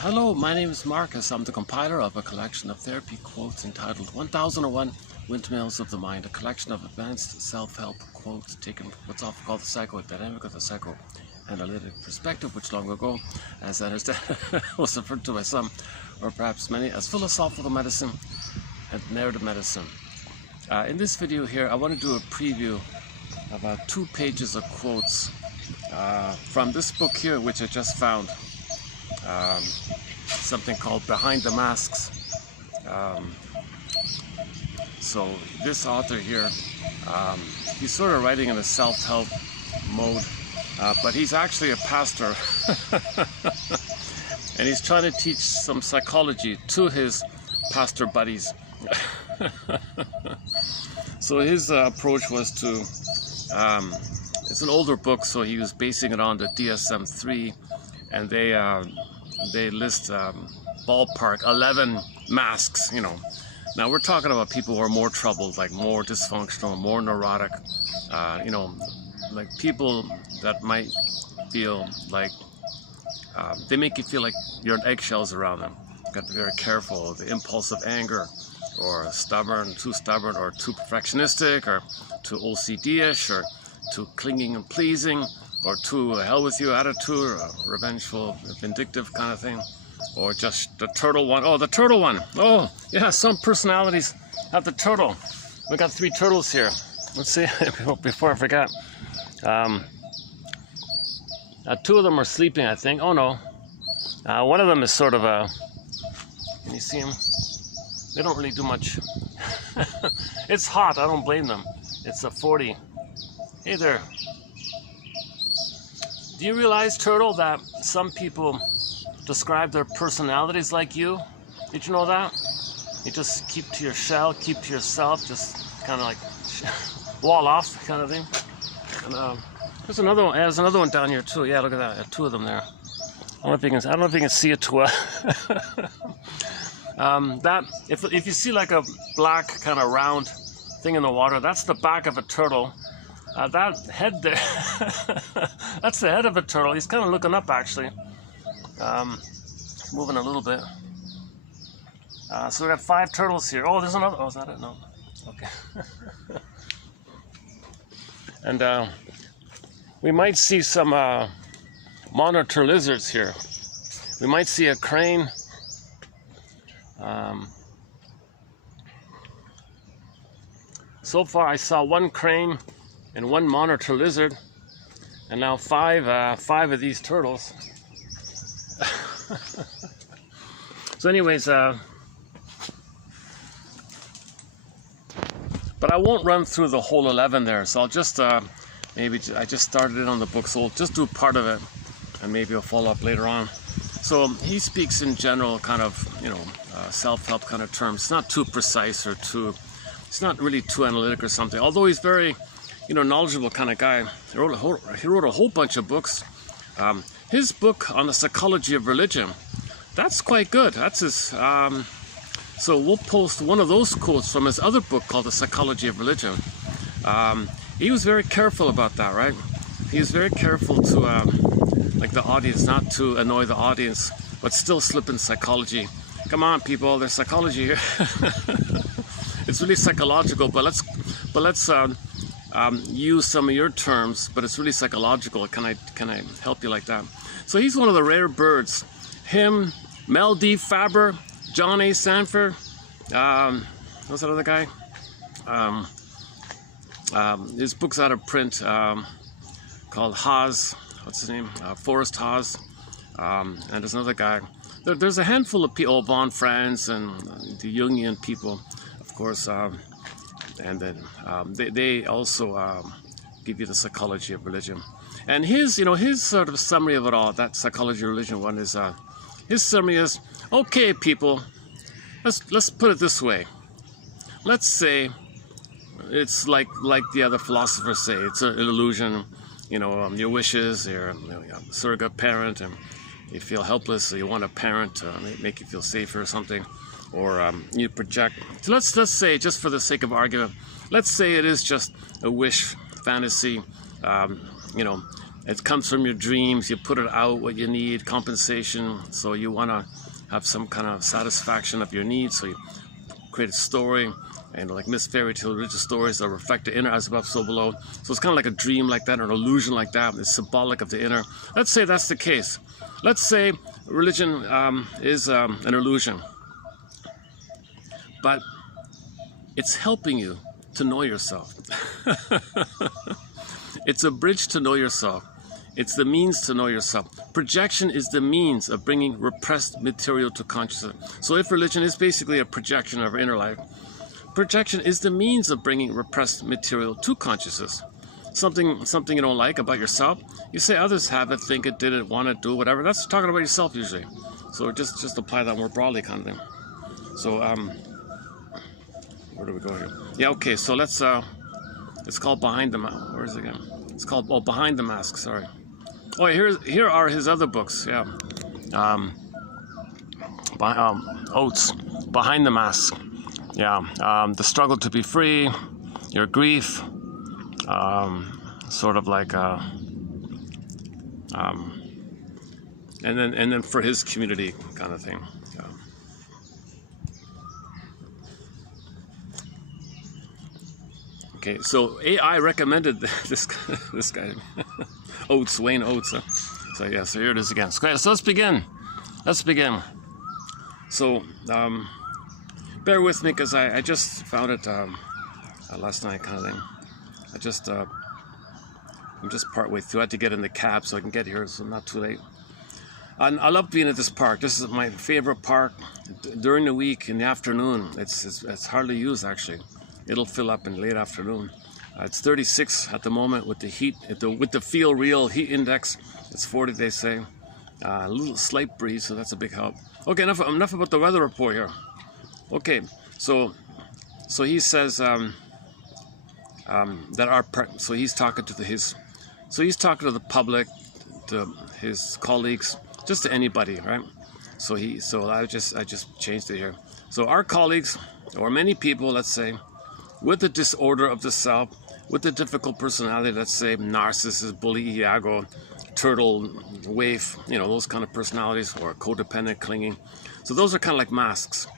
Hello, my name is Marcus. I'm the compiler of a collection of therapy quotes entitled 1001 Windmills of the Mind, a collection of advanced self-help quotes taken from what's often called the psychodynamic or the psychoanalytic perspective, which long ago, as I understand, was referred to by some, or perhaps many, as philosophical medicine and narrative medicine. In this video here, I want to do a preview of about 2 pages of quotes from this book here, which I just found. Something called Behind the Masks. So this author here, he's sort of writing in a self-help mode, but he's actually a pastor and he's trying to teach some psychology to his pastor buddies. So his approach was to, it's an older book, so he was basing it on the DSM-3, and they list ballpark 11 masks, you know. Now we're talking about people who are more troubled, like more dysfunctional, more neurotic, you know, like people that might feel like, they make you feel like you're in eggshells around them. You got to be very careful. The impulsive anger, or too stubborn, or too perfectionistic, or too OCD-ish, or too clinging and pleasing, or too hell with you attitude, or a revengeful, vindictive kind of thing, or just the turtle one. Oh, the turtle one. Oh, yeah, some personalities have the turtle. We got 3 turtles here. Let's see, before I forget. 2 of them are sleeping, I think. Oh, no. One of them is sort of a, can you see him? They don't really do much. It's hot, I don't blame them. It's a 40. Hey there. Do you realize, Turtle, that some people describe their personalities like you? Did you know that? You just keep to your shell, keep to yourself, just kind of like wall off kind of thing. And there's another one. There's another one down here too. Yeah, look at that. There are 2 of them there. I don't know if you can see it too well. That if you see like a black kind of round thing in the water, that's the back of a turtle. That head there, that's the head of a turtle. He's kind of looking up, actually. Moving a little bit. So we got 5 turtles here. Oh, there's another. Oh, is that it? No. Okay. And we might see some monitor lizards here. We might see a crane. So far, I saw 1 crane and 1 monitor lizard, and now 5 of these turtles. So anyways, but I won't run through the whole 11 there, so I'll just maybe I just started it on the book, so I'll just do part of it, and maybe I'll follow up later on. So he speaks in general kind of, you know, self-help kind of terms. It's not too precise or too, it's not really too analytic or something, although he's very, you know, knowledgeable kind of guy. He wrote a whole bunch of books. His book on the psychology of religion, that's quite good. That's his. So we'll post one of those quotes from his other book called The Psychology of Religion. He was very careful about that, right? He was very careful to, like the audience, not to annoy the audience, but still slip in psychology. Come on, people, there's psychology here. It's really psychological, but let's use some of your terms, but it's really psychological. Can I help you like that? So he's one of the rare birds. Him, Mel D. Faber, John A. Sanford, what's that other guy? His book's out of print, called Haas. What's his name? Forrest Haas. And there's another guy. There's a handful of people, Von Franz and the Jungian people, of course. And then they also give you the psychology of religion. And his sort of summary of it all, that psychology of religion one is, his summary is, okay, people, let's put it this way. Let's say it's like the other philosophers say, it's an illusion. You know, your wishes, you're a surrogate parent, and you feel helpless, so you want a parent to make you feel safer or something. Or you project. So let's say, just for the sake of argument, let's say it is just a wish, fantasy, you know, It comes from your dreams. You put it out, what you need, compensation. So you want to have some kind of satisfaction of your needs. So you create a story, and like Miss Fairy Tale, religious stories that reflect the inner as above, so below. So it's kind of like a dream like that, or an illusion like that. It's symbolic of the inner. Let's say that's the case. Let's say religion is an illusion, but it's helping you to know yourself. It's a bridge to know yourself. It's the means to know yourself. Projection is the means of bringing repressed material to consciousness. So if religion is basically a projection of our inner life, projection is the means of bringing repressed material to consciousness. Something you don't like about yourself, you say others have it, think it, did it, want it, do it, whatever. That's talking about yourself usually. So just apply that more broadly kind of thing. So where do we go here? Yeah, okay, so let's it's called Behind the Mask. Where is it again? It's called Behind the Mask, sorry. Oh, here are his other books, yeah. Oates, Behind the Mask. Yeah, The Struggle to Be Free, Your Grief, sort of like, and then for his community kind of thing. Yeah. Okay, so AI recommended this guy, Oates, Wayne Oates. Huh? So yeah, so here it is again. So let's begin. So bear with me because I just found it last night, kind of thing. I'm just part way through. I had to get in the cab so I can get here, so not too late. And I love being at this park. This is my favorite park. During the week in the afternoon, it's hardly used actually. It'll fill up in the late afternoon. It's 36 at the moment with the heat, with the feel real heat index. It's 40, they say. A little slight breeze, so that's a big help. Okay, enough about the weather report here. Okay, so he says that so he's talking to he's talking to the public, to his colleagues, just to anybody, right? So I just changed it here. So our colleagues, or many people, let's say, with the disorder of the self, with the difficult personality, let's say narcissist, bully, Iago, turtle, waif, those kind of personalities, or codependent, clinging. So those are kind of like masks.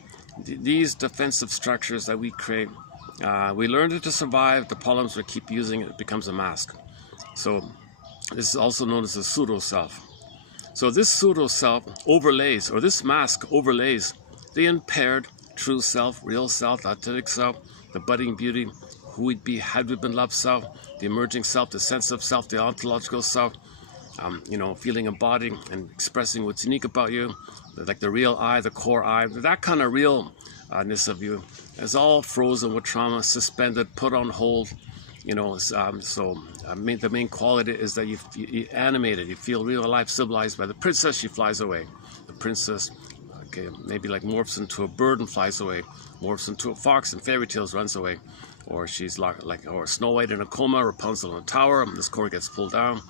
These defensive structures that we create, we learned it to survive. The problems we keep using it becomes a mask. So this is also known as the pseudo-self. So this pseudo-self overlays, or this mask overlays, the impaired true self, real self, authentic self, the budding beauty, who we'd be had we been loved self, the emerging self, the sense of self, the ontological self, feeling, embodying, and expressing what's unique about you, like the real I, the core I, that kind of realness of you is all frozen with trauma, suspended, put on hold. The main quality is that you animated, you feel real alive, civilized. By the princess, she flies away. The princess, okay, maybe like morphs into a bird and flies away, morphs into a fox in fairy tales, runs away, or she's or Snow White in a coma, Rapunzel in a tower, and this cord gets pulled down,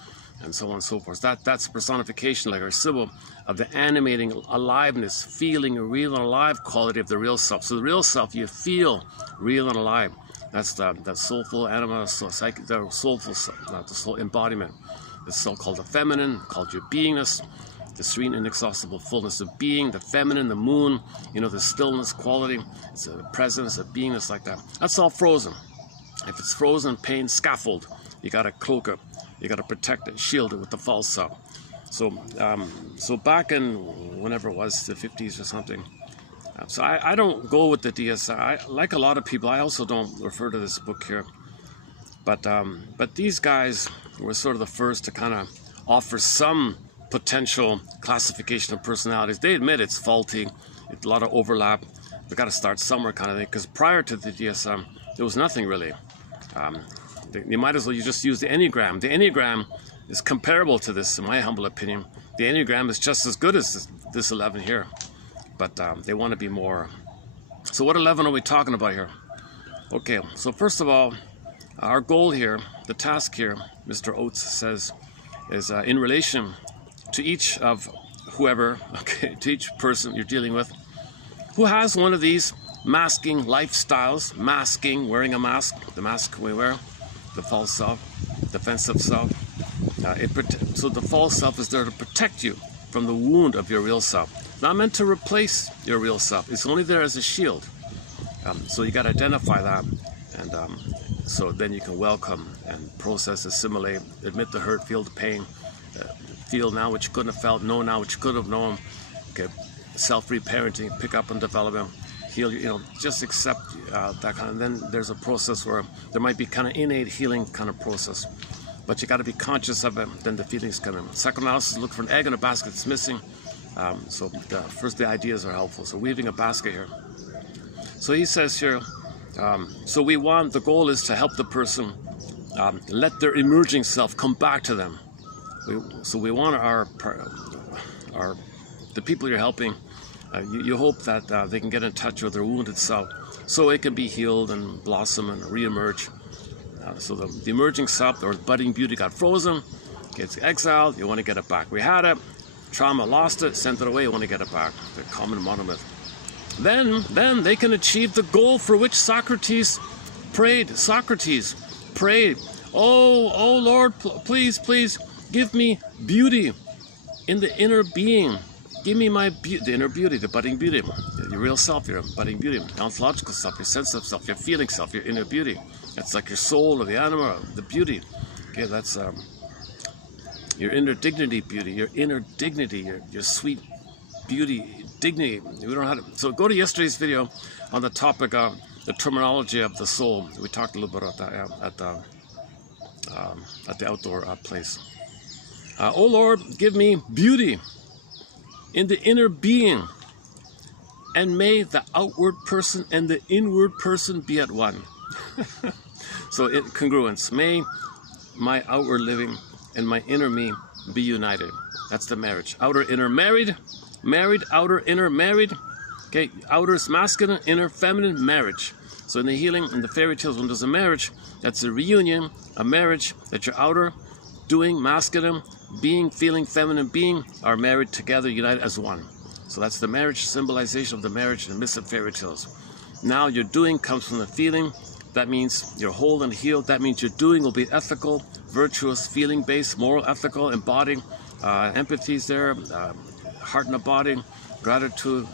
and so on and so forth. That's personification, like our symbol of the animating aliveness, feeling a real and alive quality of the real self. So the real self, you feel real and alive. That's that soulful anima, the soulful, not the soul embodiment. It's so called the feminine, called your beingness, the serene, inexhaustible fullness of being, the feminine, the moon, the stillness quality. It's a presence, a beingness like that. That's all frozen. If it's frozen, pain, scaffold. You got to cloak it. You got to protect it, shield it with the false self. So back in whenever it was, the 50s or something. So I don't go with the DSI. Like a lot of people, I also don't refer to this book here. But these guys were sort of the first to kind of offer some potential classification of personalities. They admit it's faulty, a lot of overlap. We've got to start somewhere kind of thing, because prior to the DSM, there was nothing really. You might as well just use the Enneagram. The Enneagram is comparable to this, in my humble opinion. The Enneagram is just as good as this 11 here, but they want to be more. So what 11 are we talking about here? Okay, so first of all, our goal here, the task here, Mr. Oates says, is in relation to each of whoever, okay, to each person you're dealing with, who has one of these masking lifestyles, wearing a mask, the mask we wear, the false self, defensive self, So the false self is there to protect you from the wound of your real self. Not meant to replace your real self. It's only there as a shield. So you got to identify that, and so then you can welcome and process, assimilate, admit the hurt, feel the pain, feel now what you couldn't have felt, know now what you could have known. Okay, self-reparenting, pick up and development, heal. Just accept that kind of. Then there's a process where there might be kind of innate healing kind of process, but you got to be conscious of it. Then the feelings come in. Psychoanalysis, look for an egg in a basket that's missing. So first the ideas are helpful. So weaving a basket here. So he says here, so the goal is to help the person let their emerging self come back to them. So we want the people you're helping, you hope that they can get in touch with their wounded self so it can be healed and blossom and re-emerge. So the emerging self or budding beauty got frozen, gets exiled, you want to get it back. We had it, trauma lost it, sent it away, you want to get it back. The common monomyth. Then they can achieve the goal for which Socrates prayed. Socrates prayed, oh Lord, please give me beauty in the inner being. Give me the inner beauty, the budding beauty, your real self, your budding beauty, ontological self, your sensitive self, your feeling self, your inner beauty. That's like your soul or the animal, the beauty. Okay, that's your inner dignity beauty, your inner dignity, your sweet beauty, dignity. We don't have to, so go to yesterday's video on the topic of the terminology of the soul. We talked a little bit about that at the outdoor place. Oh Lord, give me beauty in the inner being, and may the outward person and the inward person be at one. So congruence. May my outward living and my inner me be united. That's the marriage. Outer, inner, married. Married, outer, inner, married. Okay, outer is masculine, inner, feminine, marriage. So in the healing, in the fairy tales, when there's a marriage, that's a reunion, a marriage that your outer, doing, masculine, being, feeling, feminine being are married together, united as one. So that's the marriage, symbolization of the marriage in the myths of fairy tales. Now your doing comes from the feeling. That means you're whole and healed. That means your doing will be ethical, virtuous, feeling-based, moral, ethical, embodying empathies there, heart in the body, gratitude,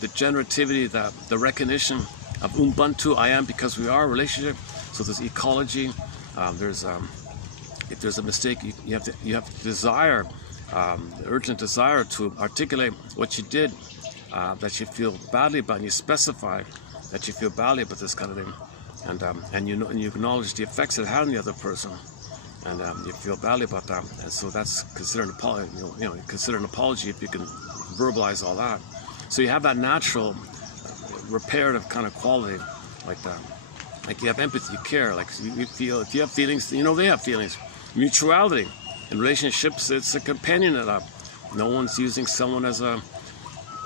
the generativity, the recognition of Ubuntu, I am because we are, relationship. So there's ecology. If there's a mistake, you have to desire, the urgent desire to articulate what you did, that you feel badly about, and you specify that you feel badly about this kind of thing, and you acknowledge the effects it had on the other person, and you feel badly about that, and so that's considered an apology. Consider an apology if you can verbalize all that. So you have that natural, reparative kind of quality, like that. Like you have empathy, you care, like you feel. If you have feelings, they have feelings. Mutuality in relationships, it's a companion of that. No one's using someone as a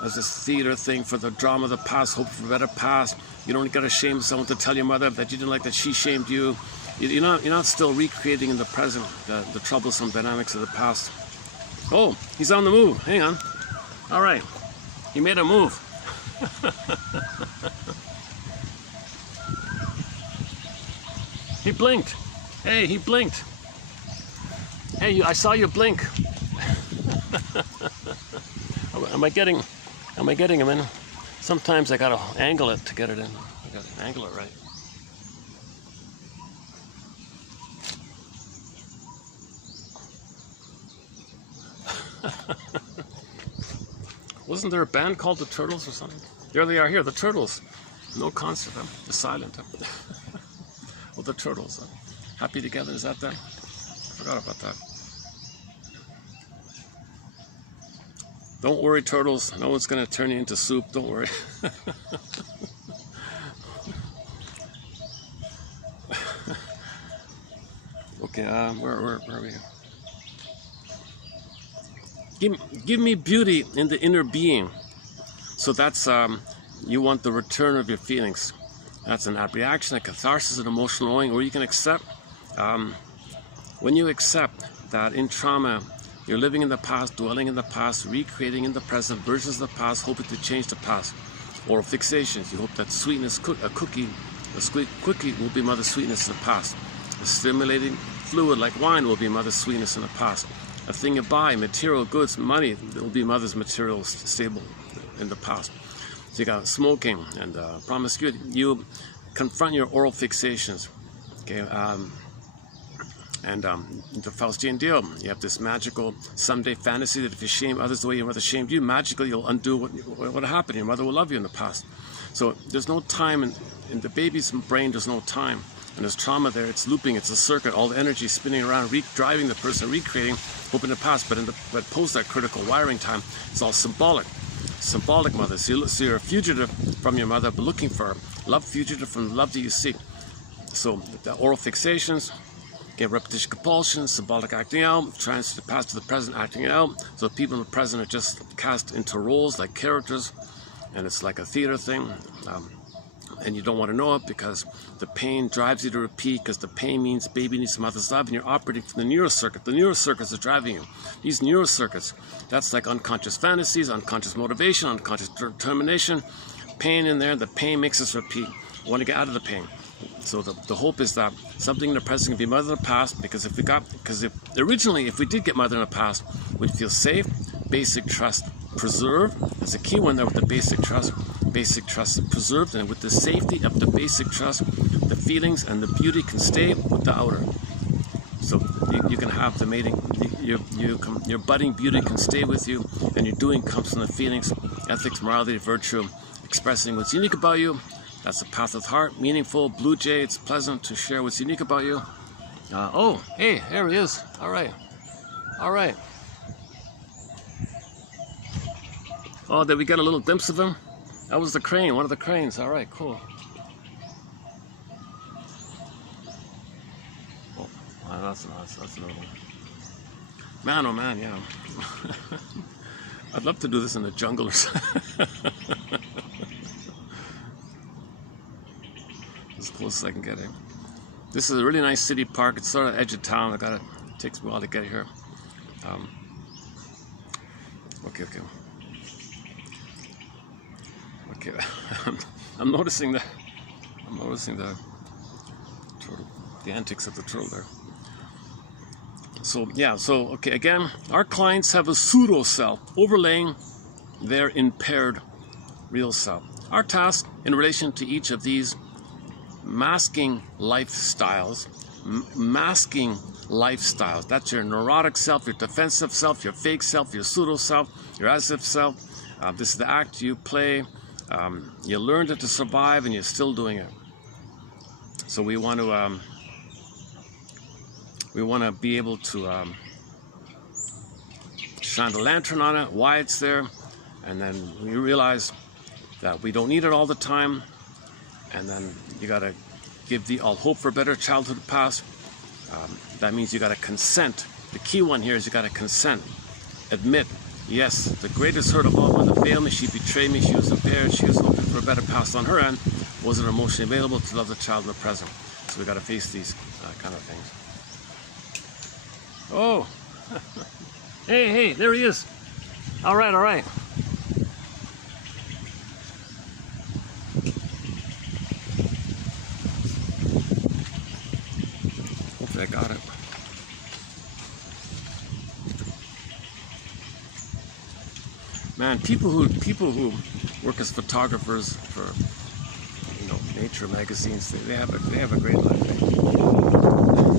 theater thing for the drama of the past, hope for a better past. You don't got to shame someone to tell your mother that you didn't like that she shamed you. You're not still recreating in the present the troublesome dynamics of the past. Oh, he's on the move. Hang on. All right, he made a move. He blinked. Hey, he blinked. Hey, I saw you blink. Am I getting him in? Sometimes I gotta angle it to get it in. I gotta angle it right. Wasn't there a band called the Turtles or something? There they are here, the Turtles. No concert, huh? The silent. Well, the Turtles. Happy Together, is that them? Forgot about that. Don't worry, turtles. No one's going to turn you into soup. Don't worry. Okay, where are we? Give me beauty in the inner being. So that's, you want the return of your feelings. That's an reaction, a catharsis, an emotional knowing, or you can accept. When you accept that in trauma, you're living in the past, dwelling in the past, recreating in the present, versions of the past, hoping to change the past. Or fixations, you hope that sweetness, a sweet cookie will be mother sweetness in the past. Stimulating fluid like wine will be mother's sweetness in the past. A thing you buy, material goods, money, will be mother's material stable in the past. So you got smoking and promiscuity. You confront your oral fixations. Okay, the Faustian deal. You have this magical someday fantasy that if you shame others the way your mother shamed you, magically you'll undo what happened. Your mother will love you in the past. So there's no time in the baby's brain. There's no time, and there's trauma there. It's looping. It's a circuit. All the energy spinning around, driving the person, recreating, hoping the past. But post that critical wiring time, it's all symbolic. Symbolic mother. So you're a fugitive from your mother, but looking for her. Love, fugitive from the love that you seek. So the oral fixations. Get repetition compulsion, symbolic acting out, transfer the past to the present acting out. So people in the present are just cast into roles like characters, and it's like a theater thing. And you don't want to know it because the pain drives you to repeat, because the pain means baby needs mother's love, and you're operating from the neurocircuit. The neurocircuits are driving you. These neurocircuits, that's like unconscious fantasies, unconscious motivation, unconscious determination. Pain in there, the pain makes us repeat. We want to get out of the pain. So the hope is that something in the present can be mother in the past, because if we did get mother in the past, we'd feel safe, basic trust preserved. There's a key one there with the basic trust preserved, and with the safety of the basic trust, the feelings and the beauty can stay with the outer. So you can have the mating, your budding beauty can stay with you, and your doing comes from the feelings, ethics, morality, virtue, expressing what's unique about you. That's the path of the heart, meaningful, blue jay. It's pleasant to share what's unique about you. Oh, hey, there he is. All right. Oh, did we get a little glimpse of him? That was the crane, one of the cranes. All right, cool. Oh, that's another one. Man, oh man, yeah. I'd love to do this in the jungle or something. As close as I can get it. This is a really nice city park. It's sort of edge of town. It takes me a while to get here. Okay. I'm noticing the turtle, the antics of the turtle there. So yeah. So okay. Again, our clients have a pseudo self overlaying their impaired real self. Our task in relation to each of these masking lifestyles, that's your neurotic self, your defensive self, your fake self, your pseudo self, your as if self. This is the act you play. You learned it to survive, and you're still doing it. So we want to be able to shine a lantern on it, why it's there, and then we realize that we don't need it all the time. And then you got to give I'll hope for a better childhood past. That means you got to consent. The key one here is you got to consent. Admit, yes, the greatest hurt of all, mother failed me, she betrayed me, she was impaired, she was hoping for a better past on her end, wasn't emotionally available to love the child in the present. So we got to face these kind of things. Oh, hey, there he is. All right. I got it. Man, people who work as photographers for nature magazines, they have a great life.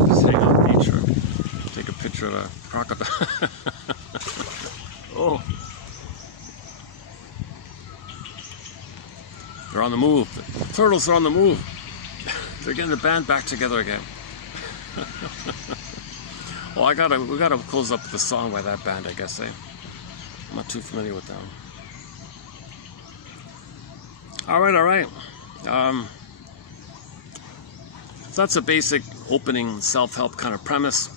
Just hang out in nature, take a picture of a crocodile. Oh, they're on the move. The turtles are on the move. They're getting the band back together again. Well, we gotta close up with the song by that band, I guess. I'm not too familiar with them. All right. So that's a basic opening self-help kind of premise.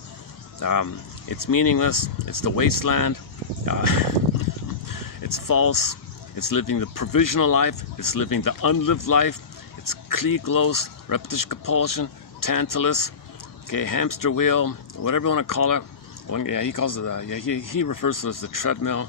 It's meaningless. It's the wasteland. It's false. It's living the provisional life. It's living the unlived life. It's Klieglos, repetition compulsion, Tantalus. Okay, hamster wheel, whatever you want to call it. He calls it he refers to it as the treadmill.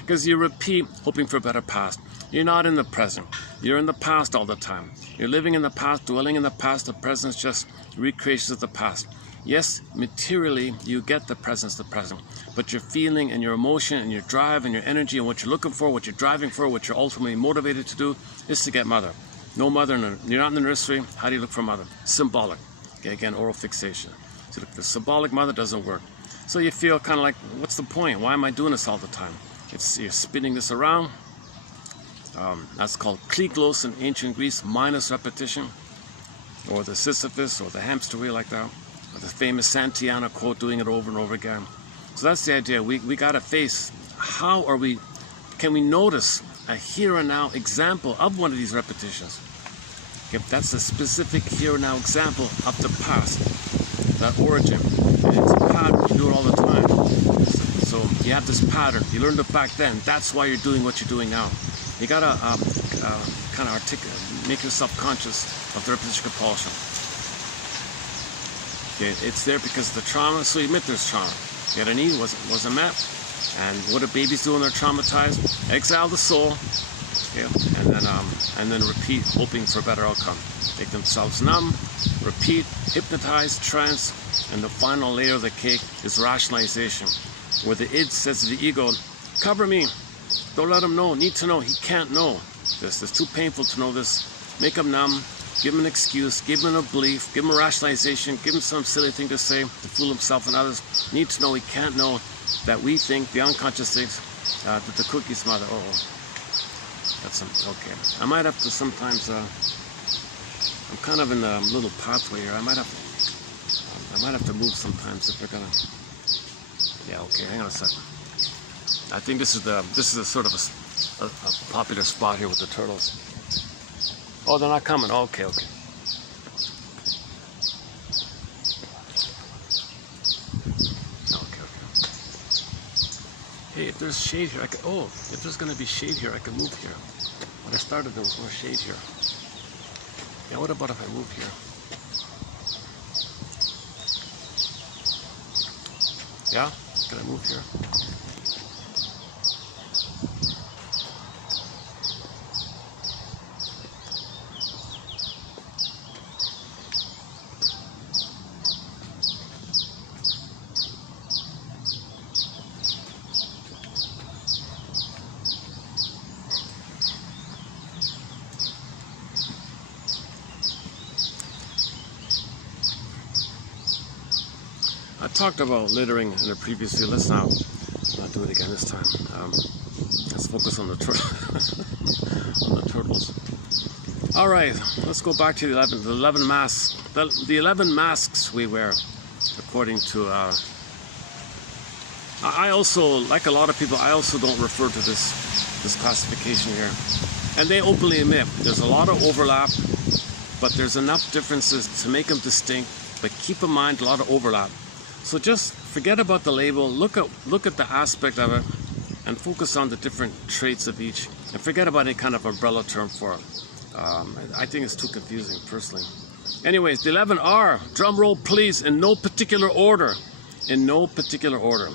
Because you repeat, hoping for a better past. You're not in the present. You're in the past all the time. You're living in the past, dwelling in the past. The present is just recreations of the past. Yes, materially, you get the presence, the present, but your feeling and your emotion and your drive and your energy and what you're looking for, what you're driving for, what you're ultimately motivated to do is to get mother. No mother, you're not in the nursery. How do you look for mother? Symbolic. Okay, again, oral fixation. So the symbolic mother doesn't work. So you feel kind of like, what's the point? Why am I doing this all the time? You're spinning this around. That's called kliglos in ancient Greece, minus repetition, or the Sisyphus, or the hamster wheel like that, or the famous Santayana quote, doing it over and over again. So that's the idea. We got to face, can we notice a here and now example of one of these repetitions? Okay, that's a specific here and now example of the past, that origin. And it's a pattern, you do it all the time. So you have this pattern, you learned it back then, that's why you're doing what you're doing now. You gotta kind of make yourself conscious of the repetition compulsion. Okay, it's there because of the trauma, so you admit there's trauma. You had a need, wasn't met. And what do babies do when they're traumatized? Exile the soul, okay, and then repeat, hoping for a better outcome. Make themselves numb, repeat, hypnotize, trance, and the final layer of the cake is rationalization, where the id says to the ego, cover me, don't let him know, need to know, he can't know this, it's too painful to know this, make him numb, give him an excuse, give him a belief, give him a rationalization, give him some silly thing to say to fool himself and others, need to know, he can't know that we think, the unconscious thinks, that the cookie's mother, okay. I might have to sometimes, I'm kind of in a little pathway here, I might have to move sometimes if we're gonna, yeah, okay, hang on a second. I think this is a sort of a popular spot here with the turtles. Oh, they're not coming, okay. Okay, hey, if there's shade here, if there's gonna be shade here, I can move here. When I started, there was more shade here. Yeah, what about if I move here? Yeah, can I move here? I talked about littering in the previous video. Let's not do it again this time. Let's focus on the turtles. All right, let's go back to the 11 masks. The 11 masks we wear, according to. I also, like a lot of people, I also don't refer to this classification here, and they openly admit there's a lot of overlap, but there's enough differences to make them distinct. But keep in mind a lot of overlap. So just forget about the label, look at the aspect of it, and focus on the different traits of each, and forget about any kind of umbrella term for it. I think it's too confusing, personally. Anyways, the 11 are, drum roll please, in no particular order. In no particular order.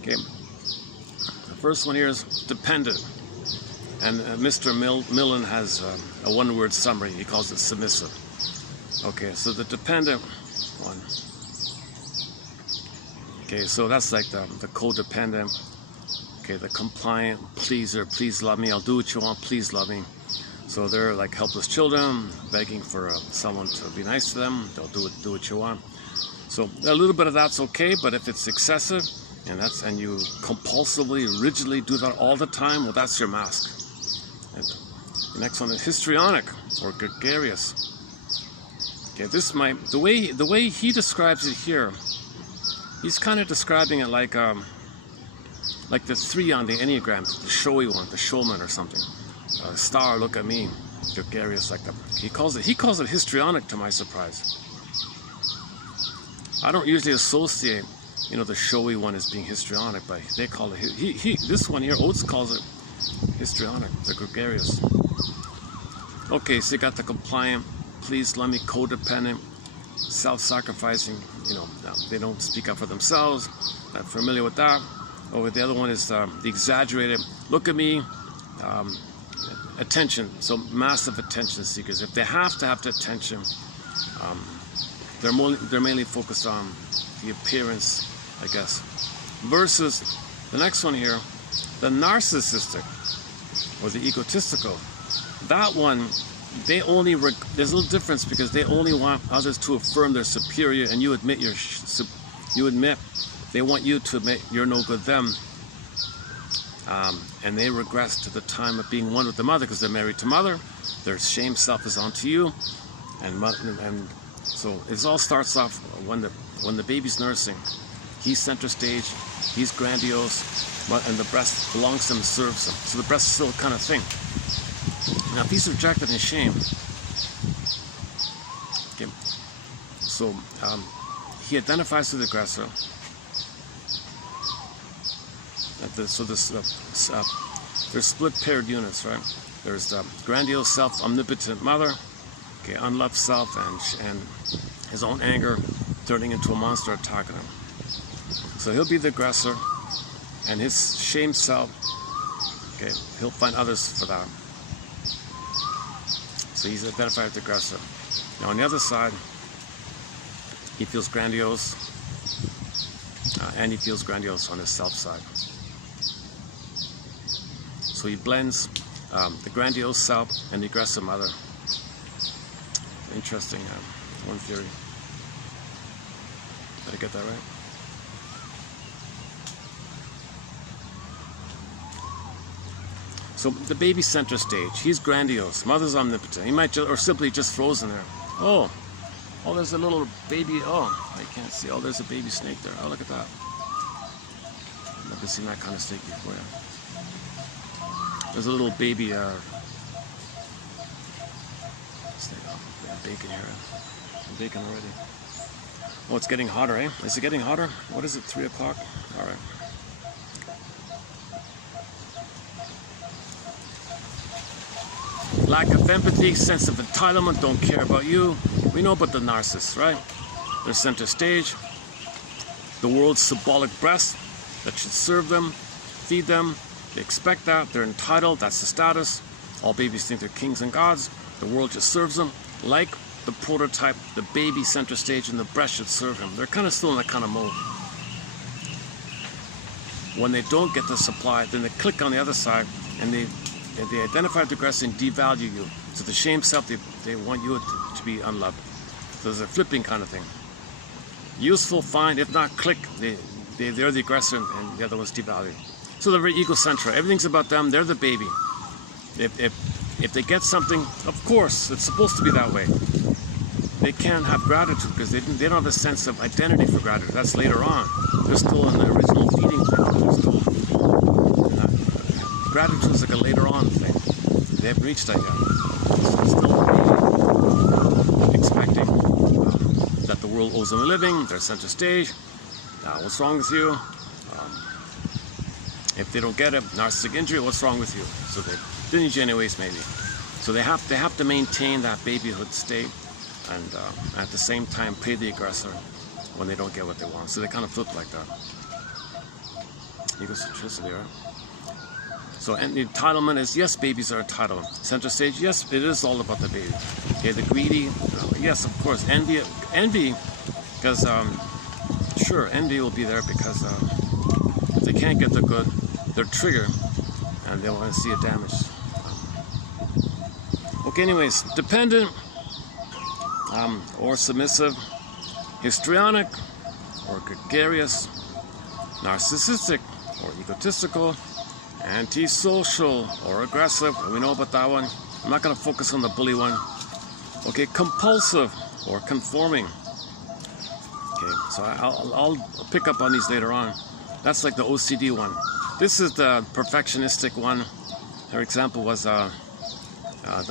Okay. The first one here is dependent. And Mr. Millen has a one-word summary. He calls it submissive. Okay, so the dependent one. Okay, so that's like the codependent. Okay, the compliant, pleaser, please love me, I'll do what you want, please love me. So they're like helpless children, begging for someone to be nice to them, they'll do what you want. So a little bit of that's okay, but if it's excessive, and you compulsively, rigidly do that all the time, well, that's your mask. And the next one is histrionic or gregarious. Okay, the way he describes it here, he's kind of describing it like the 3 on the Enneagram, the showy one, the showman or something. Star, look at me, gregarious like that. He calls it histrionic, to my surprise. I don't usually associate, the showy one as being histrionic, but they call it, this one here, Oates calls it histrionic, the gregarious. Okay, so you got the compliant, please let me, codependent, self-sacrificing, they don't speak up for themselves, not familiar with that. Or the other one is the exaggerated, look at me, attention, so massive attention seekers. If they have to have the attention, they're mainly focused on the appearance, I guess. Versus the next one here, the narcissistic or the egotistical. That one, they only there's a little difference because they only want others to affirm they're superior, and you admit they want you to admit you're no good them. And they regress to the time of being one with the mother because they're married to mother. Their shame self is onto you, and so it all starts off when the baby's nursing. He's center stage, he's grandiose, and the breast belongs to him and serves him. So the breast is still a kind of thing. Now, if he's rejected in shame, okay, so he identifies with the aggressor. There's split paired units, right? There's the grandiose self, omnipotent mother, okay, unloved self, and his own anger turning into a monster attacking him. So he'll be the aggressor, and his shame self, okay, he'll find others for that. So he's identified with the aggressor. Now on the other side, he feels grandiose, and he feels grandiose on his self side. So he blends the grandiose self and the aggressive mother. Interesting one theory. Did I get that right? So the baby center stage, he's grandiose, mother's omnipotent. He might just, or simply just frozen there. Oh, there's a little baby. Oh, I can't see. Oh, there's a baby snake there. Oh, look at that. I've never seen that kind of snake before. Yeah. There's a little baby snake. Oh, bacon here. I'm baking already. Oh, it's getting hotter, eh? Is it getting hotter? What is it, 3 o'clock? All right. Lack of empathy, sense of entitlement, don't care about you. We know about the narcissist, right? They're center stage. The world's symbolic breast that should serve them, feed them. They expect that. They're entitled. That's the status. All babies think they're kings and gods. The world just serves them. Like the prototype, the baby center stage, and the breast should serve him. They're kind of still in that kind of mode. When they don't get the supply, then they click on the other side, and they identify the aggressor and devalue you. So the shame self, they want you to be unloved. So there's a flipping kind of thing. Useful, fine. If not, click. They're the aggressor, and the other one's devalued. So they're very egocentric. Everything's about them. They're the baby. If they get something, of course, it's supposed to be that way. They can't have gratitude because they don't have a sense of identity for gratitude. That's later on. They're still in the original feeding thing. Gratitude is like a later on thing. They haven't reached that yet. So they're still expecting that the world owes them a living. They're center stage. What's wrong with you? If they don't get a narcissistic injury, what's wrong with you? So they didn't need you anyways, maybe. So they have to maintain that babyhood state, and at the same time pay the aggressor when they don't get what they want. So they kind of flip like that. Egocentricity, right? So and the entitlement is, yes, babies are entitled. Center stage, yes, it is all about the baby. Okay, the greedy, yes, of course. Envy, because sure, envy will be there because if they can't get the good, they're triggered and they want to see it damaged. Okay, anyways, dependent or submissive, histrionic or gregarious, narcissistic or egotistical, antisocial or aggressive. We know about that one. I'm not going to focus on the bully one. Okay, compulsive or conforming. Okay, so I'll pick up on these later on. That's like the OCD one. This is the perfectionistic one. Her example was the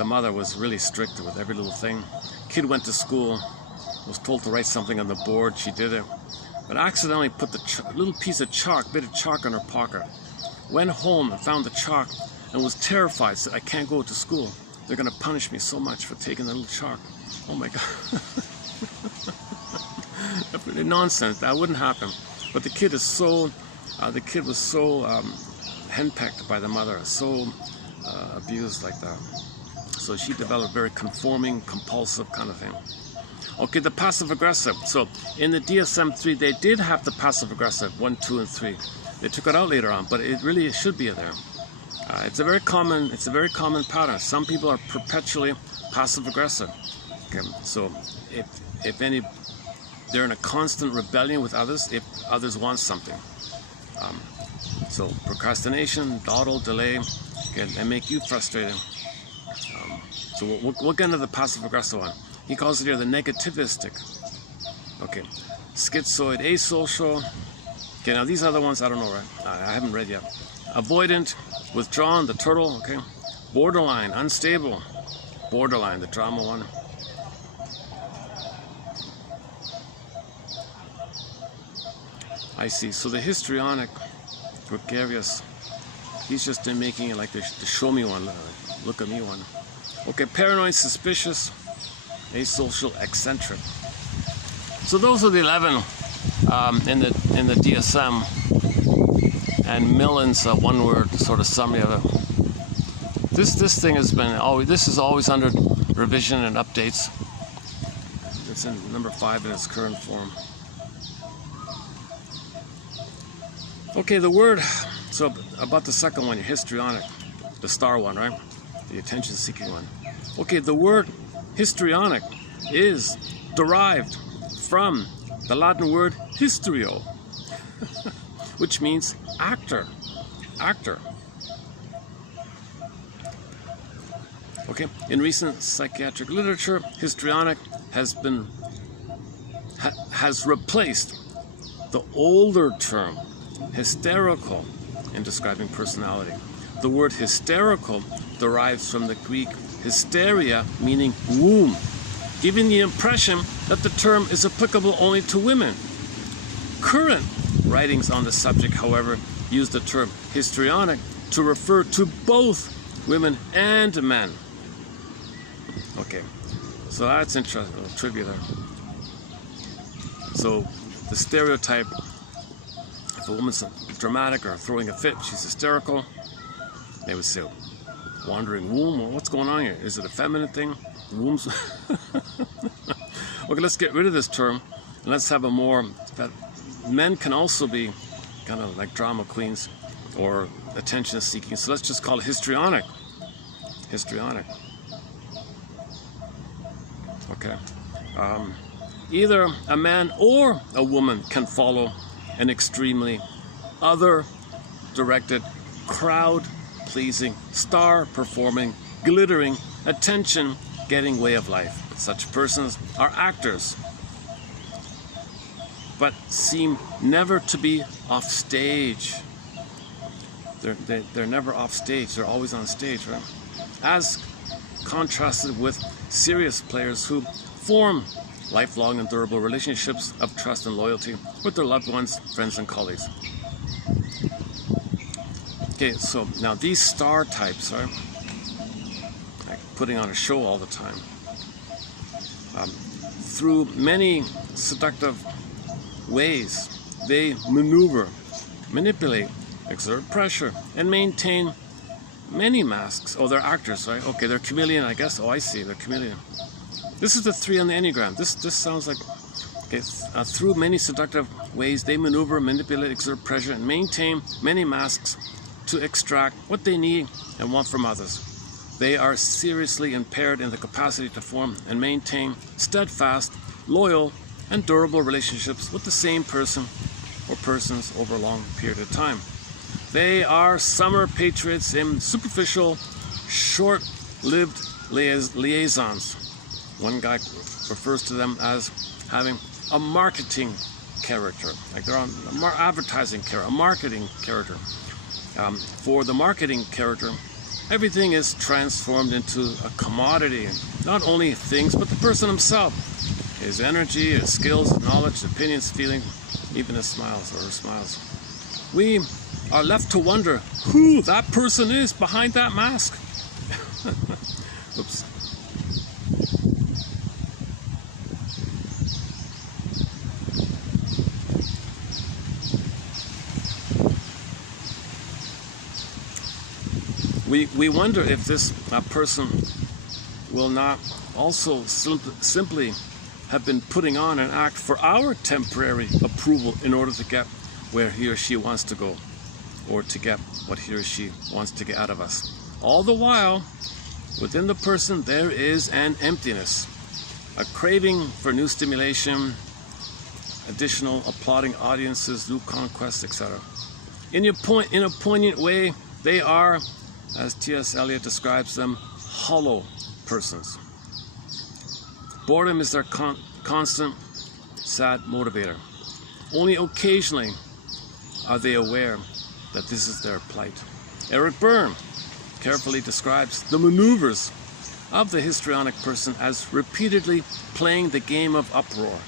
mother was really strict with every little thing. Kid went to school, was told to write something on the board. She did it, but accidentally put the little piece of chalk, bit of chalk in her pocket. Went home and found the chalk and was terrified. Said, I can't go to school. They're going to punish me so much for taking the little chalk. Oh my God. Nonsense. That wouldn't happen. But the kid is so, the kid was so henpecked by the mother, so abused like that. So she developed very conforming, compulsive kind of thing. Okay, the passive-aggressive. So in the DSM-3, they did have the passive-aggressive, 1, 2, and 3. They took it out later on, but it really should be there. It's a very common pattern. Some people are perpetually passive-aggressive. Okay, so if any, they're in a constant rebellion with others if others want something. So procrastination, dawdle, delay, and make you frustrated. So we'll get into the passive-aggressive one. He calls it here the negativistic. Okay, schizoid, asocial. Okay, now these other ones I don't know, right? I haven't read yet. Avoidant, withdrawn, the turtle. Okay, borderline, unstable. Borderline, the drama one. I see. So the histrionic, gregarious. He's just making it like the show me one, look at me one. Okay, paranoid, suspicious, asocial, eccentric. So those are the 11 in the DSM, and Millen's one-word sort of summary of it. This thing has been always. This is always under revision and updates. It's in number 5 in its current form. Okay, the word. So about the second one, your histrionic, the star one, right? The attention-seeking one. Okay, the word histrionic is derived from the Latin word histrio, which means actor. Okay, in recent psychiatric literature, histrionic has replaced the older term hysterical in describing personality. The word hysterical derives from the Greek hysteria, meaning womb, giving the impression that the term is applicable only to women. Current writings on the subject, however, use the term histrionic to refer to both women and men. Okay, so that's interesting, a trivia there. So the stereotype, if a woman's dramatic or throwing a fit, she's hysterical. They would say, wandering womb, well, what's going on here? Is it a feminine thing? Wombs? Okay, let's get rid of this term and let's have a more, that men can also be kind of like drama queens or attention seeking. So let's just call it histrionic. Histrionic. Okay. Either a man or a woman can follow an extremely other-directed, crowd-pleasing, star-performing, glittering, attention-getting way of life. Such persons are actors, but seem never to be off stage. They're never off stage. They're always on stage, right? As contrasted with serious players who form lifelong and durable relationships of trust and loyalty with their loved ones, friends, and colleagues. Okay, so now these star types, right, like putting on a show all the time, through many seductive ways, they maneuver, manipulate, exert pressure, and maintain many masks. Oh, they're actors, right? Okay, they're chameleon, I guess. Oh, I see, they're chameleon. This is the 3 on the Enneagram. This sounds like, okay, through many seductive ways, they maneuver, manipulate, exert pressure, and maintain many masks to extract what they need and want from others. They are seriously impaired in the capacity to form and maintain steadfast, loyal, and durable relationships with the same person or persons over a long period of time. They are summer patriots in superficial, short-lived liaisons. One guy refers to them as having a marketing character, like they're on advertising character, a marketing character. For the marketing character, everything is transformed into a commodity. Not only things, but the person himself. His energy, his skills, his knowledge, his opinions, feelings, even his smiles or her smiles. We are left to wonder who that person is behind that mask. Oops. We wonder if this person will not also simply have been putting on an act for our temporary approval in order to get where he or she wants to go, or to get what he or she wants to get out of us. All the while, within the person there is an emptiness, a craving for new stimulation, additional applauding audiences, new conquests, etc. In a poignant way, they are, as T.S. Eliot describes them, hollow persons. Boredom is their constant, sad motivator. Only occasionally are they aware that this is their plight. Eric Berne carefully describes the maneuvers of the histrionic person as repeatedly playing the game of uproar.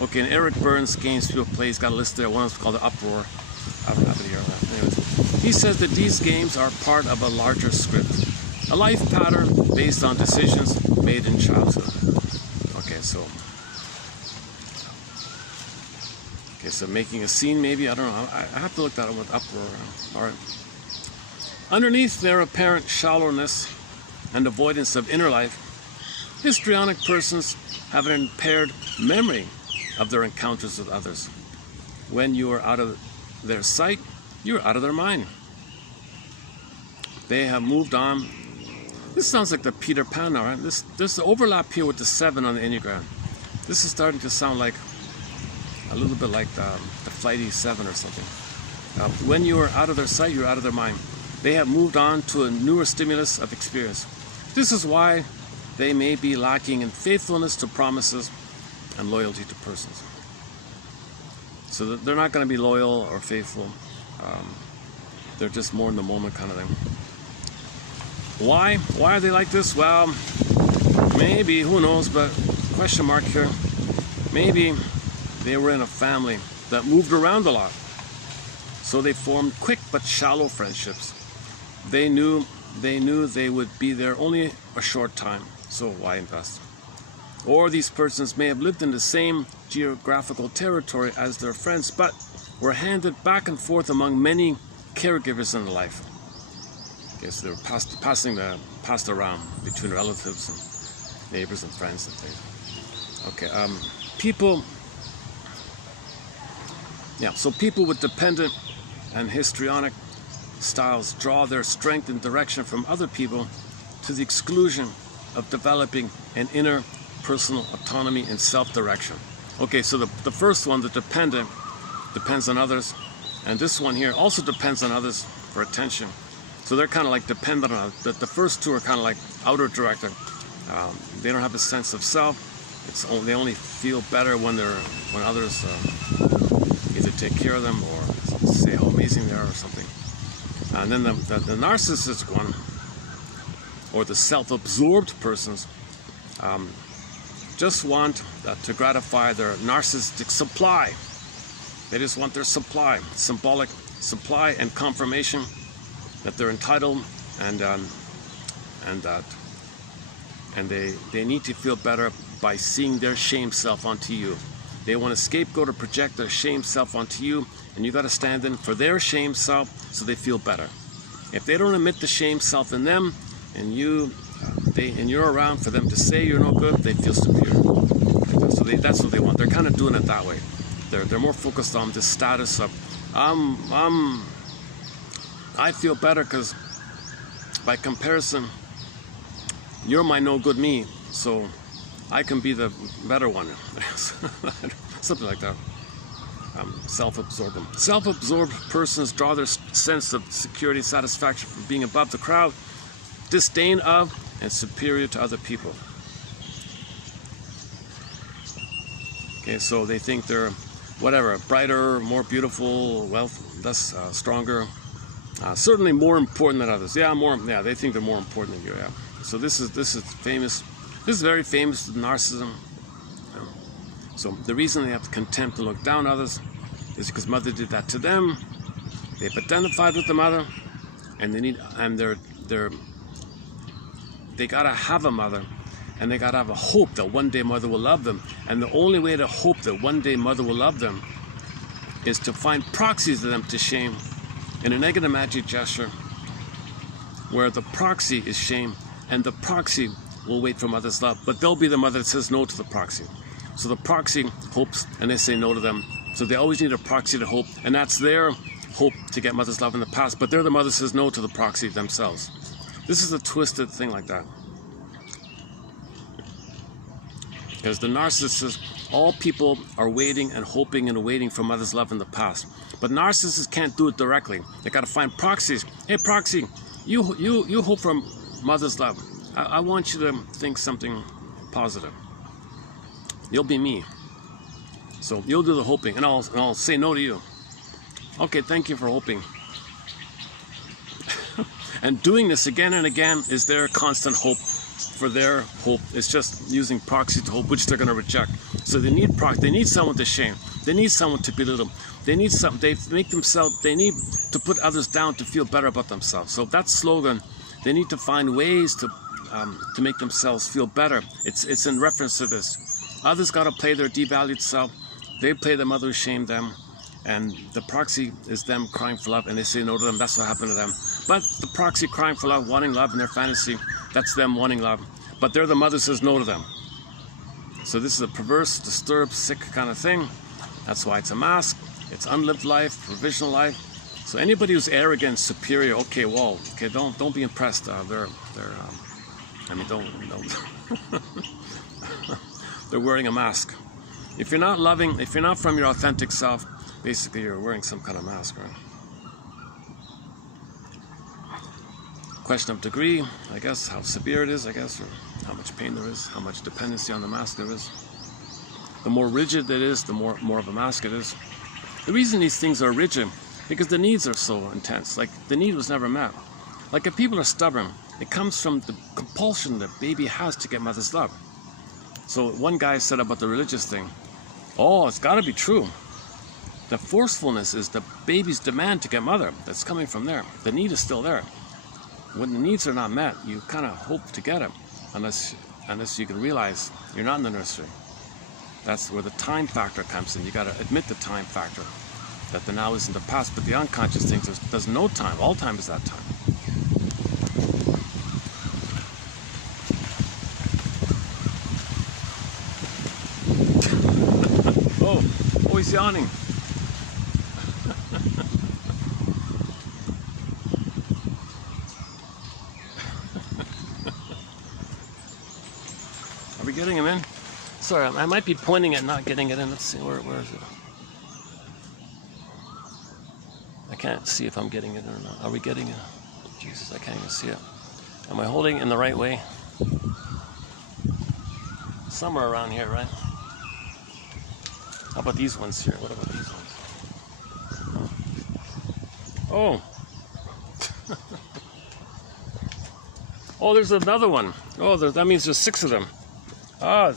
Okay, in Eric Berne's games people play, he's got a list there. One is called the Uproar. I don't have it here. Anyways, he says that these games are part of a larger script, a life pattern based on decisions made in childhood. Okay, so making a scene, maybe, I don't know. I have to look that up with Uproar. All right. Underneath their apparent shallowness and avoidance of inner life, histrionic persons have an impaired memory of their encounters with others. When you are out of their sight, you are out of their mind. They have moved on. This sounds like the Peter Pan now, right? There's the overlap here with the 7 on the Enneagram. This is starting to sound like a little bit like the Flighty 7 or something. When you are out of their sight, you're out of their mind. They have moved on to a newer stimulus of experience. This is why they may be lacking in faithfulness to promises and loyalty to persons. So they're not going to be loyal or faithful. They're just more in the moment kind of thing. Why? Why are they like this? Well, maybe, who knows, but question mark here. Maybe they were in a family that moved around a lot. So they formed quick but shallow friendships. They knew they would be there only a short time, so why invest? Or these persons may have lived in the same geographical territory as their friends, but were handed back and forth among many caregivers in life. Okay, so they were passed around between relatives and neighbors and friends and things. Okay, so people with dependent and histrionic styles draw their strength and direction from other people to the exclusion of developing an inner personal autonomy and self-direction. Okay, so the first one, the dependent, depends on others, and this one here also depends on others for attention. So they're kind of like dependent on others. The first two are kind of like outer directed. They don't have a sense of self. They only feel better when others either take care of them or say how amazing they are or something. And then the narcissistic one, or the self-absorbed persons, just want to gratify their narcissistic supply. They just want their supply, symbolic supply and confirmation that they're entitled, and they need to feel better by seeing their shame self onto you. They want a scapegoat to project their shame self onto you, and you got to stand in for their shame self so they feel better. If they don't admit the shame self in them, and you're around for them to say you're no good, they feel superior. So that's what they want. They're kind of doing it that way. They're more focused on this status of I feel better because by comparison you're my no good me, so I can be the better one. Something like that. Self-absorbed. Self-absorbed persons draw their sense of security, satisfaction from being above the crowd, disdain of, and superior to other people. Okay, so they think they're whatever, brighter, more beautiful, thus stronger, certainly more important than others. Yeah, they think they're more important than you. Yeah. So this is famous. This is very famous narcissism. So the reason they have contempt and look down on others is because mother did that to them. They've identified with the mother, and they gotta have a mother, and they gotta have a hope that one day mother will love them. And the only way to hope that one day mother will love them is to find proxies of them to shame in a negative magic gesture. where the proxy is shame, and the proxy will wait for mother's love, but they'll be the mother that says no to the proxy. So the proxy hopes, and they say no to them. So they always need a proxy to hope, and that's their hope to get mother's love in the past, but they're the mother that says no to the proxy themselves. This is a twisted thing like that. Because the narcissist says all people are waiting and hoping and waiting for mother's love in the past. But narcissists can't do it directly. They got to find proxies. Hey, proxy, you hope for mother's love. I want you to think something positive. You'll be me. So you'll do the hoping, and I'll say no to you. Okay, thank you for hoping. And doing this again and again is their constant hope for their hope. It's just using proxy to hope, which they're going to reject. So they need they need someone to shame. They need someone to belittle. They need something. They need to put others down to feel better about themselves. So that slogan, they need to find ways to make themselves feel better. It's in reference to this. Others got to play their devalued self. They play the mother who shamed them. And the proxy is them crying for love, and they say no to them. That's what happened to them. But the proxy crying for love, wanting love in their fantasy, that's them wanting love. But they're the mother who says no to them. So this is a perverse, disturbed, sick kind of thing. That's why it's a mask. It's unlived life, provisional life. So anybody who's arrogant, superior, okay, well, okay, don't be impressed. Don't. They're wearing a mask. If you're not loving, if you're not from your authentic self, basically you're wearing some kind of mask, right? Question of degree, I guess, how severe it is, I guess, or how much pain there is, how much dependency on the mask there is. The more rigid it is, the more of a mask it is. The reason these things are rigid, because the needs are so intense. Like, the need was never met. Like, if people are stubborn, it comes from the compulsion that baby has to get mother's love. So one guy said about the religious thing, oh, it's got to be true. The forcefulness is the baby's demand to get mother. That's coming from there. The need is still there. When the needs are not met, you kind of hope to get it, unless you can realize you're not in the nursery. That's where the time factor comes in. You got to admit the time factor, that the now isn't the past, but the unconscious thinks there's no time. All time is that time. Oh, he's yawning. Are we getting him in? Sorry, I might be pointing at not getting it in. Let's see, where is it? I can't see if I'm getting it or not. Are we getting it? Jesus, I can't even see it. Am I holding it in the right way? Somewhere around here, right? How about these ones here? What about these ones? Oh. Oh, there's another one. Oh, that means there's 6 of them. Ah.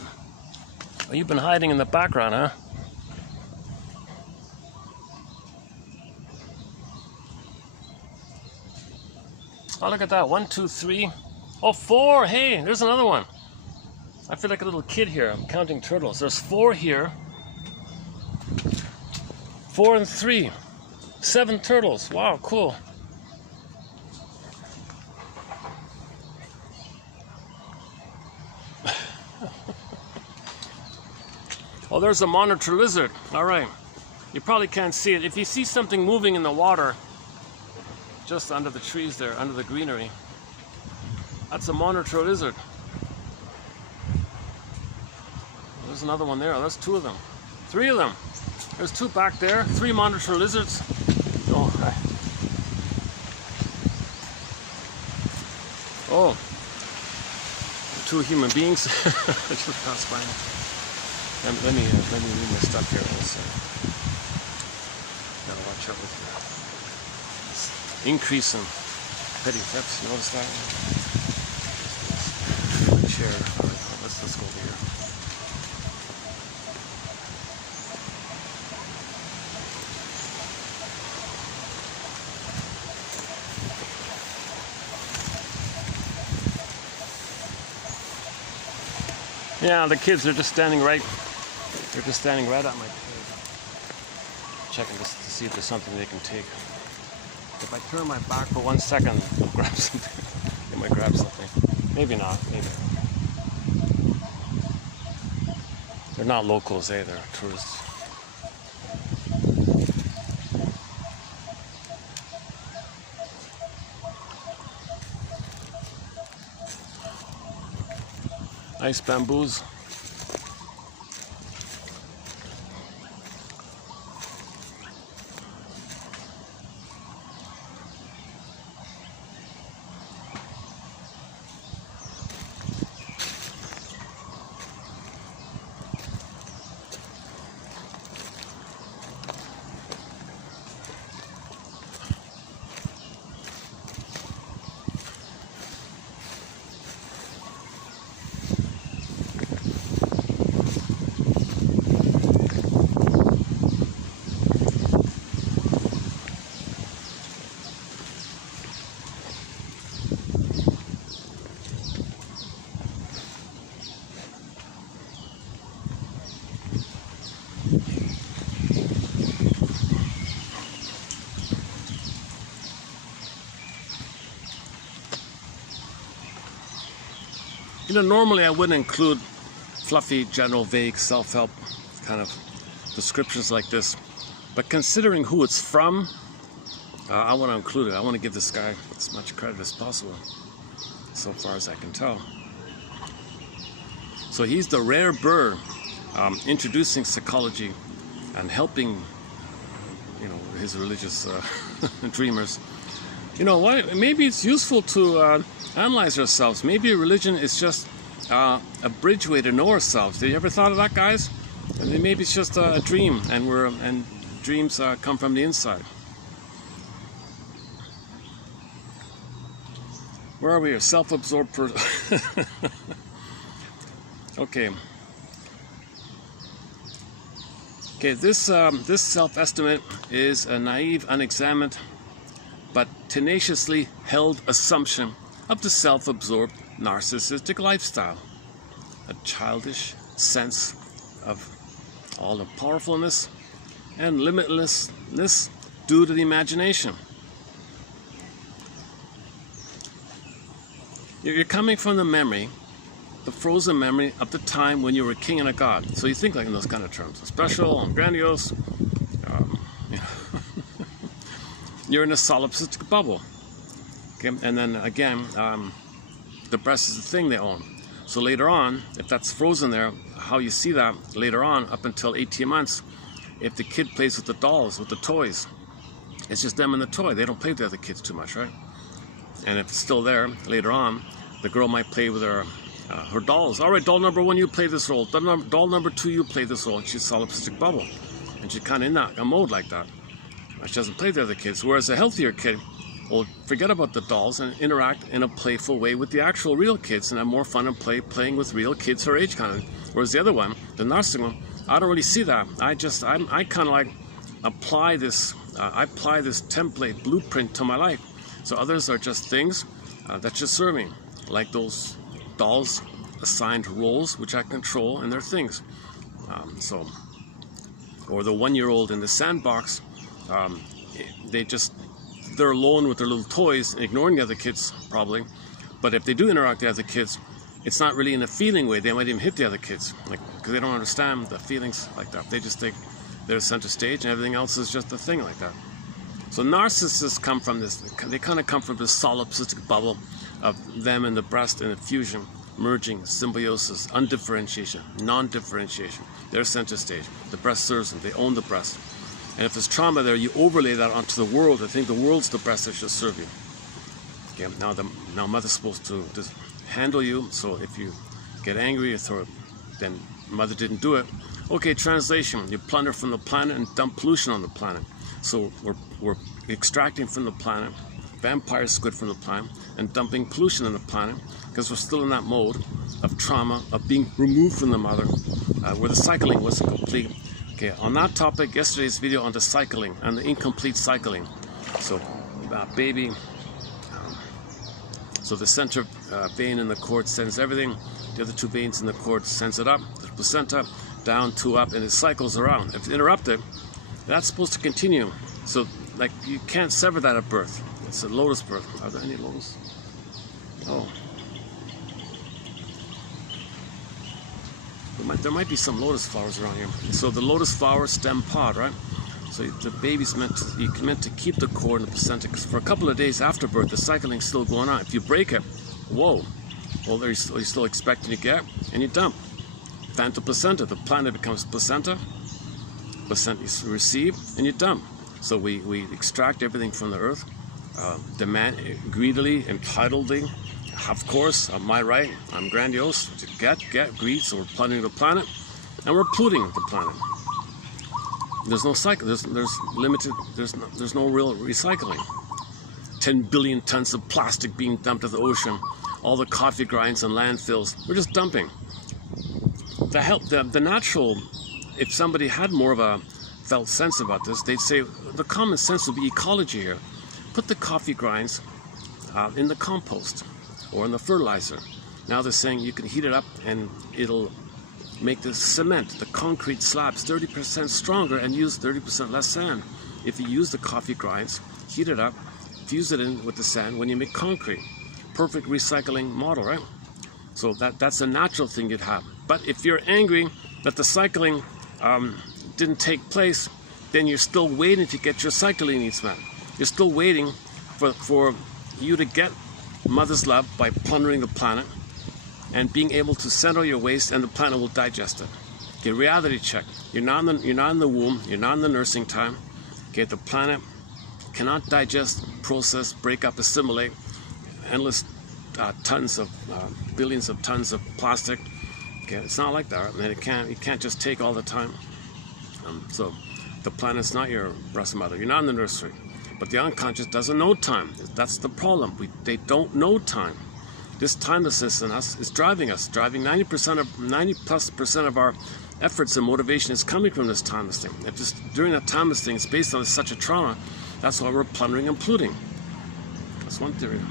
Oh, you've been hiding in the background, huh? Oh, look at that. 1, 2, 3. Oh, 4. Hey, there's another one. I feel like a little kid here. I'm counting turtles. There's 4 here. 4 and 3. 7 turtles. Wow, cool. Oh, there's a monitor lizard. All right. You probably can't see it. If you see something moving in the water, just under the trees there, under the greenery, that's a monitor lizard. There's another one there. That's 2 of them. 3 of them. There's 2 back there. 3 monitor lizards. Oh, hi. Oh. 2 human beings. I just passed by. Let me read my stuff here. Gotta watch out with the increase in petty thefts. You notice that? Chair. Let's go over here. Yeah, the kids are just standing right. They're just standing right at my table, checking just to see if there's something they can take. If I turn my back for 1 second, they'll grab something. I might grab something. Maybe not, maybe. They're not locals, eh? They're tourists. Nice bamboos. You know, normally I wouldn't include fluffy, general, vague, self-help kind of descriptions like this, but considering who it's from, I want to include it. I want to give this guy as much credit as possible, so far as I can tell. So he's the rare bird introducing psychology and helping, you know, his religious dreamers. You know what? Maybe it's useful to analyze ourselves. Maybe religion is just a bridgeway to know ourselves. Have you ever thought of that, guys? Maybe it's just a dream, and dreams come from the inside. Where are we here? Self-absorbed person. Okay. Okay, this self-estimate is a naive, unexamined, but tenaciously held assumption of the self-absorbed narcissistic lifestyle. A childish sense of all the powerfulness and limitlessness due to the imagination. You're coming from the memory, the frozen memory of the time when you were a king and a god. So you think like in those kind of terms, special and grandiose. You know. You're in a solipsistic bubble. Okay, and then again, the breast is the thing they own. So later on, if that's frozen there, how you see that later on, up until 18 months, if the kid plays with the dolls, with the toys, it's just them and the toy. They don't play with the other kids too much, right? And if it's still there later on, the girl might play with her dolls. All right, doll number one, you play this role. Doll number two, you play this role. And she's solipsistic bubble, and she's kind of in that mode like that. She doesn't play with the other kids. Whereas a healthier kid will forget about the dolls and interact in a playful way with the actual real kids and have more fun and playing with real kids her age kind of. Whereas the other one, the narcissistic one, I don't really see that. I kind of like apply this template blueprint to my life. So others are just things that just serve me, like those dolls assigned roles which I control, and they're things. Or the 1-year-old in the sandbox, they're alone with their little toys, ignoring the other kids probably. But if they do interact with the other kids, it's not really in a feeling way. They might even hit the other kids, like, because they don't understand the feelings like that. They just think they're center stage and everything else is just a thing like that. So narcissists come from this. They kind of come from this solipsistic bubble of them and the breast in a fusion, merging, symbiosis, undifferentiation, non-differentiation. They're center stage. The breast serves them. They own the breast. And if there's trauma there, you overlay that onto the world. I think the world's the breast that should serve you. Okay, now mother's supposed to just handle you. So if you get angry, you throw it, then mother didn't do it. Okay, translation. You plunder from the planet and dump pollution on the planet. So we're extracting from the planet, vampire squid from the planet, and dumping pollution on the planet because we're still in that mode of trauma, of being removed from the mother, where the cycling wasn't complete. Okay, on that topic, yesterday's video on the cycling and the incomplete cycling. So, baby, so the center vein in the cord sends everything, the other two veins in the cord sends it up, the placenta, down, two up, and it cycles around. If it's interrupted, that's supposed to continue. So, like, you can't sever that at birth. It's a lotus birth. Are there any lotus? Oh. There might be some lotus flowers around here. So the lotus flower stem pod, right? So the baby's meant to keep the cord and the placenta for a couple of days after birth. The cycling's still going on. If you break it, whoa, well, you're still expecting to get, and you dump. Phantom placenta, the planet becomes placenta. Placenta you receive, and you dump. So we extract everything from the earth, demand greedily, entitledly. Of course, on my right, I'm grandiose. To get, greed, so we're plundering the planet, and we're polluting the planet. There's no cycle. There's limited. There's no real recycling. 10 billion tons of plastic being dumped to the ocean. All the coffee grinds and landfills. We're just dumping. The natural. If somebody had more of a felt sense about this, they'd say the common sense would be ecology here. Put the coffee grinds in the compost or in the fertilizer. Now they're saying you can heat it up and it'll make the cement, the concrete slabs 30% stronger and use 30% less sand. If you use the coffee grinds, heat it up, fuse it in with the sand when you make concrete. Perfect recycling model, right? So that's a natural thing you'd have. But if you're angry that the cycling didn't take place, then you're still waiting to get your cycling needs met. You're still waiting for you to get mother's love by plundering the planet and being able to send out your waste, and the planet will digest it. Okay, reality check. You're not in the womb. You're not in the nursing time. Okay, the planet cannot digest, process, break up, assimilate endless tons of billions of tons of plastic. Okay, it's not like that, and it can't just take all the time. So the planet's not your breast mother. You're not in the nursery. But the unconscious doesn't know time. That's the problem. They don't know time. This timelessness in us is driving 90+% of our efforts and motivation is coming from this timeless thing. If just during that timeless thing, it's based on such a trauma. That's why we're plundering and polluting. That's one theory.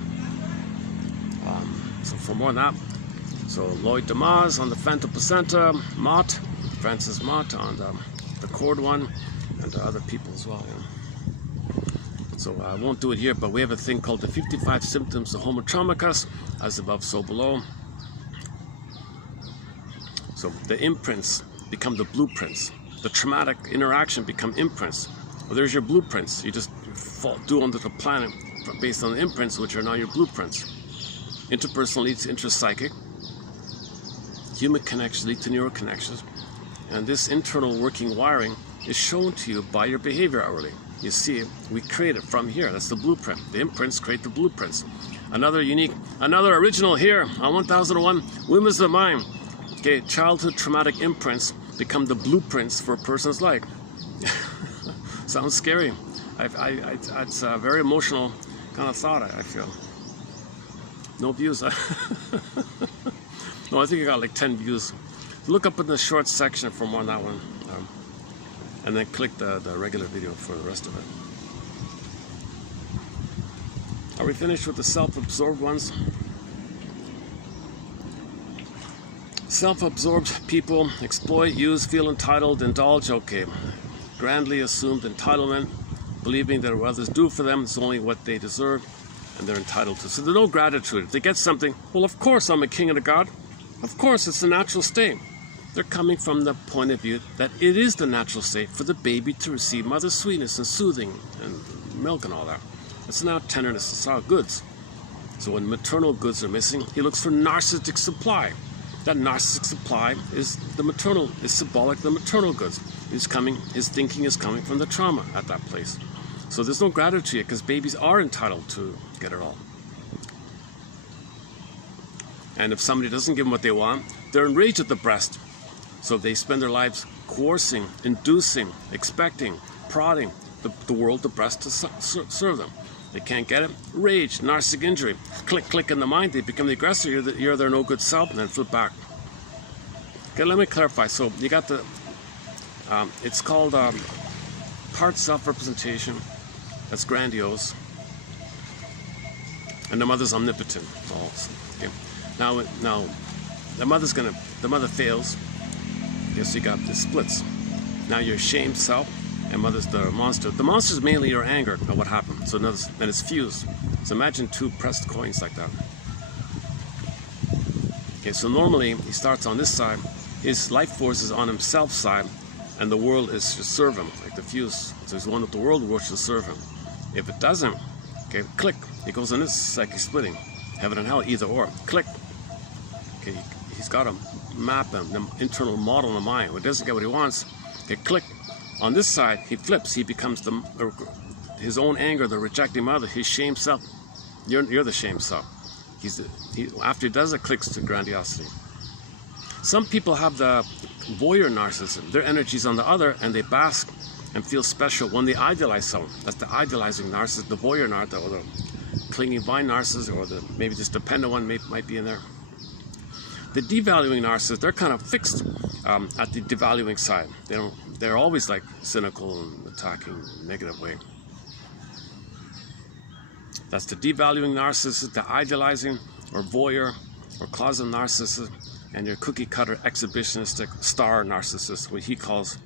So for more on that, so Lloyd Damas on the phantom placenta, Mott, Francis Mott on the cord one, and other people as well. Yeah. So I won't do it here, but we have a thing called the 55 symptoms of Homo traumicus, as above, so below. So the imprints become the blueprints. The traumatic interaction become imprints. Well, there's your blueprints. You just do onto the planet based on the imprints, which are now your blueprints. Interpersonal leads to intrapsychic. Human connections lead to neural connections. And this internal working wiring is shown to you by your behavior hourly. You see, we create it from here. That's the blueprint. The imprints create the blueprints. Another original here on 1001 Windmills of the Mind. Okay, childhood traumatic imprints become the blueprints for a person's life. Sounds scary. It's a very emotional kind of thought, I feel. No views. No, I think I got like 10 views. Look up in the short section for more on that one. And then click the regular video for the rest of it. Are we finished with the self-absorbed ones? Self-absorbed people exploit, use, feel entitled, indulge. Okay. Grandly assumed entitlement, believing that what others do for them is only what they deserve and they're entitled to. So there's no gratitude. If they get something, well, of course I'm a king and a god. Of course, it's the natural state. They're coming from the point of view that it is the natural state for the baby to receive mother's sweetness and soothing and milk and all that. It's now tenderness, it's all goods. So when maternal goods are missing, he looks for narcissistic supply. That narcissistic supply is symbolic of the maternal goods. His thinking is coming from the trauma at that place. So there's no gratitude because babies are entitled to get it all. And if somebody doesn't give them what they want, they're enraged at the breast. So they spend their lives coercing, inducing, expecting, prodding the world, the breast, to serve them. They can't get it. Rage, narcissistic injury. Click in the mind. They become the aggressor. You're their no good self, and then flip back. Okay, let me clarify. So you got the. It's called part self-representation. That's grandiose. And the mother's omnipotent. Okay. Now the mother fails. Yes, you got the splits. Now your shamed self, and mother's the monster. The monster is mainly your anger at what happened. So then it's fused. So imagine two pressed coins like that. Okay, so normally he starts on this side, his life force is on himself side, and the world is to serve him, like the fuse. So he's one of the world works to serve him. If it doesn't, okay, click, he goes on this psychic splitting, heaven and hell, either or, click. Okay, he's got a map, an internal model in the mind. When he doesn't get what he wants, okay, click. On this side, he flips, he becomes his own anger, the rejecting mother, his shame self. You're the shame self. After he does it, clicks to grandiosity. Some people have the voyeur narcissism. Their energy's on the other, and they bask and feel special when they idealize someone. That's the idealizing narcissist, the voyeur narcissist, or the clinging vine narcissist, or the maybe just dependent one might be in there. The devaluing narcissists, they're kind of fixed at the devaluing side. They're always like cynical and attacking in a negative way. That's the devaluing narcissist, the idealizing or voyeur or closet narcissist, and your cookie cutter exhibitionistic star narcissist, what he calls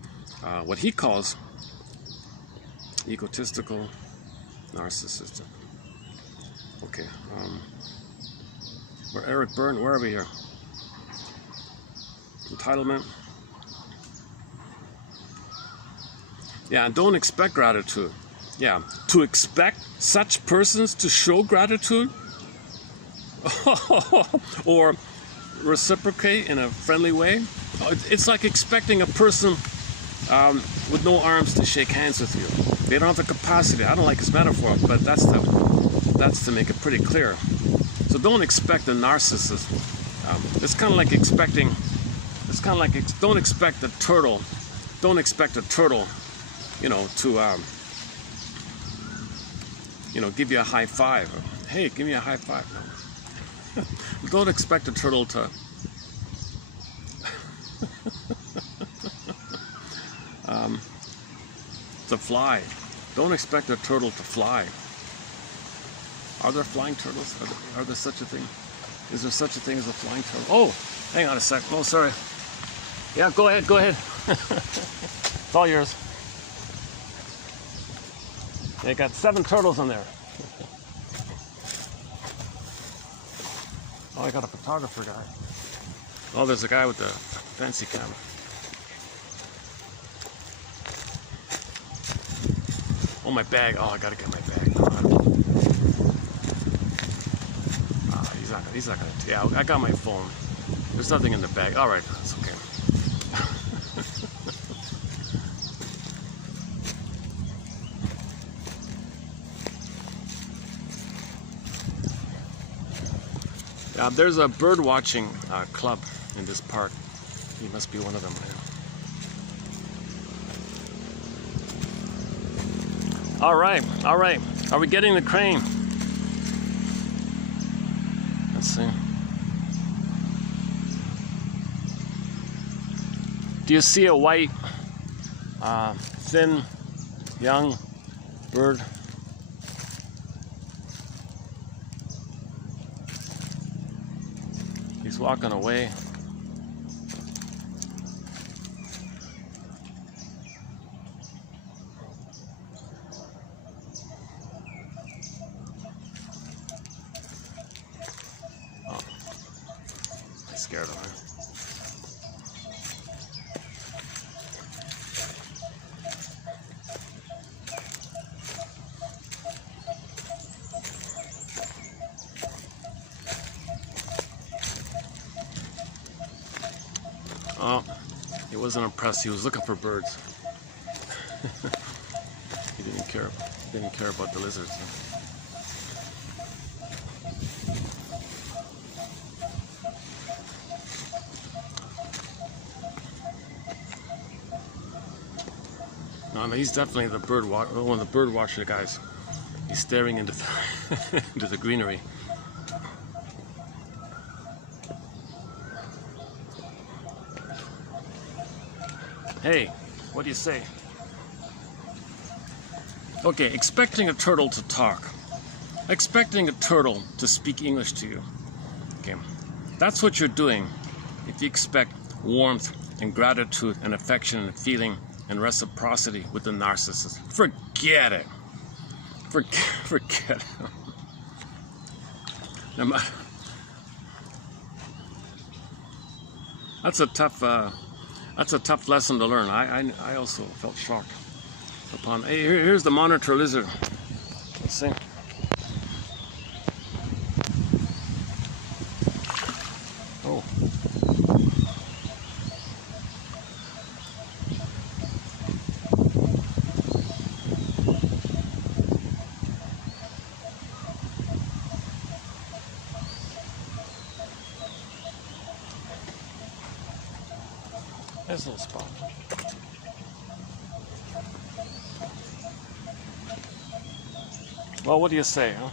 egotistical narcissistic. Okay, we're Eric Byrne, where are we here? Entitlement. Yeah, and don't expect gratitude. Yeah, to expect such persons to show gratitude or reciprocate in a friendly way. It's like expecting a person with no arms to shake hands with you. They don't have the capacity. I don't like his metaphor, but that's to make it pretty clear. So don't expect a narcissist. It's kind of like expecting. It's kind of like don't expect a turtle. Don't expect a turtle, to give you a high five. Hey, give me a high five. No. Don't expect a turtle to fly. Don't expect a turtle to fly. Are there flying turtles? Are there such a thing? Is there such a thing as a flying turtle? Oh, hang on a sec. Oh, sorry. Yeah, go ahead. It's all yours. They got 7 turtles in there. Oh, I got a photographer guy. Oh, there's a guy with the fancy camera. Oh, my bag. Oh, I gotta get my bag. He's not gonna. Yeah, I got my phone. There's nothing in the bag. All right, that's okay. There's a bird watching club in this park. He must be one of them. Yeah. All right. Are we getting the crane? Let's see. Do you see a white, thin, young bird? He's walking away. Oh, I scared him. Oh, he wasn't impressed. He was looking for birds. He didn't care about the lizards. No, I mean, he's definitely the one of the bird watcher guys. He's staring into into the greenery. Hey, what do you say? Okay, expecting a turtle to talk. Expecting a turtle to speak English to you. Okay, that's what you're doing if you expect warmth and gratitude and affection and feeling and reciprocity with the narcissist. Forget it. Forget it. No matter. That's a tough lesson to learn. I also felt shocked upon. Hey, here's the monitor lizard. Let's see. Oh. Nice little spot. Well, what do you say, huh?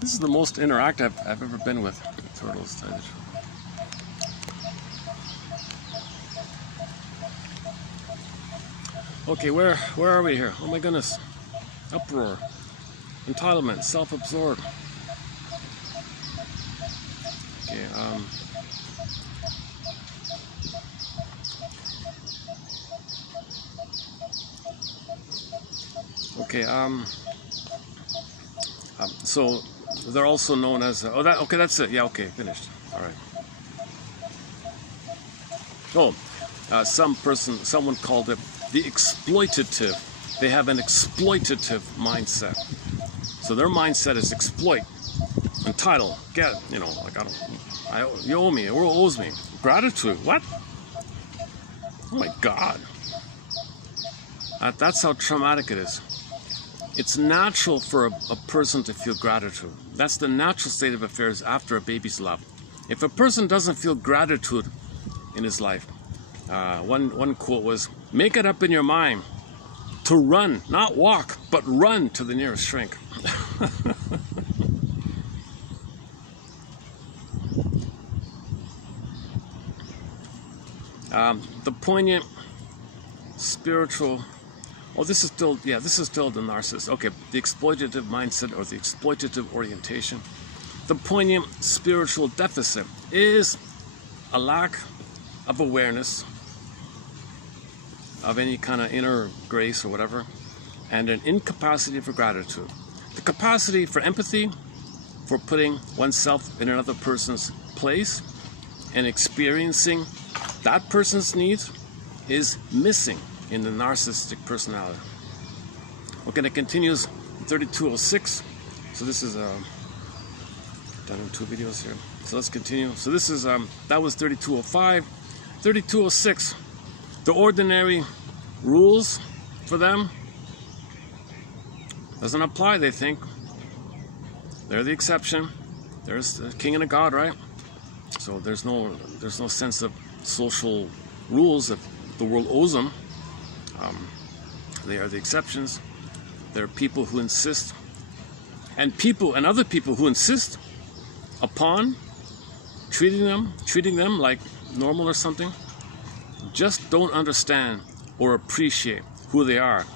This is the most interactive I've ever been with turtles. To tell you the truth. Okay, where are we here? Oh my goodness. Uproar. Entitlement. Self-absorbed. Okay, so they're also known as okay, that's it. Yeah, okay, finished. All right. Someone called it the exploitative. They have an exploitative mindset. So their mindset is exploit, entitle, get, like you owe me, the world owes me. Gratitude, what? Oh my God. That's how traumatic it is. It's natural for a person to feel gratitude. That's the natural state of affairs after a baby's love. If a person doesn't feel gratitude in his life, one quote was, make it up in your mind to run, not walk, but run to the nearest shrink. The poignant spiritual. Oh, this is still the narcissist. Okay, the exploitative mindset or the exploitative orientation. The poignant spiritual deficit is a lack of awareness of any kind of inner grace or whatever, and an incapacity for gratitude. The capacity for empathy, for putting oneself in another person's place and experiencing that person's needs, is missing in the narcissistic personality. Okay, it continues 3206. So this is done in 2 videos here. So let's continue. So this is that was 3205. 3206. The ordinary rules for them doesn't apply, they think. They're the exception. There's a king and a god, right? So there's no sense of social rules that the world owes them. They are the exceptions. There are people who insist, and other people who insist upon treating them like normal or something, just don't understand or appreciate who they are.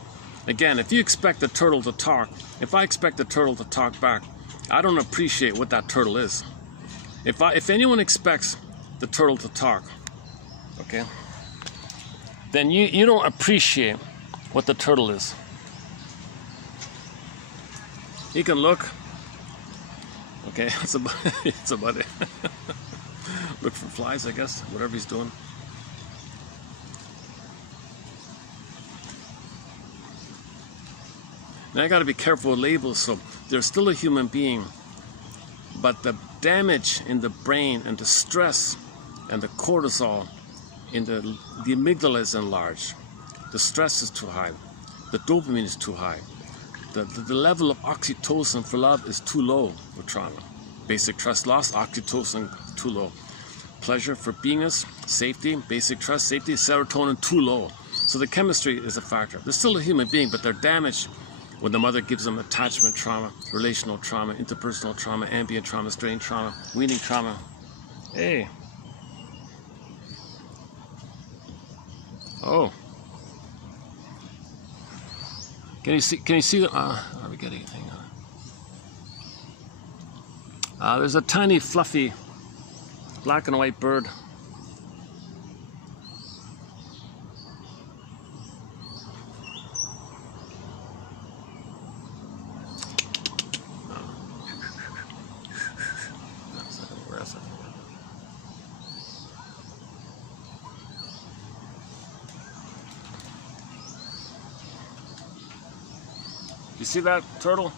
Again, if you expect the turtle to talk, if I expect the turtle to talk back, I don't appreciate what that turtle is. If anyone expects the turtle to talk, okay, then you don't appreciate what the turtle is. He can look. Okay, it's about it. Look for flies, I guess, whatever he's doing. Now I got to be careful with labels. So they're still a human being, but the damage in the brain and the stress and the cortisol in the amygdala is enlarged. The stress is too high. The dopamine is too high. The level of oxytocin for love is too low for trauma. Basic trust lost, oxytocin too low. Pleasure for beingness, safety, basic trust, safety, serotonin too low. So the chemistry is a factor. They're still a human being, but they're damaged when the mother gives them attachment trauma, relational trauma, interpersonal trauma, ambient trauma, strain trauma, weaning trauma. Hey. Oh. Can you see the, are we getting anything? There's a tiny fluffy black and white bird. You see that turtle?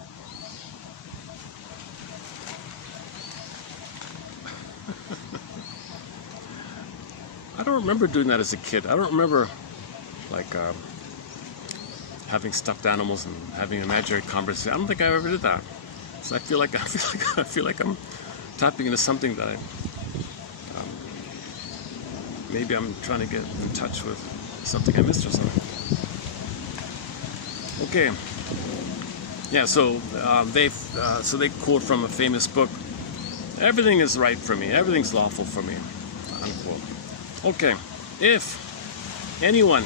I don't remember doing that as a kid. I don't remember like having stuffed animals and having imaginary conversation. I don't think I ever did that. So I feel like I'm tapping into something that maybe I'm trying to get in touch with something I missed or something. Okay. Yeah. So they quote from a famous book: "Everything is right for me. Everything's lawful for me." Unquote. Okay. If anyone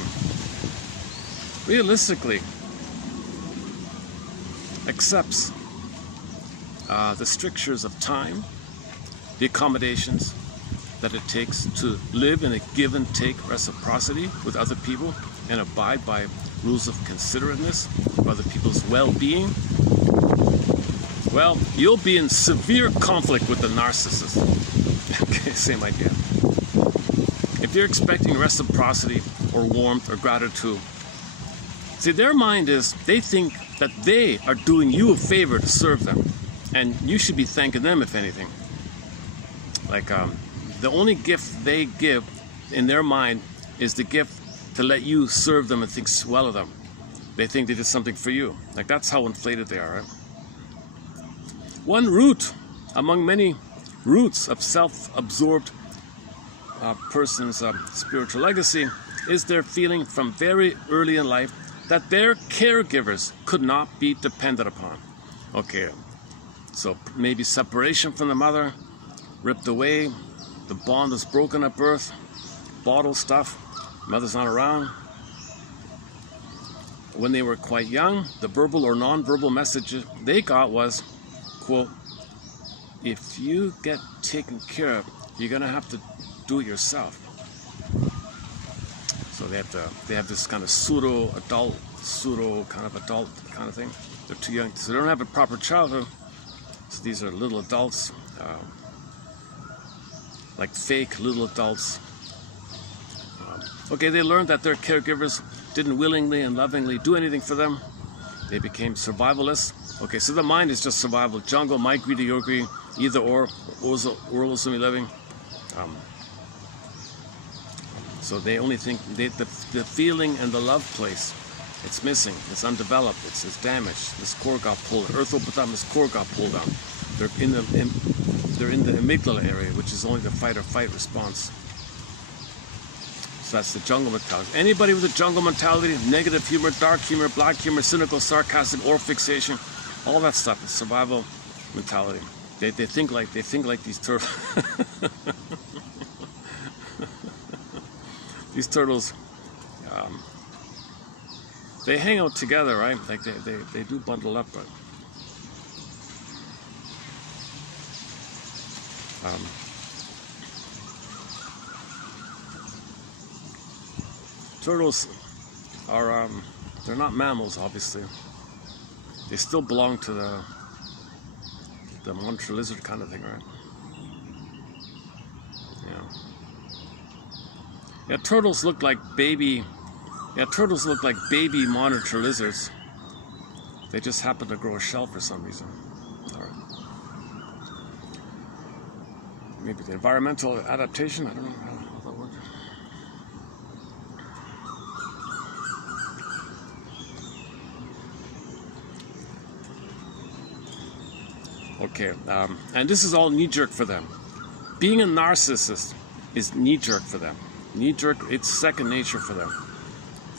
realistically accepts the strictures of time, the accommodations that it takes to live in a give and take reciprocity with other people and abide by rules of considerateness of other people's well-being, well, you'll be in severe conflict with the narcissist. Okay, same idea. If you're expecting reciprocity or warmth or gratitude, see, their mind is, they think that they are doing you a favor to serve them, and you should be thanking them, if anything. Like, the only gift they give in their mind is the gift to let you serve them and think well of them. They think they did something for you. Like, that's how inflated they are, right? One root among many roots of self-absorbed person's spiritual legacy is their feeling from very early in life that their caregivers could not be depended upon. Okay, so maybe separation from the mother, ripped away, the bond is broken at birth, bottled stuff, mother's not around. When they were quite young, the verbal or non-verbal message they got was, quote, "If you get taken care of, you're gonna have to do it yourself." So they have this kind of pseudo kind of thing. They're too young, so they don't have a proper childhood. So these are little adults, like fake little adults. Okay, they learned that their caregivers didn't willingly and lovingly do anything for them. They became survivalists. Okay, so the mind is just survival. Jungle, my greedy, your greedy, either or, world is only living. So they only think the feeling and the love place, it's missing, it's undeveloped, it's damaged. This core got pulled. Earthopothamus core got pulled down. They're in the amygdala area, which is only the fight or flight response. So that's the jungle mentality. Anybody with a jungle mentality, negative humor, dark humor, black humor, cynical, sarcastic, or fixation, all that stuff is survival mentality. They think like these turtles. These turtles, they hang out together, right? Like they do bundle up, but turtles are they're not mammals, obviously. They still belong to the monitor lizard kind of thing, right? Yeah, turtles look like baby monitor lizards. They just happen to grow a shell for some reason. All right. Maybe the environmental adaptation, I don't know how that works. Okay, and this is all knee-jerk for them. Being a narcissist is knee-jerk for them. Knee-jerk, it's second nature for them.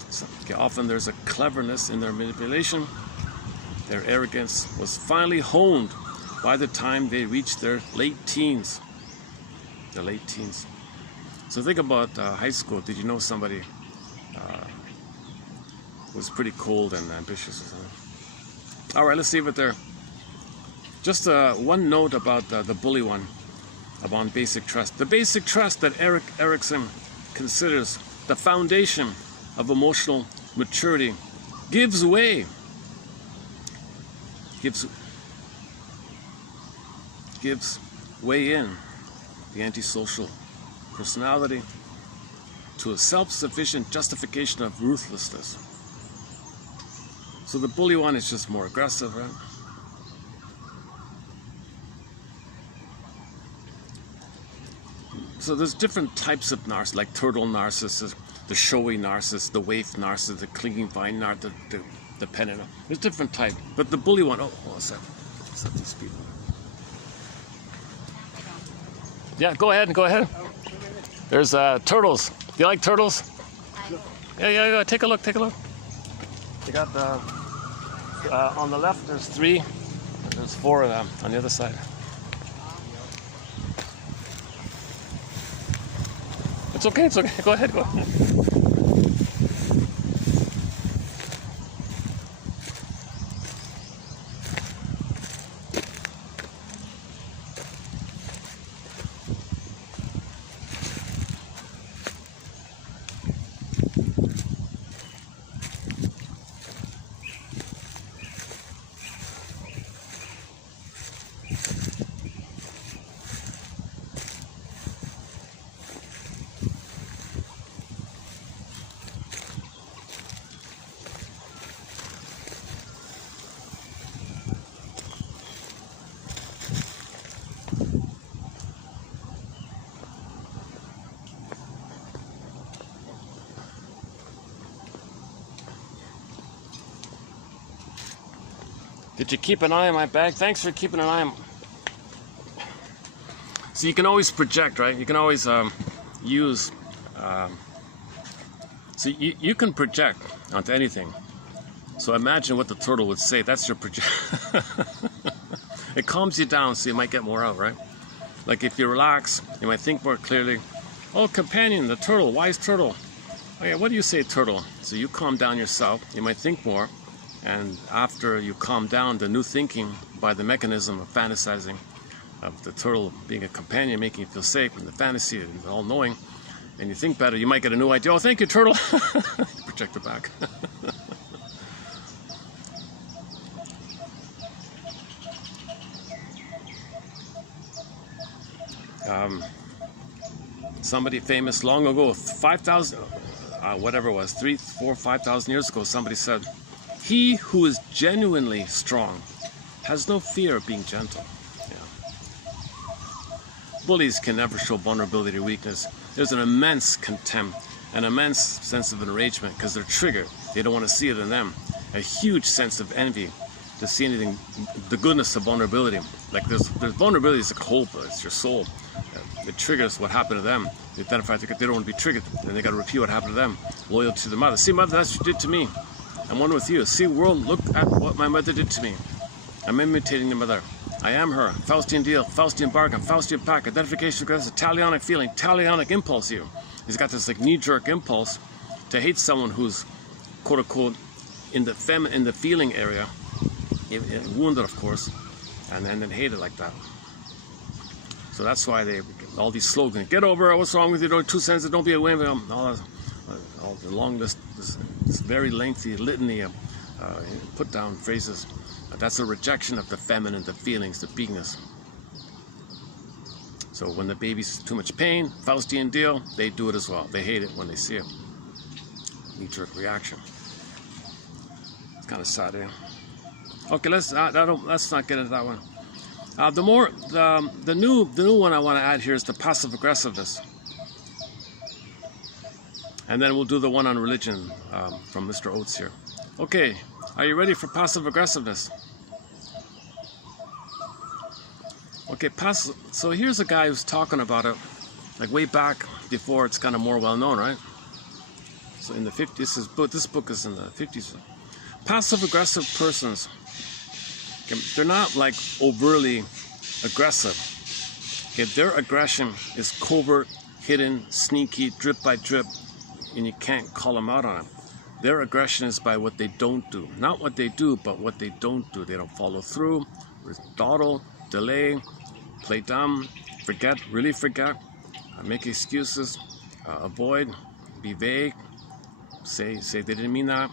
So, okay, often there's a cleverness in their manipulation. Their arrogance was finally honed by the time they reached their late teens. Their late teens. So think about high school. Did you know somebody was pretty cold and ambitious or something? All right, let's leave it there. Just one note about the bully one, about basic trust. The basic trust that Erickson considers the foundation of emotional maturity gives way in the antisocial personality to a self-sufficient justification of ruthlessness. So the bully one is just more aggressive, right? So there's different types of narcissists, like turtle narcissists, the showy narcissist, the waif narcissist, the clinging vine narcissist, the dependent. There's different types. But the bully one, what's that? What's that, these people? Yeah, go ahead. There's turtles. Do you like turtles? Yeah, take a look. You got the, on the left there's 3, and there's 4 of them on the other side. It's okay. Go ahead. Did you keep an eye on my bag? Thanks for keeping an eye on. So you can always project, right? You can always use. So you can project onto anything. So imagine what the turtle would say. That's your project. It calms you down, so you might get more out, right? Like if you relax, you might think more clearly. Oh, companion, the turtle, wise turtle. Oh yeah, what do you say, turtle? So you calm down yourself. You might think more. And after you calm down, the new thinking by the mechanism of fantasizing, of the turtle being a companion, making you feel safe, and the fantasy and the all-knowing, and you think better, you might get a new idea. Oh, thank you, turtle. Project it back. Somebody famous long ago, 5,000, whatever it was, 3, 4, 5,000 years ago, somebody said, "He who is genuinely strong has no fear of being gentle." Yeah. Bullies can never show vulnerability or weakness. There's an immense contempt, an immense sense of enragement because they're triggered. They don't want to see it in them. A huge sense of envy to see anything, the goodness of vulnerability. Like there's vulnerability is a hope, it's your soul. It triggers what happened to them. They identify they don't want to be triggered, and they got to repeat what happened to them. Loyalty to the mother. See, mother, that's what you did to me. I'm one with you. See, world, look at what my mother did to me. I'm imitating the mother. I am her. Faustian deal, Faustian bargain, Faustian pack, identification aggressive, talionic feeling, talionic impulse here. He's got this like knee-jerk impulse to hate someone who's quote-unquote in the feeling area, wounded of course, and then hate it like that. So that's why they all these slogans: "Get over it. What's wrong with you? Don't 2 cents. Don't be a win." All the long list, this very lengthy litany of put down phrases. That's a rejection of the feminine, the feelings, the beingness. So when the baby's too much pain, Faustian deal, they do it as well. They hate it when they see it. Knee-jerk reaction. It's kind of sad, eh? Okay, let's not get into that one. The new one I want to add here is the passive aggressiveness, and then we'll do the one on religion from Mr. Oates here. Okay, are you ready for passive aggressiveness? Okay, so here's a guy who's talking about it, like way back before it's kind of more well known, right? So in the 50s, this book is in the 50s. Passive aggressive persons, they're not like overtly aggressive. Okay, their aggression is covert, hidden, sneaky, drip by drip, and you can't call them out on it. Their aggression is by what they don't do. Not what they do, but what they don't do. They don't follow through, dawdle, delay, play dumb, forget, really forget, make excuses, avoid, be vague, say they didn't mean that.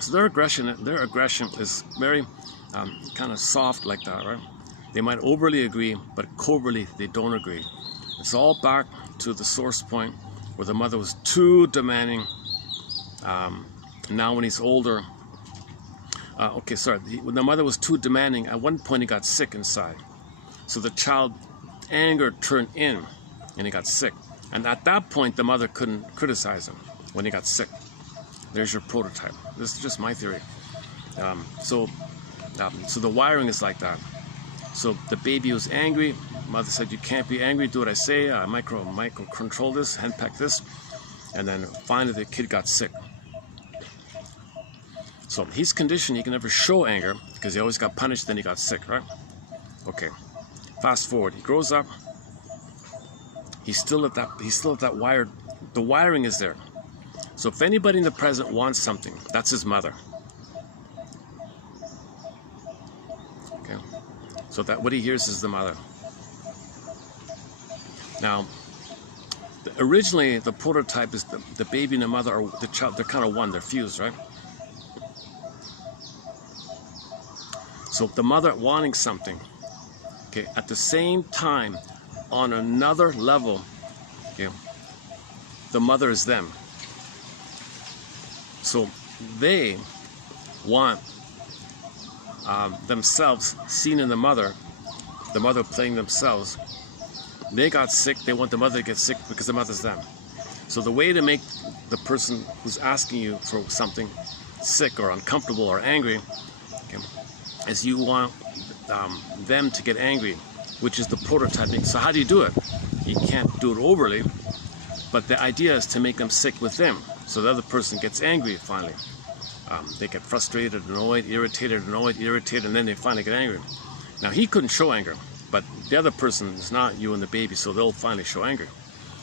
So their aggression is very kind of soft like that, right? They might overly agree, but covertly they don't agree. It's all back to the source point where the mother was too demanding. Now when he's older, Okay, sorry. When the mother was too demanding, at one point he got sick inside. So the child anger turned in, and he got sick. And at that point, the mother couldn't criticize him when he got sick. There's your prototype. This is just my theory. So the wiring is like that. So the baby was angry. Mother said, "You can't be angry. Do what I say. Micro control this. Henpeck this." And then finally, the kid got sick. So he's conditioned. He can never show anger because he always got punished. Then he got sick, right? Okay. Fast forward. He grows up. He's still at that wired. The wiring is there. So if anybody in the present wants something, that's his mother. Okay. So that what he hears is the mother. Now, originally the prototype is the baby and the mother or the child. They're kind of one. They're fused, right? So the mother wanting something, okay, at the same time, on another level, okay, the mother is them. So they want themselves seen in the mother playing themselves. They got sick, they want the mother to get sick because the mother's them. So the way to make the person who's asking you for something sick or uncomfortable or angry, okay, is you want them to get angry, which is the prototyping. So how do you do it? You can't do it overly, but the idea is to make them sick with them. So the other person gets angry finally. They get frustrated, annoyed, irritated, and then they finally get angry. Now he couldn't show anger, but the other person is not you and the baby, so they'll finally show anger.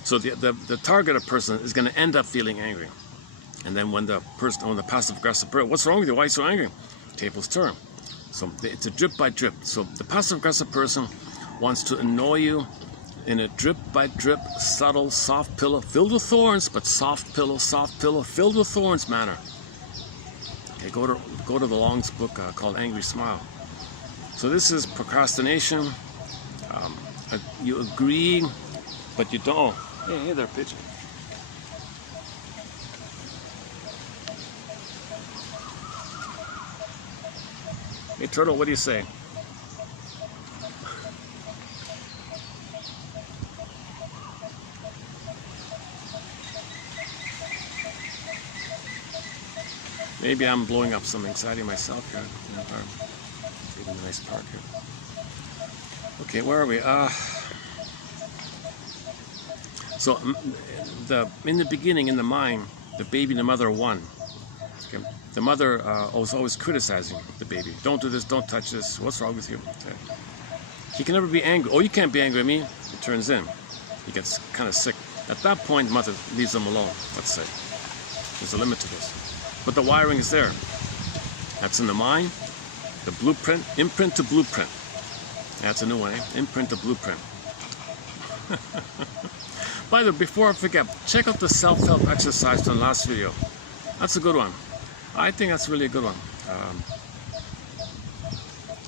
So the targeted person is going to end up feeling angry. And then when the passive aggressive person, "What's wrong with you? Why are you so angry?" Tables turn. So it's a drip by drip. So the passive aggressive person wants to annoy you in a drip by drip, subtle, soft pillow, filled with thorns, but soft pillow, filled with thorns manner. Okay, go to the Long's book called Angry Smile. So this is procrastination. You agree, but you don't. Hey there, pigeon. Hey, turtle, what do you say? Maybe I'm blowing up some anxiety myself here. In a nice park here. Okay, where are we? So in the beginning, in the mind, the baby and the mother are one. Okay. The mother was always criticizing the baby. "Don't do this, don't touch this, what's wrong with you?" Okay. He can never be angry. "Oh, you can't be angry at me." He turns in. He gets kind of sick. At that point, mother leaves him alone, let's say. There's a limit to this. But the wiring is there. That's in the mind, the blueprint, imprint to blueprint. That's a new one, eh? Imprint to blueprint. By the way, before I forget, check out the self-help exercise from the last video. That's a good one. I think that's really a good one.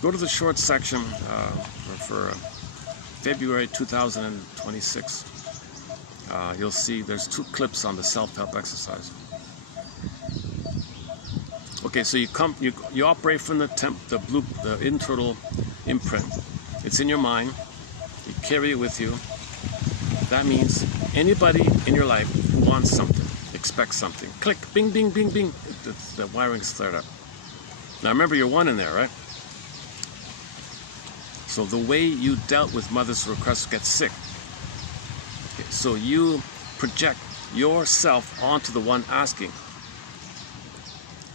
Go to the short section for February 2026. You'll see there's 2 clips on the self-help exercise. Okay, so you operate from the internal imprint. It's in your mind. You carry it with you. That means anybody in your life who wants something, expects something, click, bing, bing, bing, bing. The wiring's flared up. Now remember, you're one in there, right? So the way you dealt with mother's request gets sick. Okay, so you project yourself onto the one asking,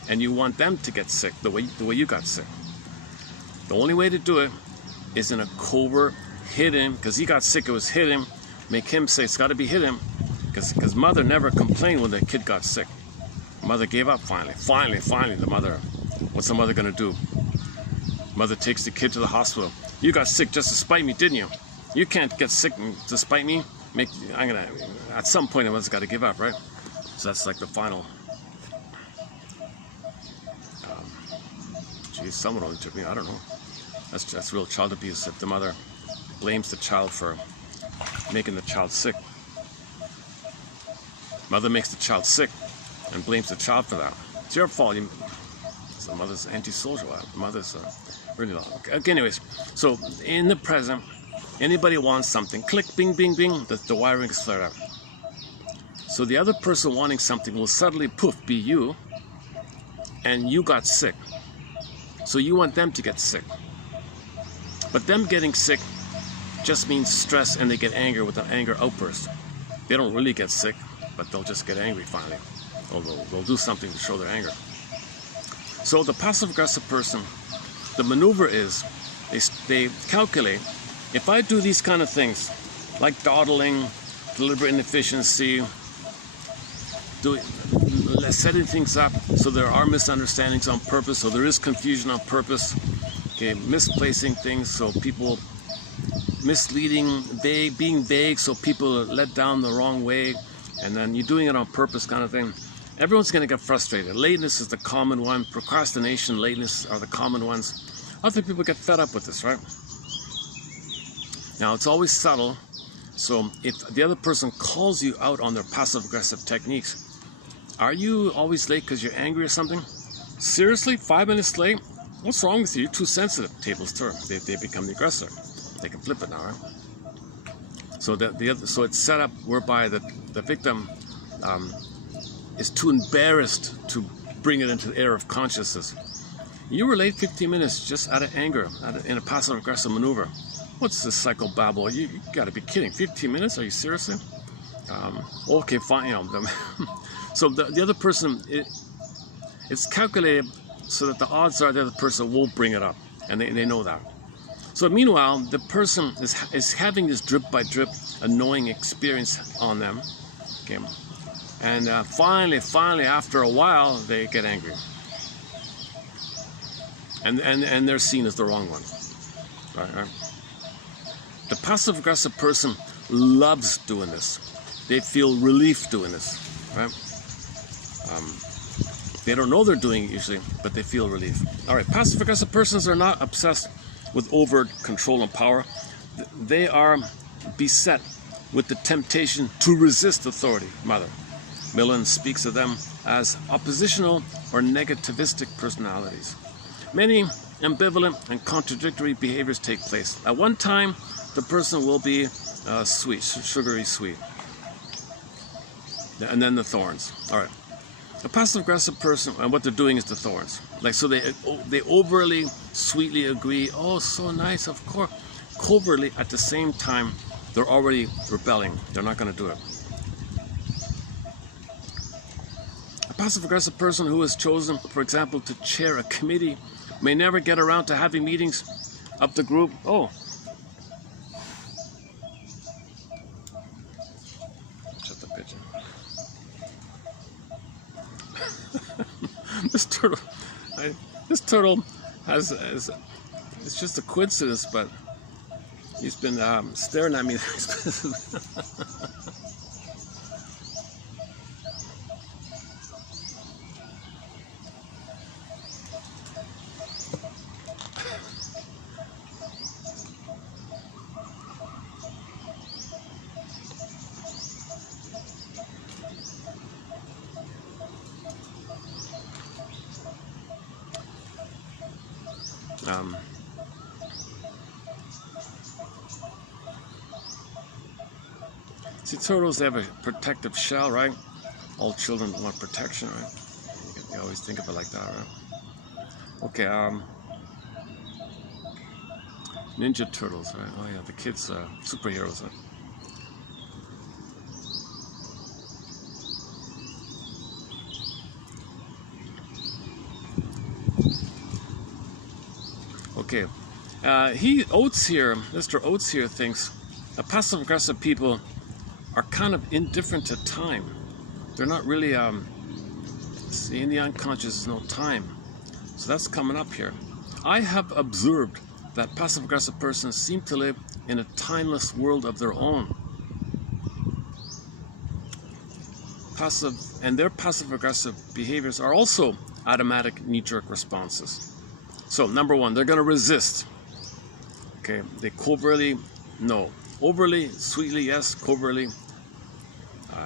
and you want them to get sick the way you got sick. The only way to do it is in a covert, hidden, because he got sick, it was hidden. Make him say it's got to be hidden, because mother never complained when the kid got sick. Mother gave up finally. Finally, the mother. What's the mother gonna do? Mother takes the kid to the hospital. "You got sick just to spite me, didn't you? You can't get sick to spite me. At some point, the mother's got to give up, right?" So that's like the final. Geez, someone only took me. I don't know. That's real child abuse. If the mother blames the child for making the child sick. Mother makes the child sick and blames the child for that. It's your fault. The mother's anti-social. The mother's really not. Okay, anyways, so in the present, anybody wants something, click, bing, bing, bing, the wiring is flared up. So the other person wanting something will suddenly, poof, be you, and you got sick. So you want them to get sick. But them getting sick just means stress, and they get angry with an anger outburst. They don't really get sick, but they'll just get angry finally. Or they'll do something to show their anger. So the passive-aggressive person, the maneuver is, they calculate, if I do these kind of things, like dawdling, deliberate inefficiency, setting things up so there are misunderstandings on purpose, so there is confusion on purpose, okay, misplacing things so people, misleading, vague, being vague so people are led down the wrong way, and then you're doing it on purpose kind of thing. Everyone's going to get frustrated. Lateness is the common one. Procrastination, lateness are the common ones. Other people get fed up with this, right? Now, it's always subtle. So if the other person calls you out on their passive-aggressive techniques, are you always late because you're angry or something? Seriously? 5 minutes late? What's wrong with you? You're too sensitive. Tables turn. They become the aggressor. They can flip it now, right? So so it's set up whereby the victim is too embarrassed to bring it into the air of consciousness. You were late 15 minutes just out of anger, in a passive-aggressive maneuver. What's this psychobabble? You got to be kidding. 15 minutes? Are you serious? Okay, fine. So the other person, it's calculated so that the odds are the other person will bring it up, and they know that. So meanwhile, the person is having this drip-by-drip annoying experience on them. Okay. And finally, after a while, they get angry. And they're seen as the wrong one. Right? The passive-aggressive person loves doing this. They feel relief doing this. Right? They don't know they're doing it usually, but they feel relief. All right, passive-aggressive persons are not obsessed with overt control and power. They are beset with the temptation to resist authority, mother. Millen speaks of them as oppositional or negativistic personalities. Many ambivalent and contradictory behaviors take place. At one time, the person will be sweet, sugary sweet. And then the thorns. All right. A passive-aggressive person, and what they're doing is the thorns. Like, so they overly, sweetly agree, oh, so nice, of course. Covertly, at the same time, they're already rebelling. They're not going to do it. A passive-aggressive person who is chosen, for example, to chair a committee may never get around to having meetings of the group. Oh. Shut the pigeon. This turtle has, it's just a coincidence, but he's been staring at me. See, turtles, they have a protective shell, right? All children want protection, right? You always think of it like that, right? Okay, Ninja Turtles, right? Oh yeah, the kids, superheroes, right? Okay, Mr. Oates here thinks passive-aggressive people are kind of indifferent to time. They're not really, see, in the unconscious is no time. So that's coming up here. I have observed that passive-aggressive persons seem to live in a timeless world of their own. Their passive-aggressive behaviors are also automatic knee-jerk responses. So, number one, they're going to resist. Okay, they covertly, no. Overly, sweetly, yes. Covertly,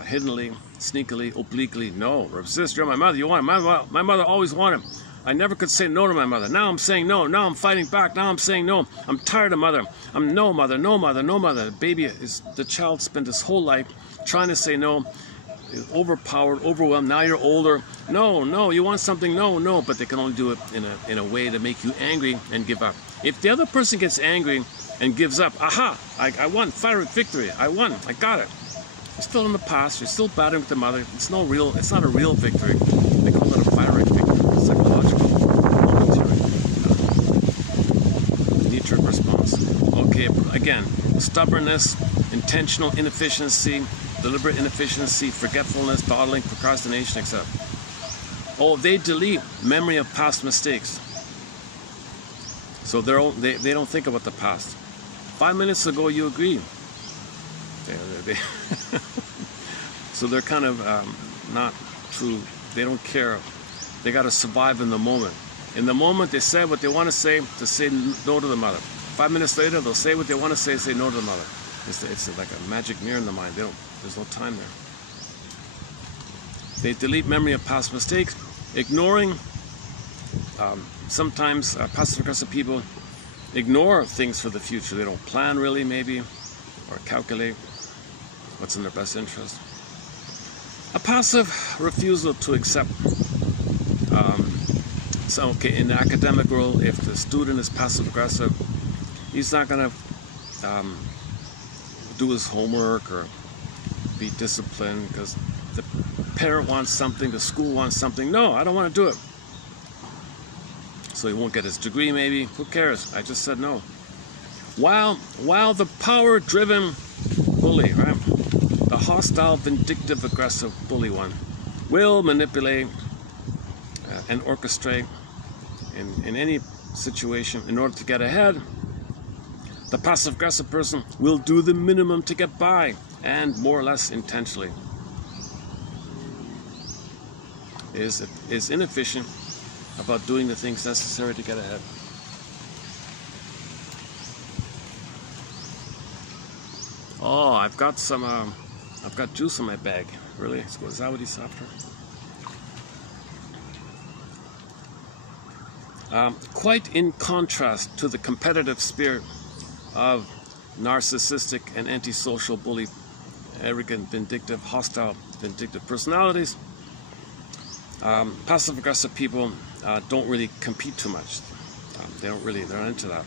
hiddenly, sneakily, obliquely, no. Resist. You're my mother. You want it. My mother always wanted. I never could say no to my mother. Now I'm saying no. Now I'm fighting back. Now I'm saying no. I'm tired of mother. I'm no mother, no mother, no mother. The child spent his whole life trying to say no, overpowered, overwhelmed. Now you're older. No, no, you want something? No, no. But they can only do it in a way to make you angry and give up. If the other person gets angry and gives up, aha, I won, fiery victory. I won, I got it. You're still in the past. You're still battling with the mother. It's not a real victory. They call it a fiery victory. It's psychological, momentary, knee-jerk response. Okay, again, stubbornness, intentional inefficiency, deliberate inefficiency, forgetfulness, dawdling, procrastination, etc. Oh, they delete memory of past mistakes. So they don't think about the past. 5 minutes ago, you agreed. So they're kind of not true. They don't care. They got to survive in the moment. In the moment, they say what they want to say no to the mother. 5 minutes later, they'll say what they want to say no to the mother. It's like a magic mirror in the mind. There's no time there. They delete memory of past mistakes, ignoring. Sometimes passive-aggressive people ignore things for the future. They don't plan really, maybe, or calculate what's in their best interest. A passive refusal to accept. So, okay, in the academic world, if the student is passive-aggressive, he's not going to do his homework or be disciplined because the parent wants something, the school wants something. No, I don't want to do it. So he won't get his degree, maybe. Who cares? I just said no. While the power-driven bully, right? The hostile, vindictive, aggressive bully one will manipulate and orchestrate in any situation in order to get ahead. The passive-aggressive person will do the minimum to get by, and more or less intentionally. Is inefficient about doing the things necessary to get ahead. Oh, I've got juice in my bag. Really? Is that what he's after? Quite in contrast to the competitive spirit of narcissistic and antisocial bully, arrogant, vindictive, hostile, vindictive personalities, passive-aggressive people don't really compete too much. They're not into that.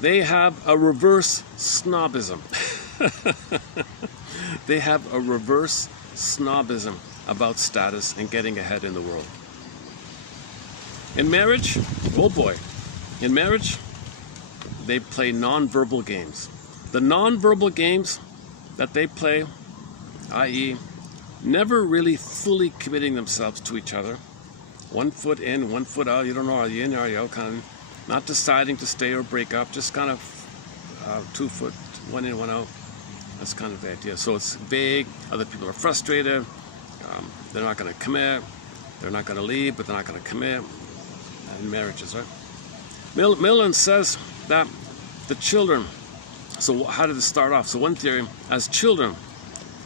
They have a reverse snobism. They have a reverse snobism about status and getting ahead in the world. In marriage, oh boy, in marriage, they play non-verbal games. The non-verbal games that they play, i.e., never really fully committing themselves to each other. 1 foot in, 1 foot out. You don't know, are you in, are you out? Kind of not deciding to stay or break up. Just kind of 2 foot, 1 in, 1 out. That's kind of the idea. So it's vague. Other people are frustrated. They're not going to commit. They're not going to leave, but they're not going to commit. In marriages, right? Millen says that the children. So how did it start off? So one theory, as children,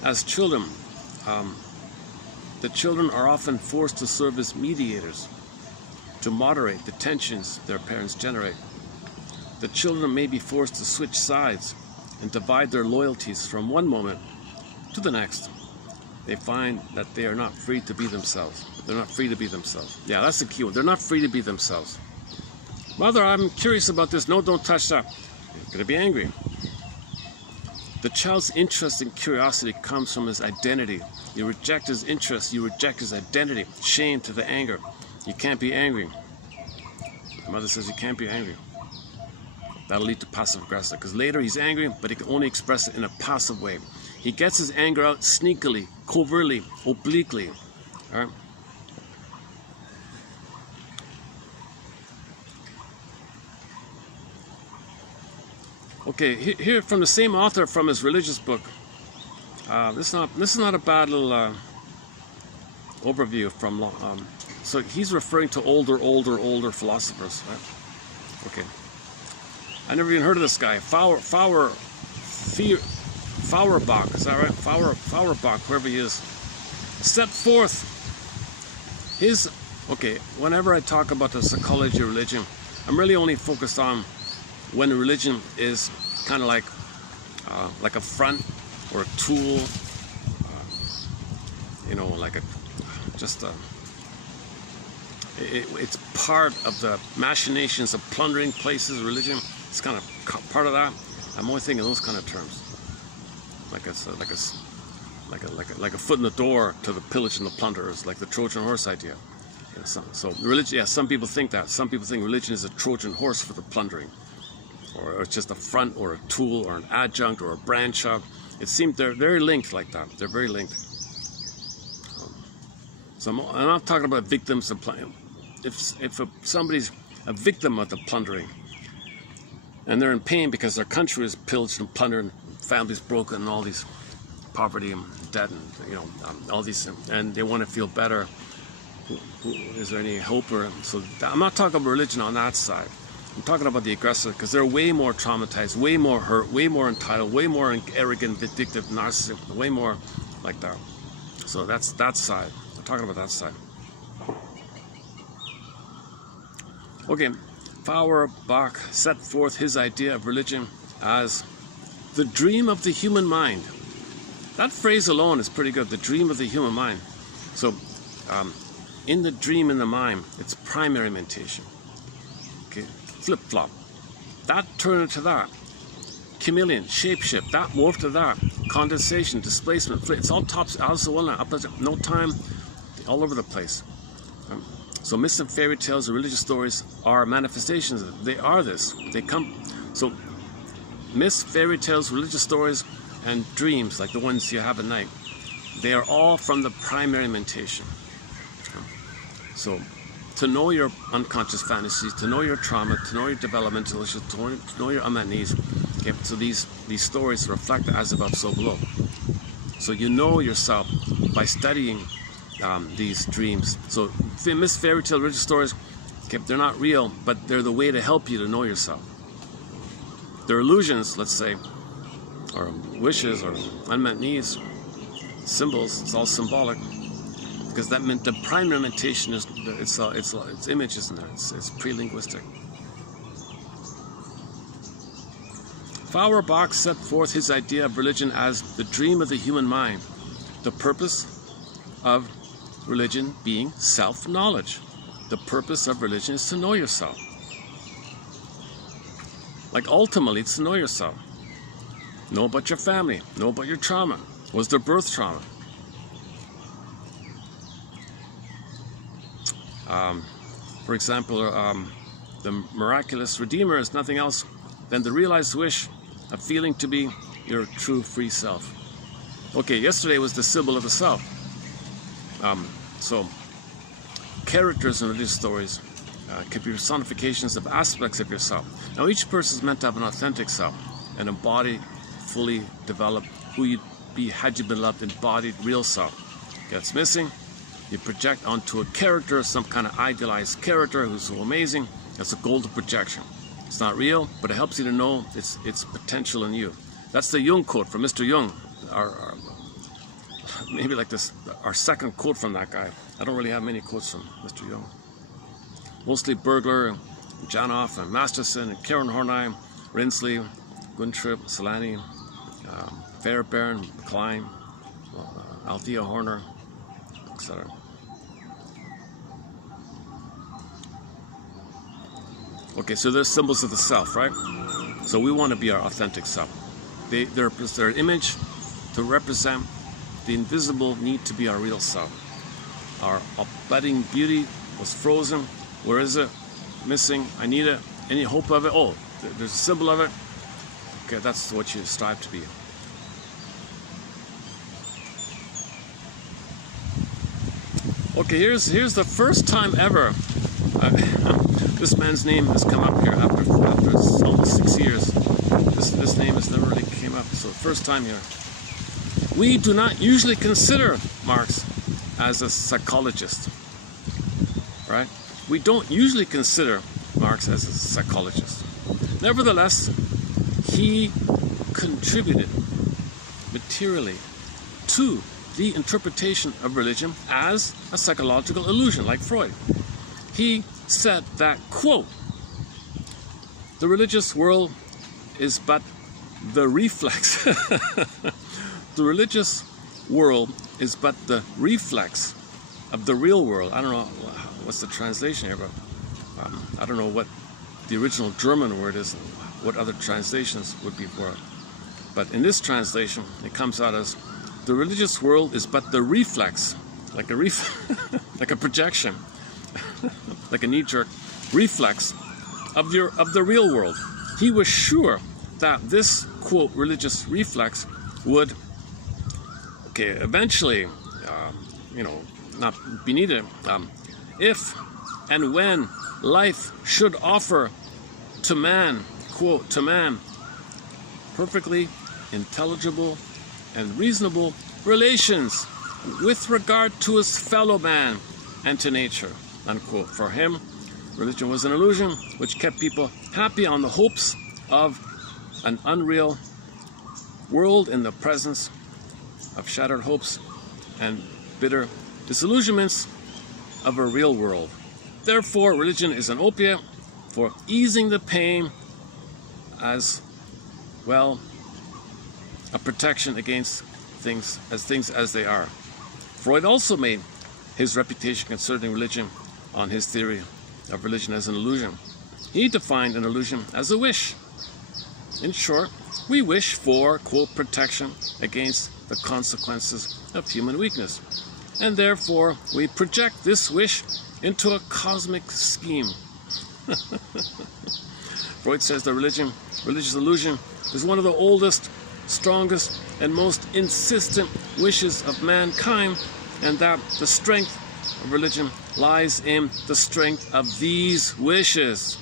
the children are often forced to serve as mediators to moderate the tensions their parents generate. The children may be forced to switch sides and divide their loyalties from one moment to the next. They find that they are not free to be themselves. They're not free to be themselves. Yeah, that's the key word. They're not free to be themselves. Mother, I'm curious about this. No, don't touch that. You're going to be angry. The child's interest and curiosity comes from his identity. You reject his interest, you reject his identity. Shame to the anger. You can't be angry. The mother says you can't be angry. That'll lead to passive-aggressive, because later he's angry, but he can only express it in a passive way. He gets his anger out sneakily, covertly, obliquely. All right? Okay, here from the same author from his religious book. This is not a bad little overview from. So he's referring to older philosophers. Right? Okay, I never even heard of this guy. Feuerbach, is that right? Feuerbach, whoever he is, set forth his Okay, whenever I talk about the psychology of religion, I'm really only focused on when religion is kind of like a front or a tool, you know, like a just a. It's part of the machinations of plundering places. Religion, it's kind of part of that. I'm only thinking those kind of terms, like a foot in the door to the pillage and the plunderers, like the Trojan horse idea. Yeah, so religion, yeah, some people think that. Some people think religion is a Trojan horse for the plundering, or it's just a front or a tool or an adjunct or a branch of. It seems they're very linked like that. They're very linked. So I'm not talking about victims of plundering. If somebody's a victim of the plundering and they're in pain because their country is pillaged and plundered, families broken, and all these poverty and debt, and you know, all these, and they want to feel better. Is there any hope? Or so I'm not talking about religion on that side. I'm talking about the aggressive, because they're way more traumatized, way more hurt, way more entitled, way more arrogant, vindictive, narcissistic, way more like that. So that's that side. I'm talking about that side. Okay, Feuerbach set forth his idea of religion as the dream of the human mind. That phrase alone is pretty good, the dream of the human mind. So, in the dream in the mind, it's primary mentation. Okay, flip-flop. That turned into that. Chameleon, shapeshift, that morphed to that. Condensation, displacement, it's all tops, also one line, up, no time, all over the place. So myths and fairy tales and religious stories are manifestations. They are this. They come. So myths, fairy tales, religious stories, and dreams like the ones you have at night, they are all from the primary mentation. So to know your unconscious fantasies, to know your trauma, to know your developmental issues, to know your unmet needs. Okay, so these stories reflect as above, so below. So you know yourself by studying these dreams. So myths, fairy tale, religious stories, okay, they're not real, but they're the way to help you to know yourself. They're illusions, let's say, or wishes, or unmet needs, symbols. It's all symbolic, because that meant the primary mentation is it's images in there. It's pre-linguistic. Feuerbach set forth his idea of religion as the dream of the human mind. The purpose of religion being self-knowledge. The purpose of religion is to know yourself. Like ultimately, it's to know yourself. Know about your family. Know about your trauma. Was there birth trauma? For example, the miraculous Redeemer is nothing else than the realized wish of feeling to be your true free self. Okay, yesterday was the symbol of the self. So, characters in religious stories could be personifications of aspects of yourself. Now, each person is meant to have an authentic self, an embodied, fully developed, who you'd be had you been loved, embodied, real self. Gets missing, you project onto a character, some kind of idealized character who's so amazing. That's a goal to projection. It's not real, but it helps you to know its potential in you. That's the Jung quote from Mr. Jung. Maybe like this, our second quote from that guy. I don't really have many quotes from Mr. Jung. Mostly Bergler, and Janoff, and Masterson, and Karen Horney, Rinsley, Guntrip, Solani, Fairbairn, Klein, Althea Horner, etc. Okay, so there's symbols of the self, right? So we want to be our authentic self. They're an image to represent the invisible need to be our real self. Our budding beauty was frozen. Where is it? Missing. I need it. Any hope of it? Oh, there's a symbol of it. Okay, that's what you strive to be. Okay, here's the first time ever this man's name has come up here after almost 6 years. This name has never really came up, so first time here. We do not usually consider Marx as a psychologist, right? We don't usually consider Marx as a psychologist. Nevertheless, he contributed materially to the interpretation of religion as a psychological illusion, like Freud. He said that, quote, "The religious world is but the reflex." The religious world is but the reflex of the real world. I don't know what's the translation here, but I don't know what the original German word is, what other translations would be for it. But in this translation, it comes out as, "The religious world is but the reflex," like a like a projection, like a knee-jerk reflex of the real world. He was sure that this, quote, religious reflex would, eventually, not be needed if and when life should offer to man, quote, to man, perfectly intelligible and reasonable relations with regard to his fellow man and to nature, unquote. For him, religion was an illusion which kept people happy on the hopes of an unreal world in the presence of shattered hopes and bitter disillusionments of a real world. Therefore, religion is an opiate for easing the pain, as well a protection against things as they are. Freud also made his reputation concerning religion on his theory of religion as an illusion. He defined an illusion as a wish. In short, we wish for, quote, protection against the consequences of human weakness, and therefore we project this wish into a cosmic scheme. Freud says the religious illusion is one of the oldest, strongest, and most insistent wishes of mankind, and that the strength of religion lies in the strength of these wishes,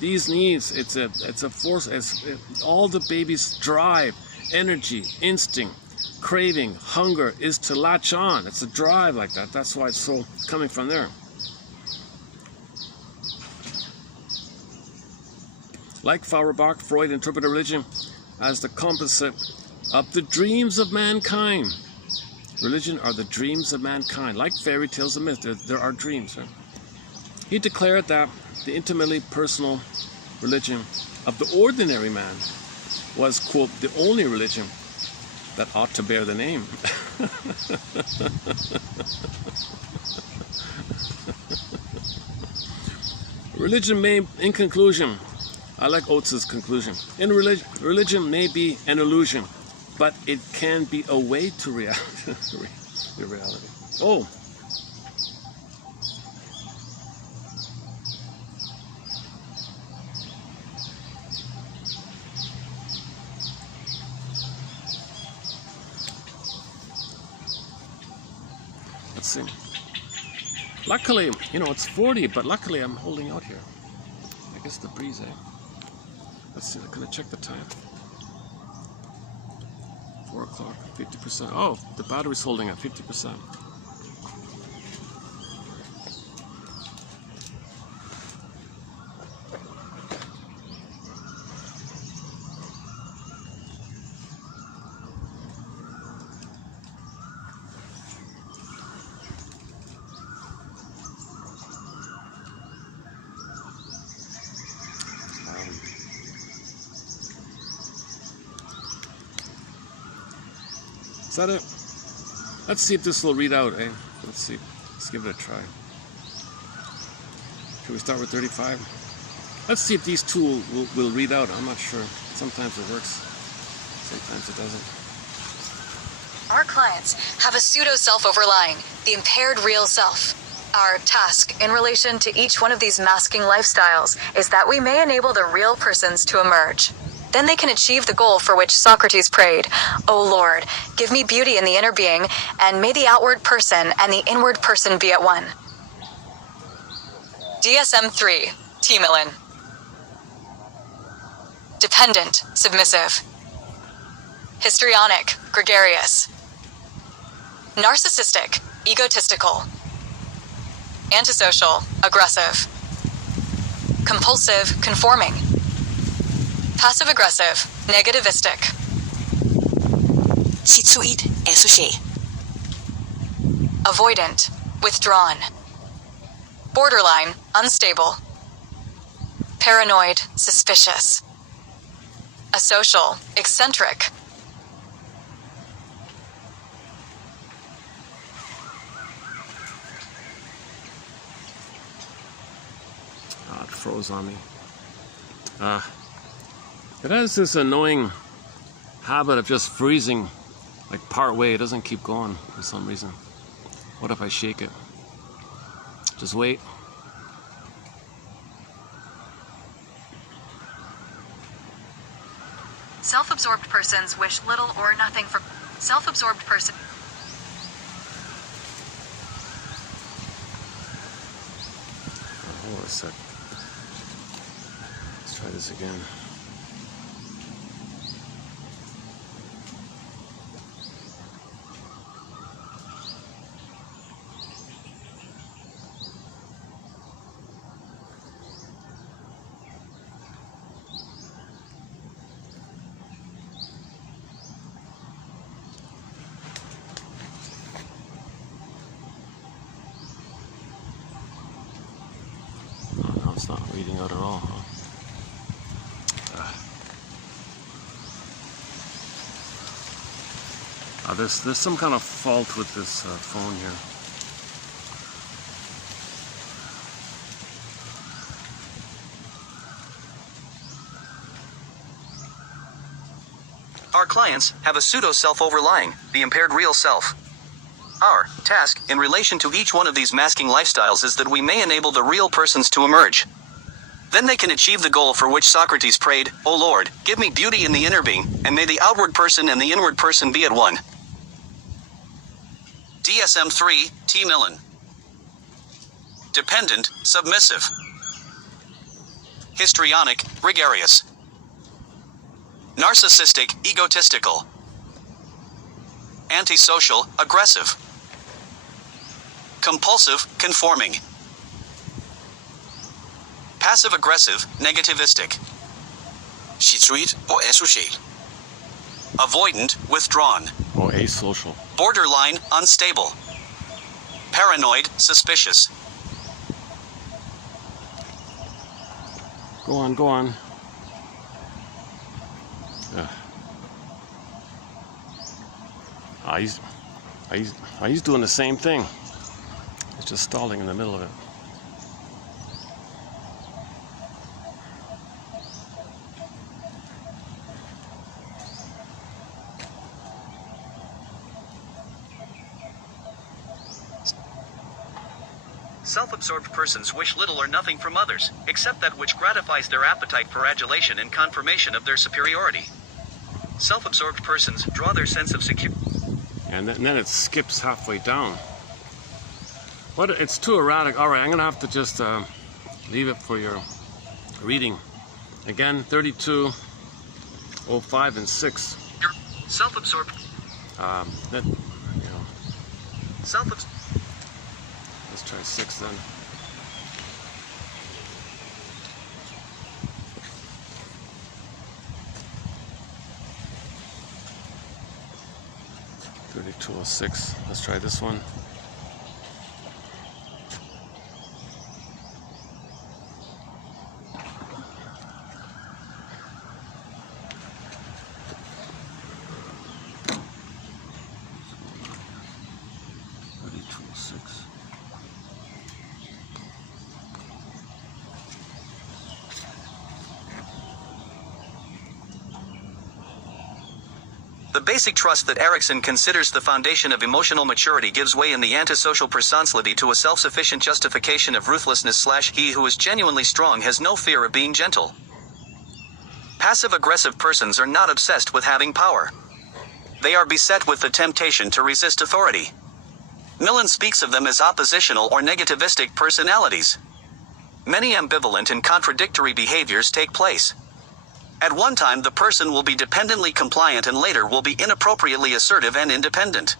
these needs. It's a force. All the baby's drive, energy, instinct, craving, hunger is to latch on. It's a drive like that. That's why it's so coming from there. Like Feuerbach, Freud interpreted religion as the composite of the dreams of mankind. Religion are the dreams of mankind. Like fairy tales and myths, there are dreams. Right? He declared that the intimately personal religion of the ordinary man was, quote, the only religion that ought to bear the name. Religion may, in conclusion, I like Oates' conclusion, religion may be an illusion, but it can be a way to reality. Oh. Let's see. Luckily, it's 40, but luckily I'm holding out here. I guess the breeze, eh? Let's see, I'm gonna check the time. 4 o'clock, 50%. Oh, the battery's holding at 50%. Is that it? Let's see if this will read out, eh? Let's see. Let's give it a try. Should we start with 35? Let's see if these two will read out. I'm not sure. Sometimes it works. Sometimes it doesn't. Our clients have a pseudo-self overlying, the impaired real self. Our task in relation to each one of these masking lifestyles is that we may enable the real persons to emerge. Then they can achieve the goal for which Socrates prayed. O Lord, give me beauty in the inner being, and may the outward person and the inward person be at one. DSM-3, T. Millen. Dependent, submissive. Histrionic, gregarious. Narcissistic, egotistical. Antisocial, aggressive. Compulsive, conforming. Passive-aggressive, negativistic. Schizoid, associat. avoidant, withdrawn. Borderline, unstable. Paranoid, suspicious. Asocial, eccentric. It froze on me. It has this annoying habit of just freezing, like part way. It doesn't keep going for some reason. What if I shake it? Just wait. Self-absorbed persons wish little or nothing from self-absorbed person. Hold on a sec. Let's try this again. It's not reading out at all, huh? There's some kind of fault with this phone here. Our clients have a pseudo-self overlying the impaired real self. Our task in relation to each one of these masking lifestyles is that we may enable the real persons to emerge. Then they can achieve the goal for which Socrates prayed, "O Lord, give me beauty in the inner being, and may the outward person and the inward person be at one." DSM-3, T. Millen. Dependent, submissive. Histrionic, gregarious. Narcissistic, egotistical. Antisocial, aggressive. Compulsive, conforming. Passive-aggressive, negativistic. Schizoid or asocial. Avoidant, withdrawn. Or asocial. Borderline, unstable. Paranoid, suspicious. Go on, go on. He's doing the same thing. He's just stalling in the middle of it. Self-absorbed persons wish little or nothing from others, except that which gratifies their appetite for adulation and confirmation of their superiority. Self-absorbed persons draw their sense of security. And then it skips halfway down. But it's too erratic. All right, I'm gonna have to just leave it for your reading. Again, 32, 05, and 6. Self-absorbed. That, you know. Self-absorbed. Let's try 6 then. $32.06. Let's try this one. The basic trust that Erikson considers the foundation of emotional maturity gives way in the antisocial personality to a self-sufficient justification of ruthlessness / he who is genuinely strong has no fear of being gentle. Passive-aggressive persons are not obsessed with having power. They are beset with the temptation to resist authority. Millen speaks of them as oppositional or negativistic personalities. Many ambivalent and contradictory behaviors take place. At one time the person will be dependently compliant and later will be inappropriately assertive and independent.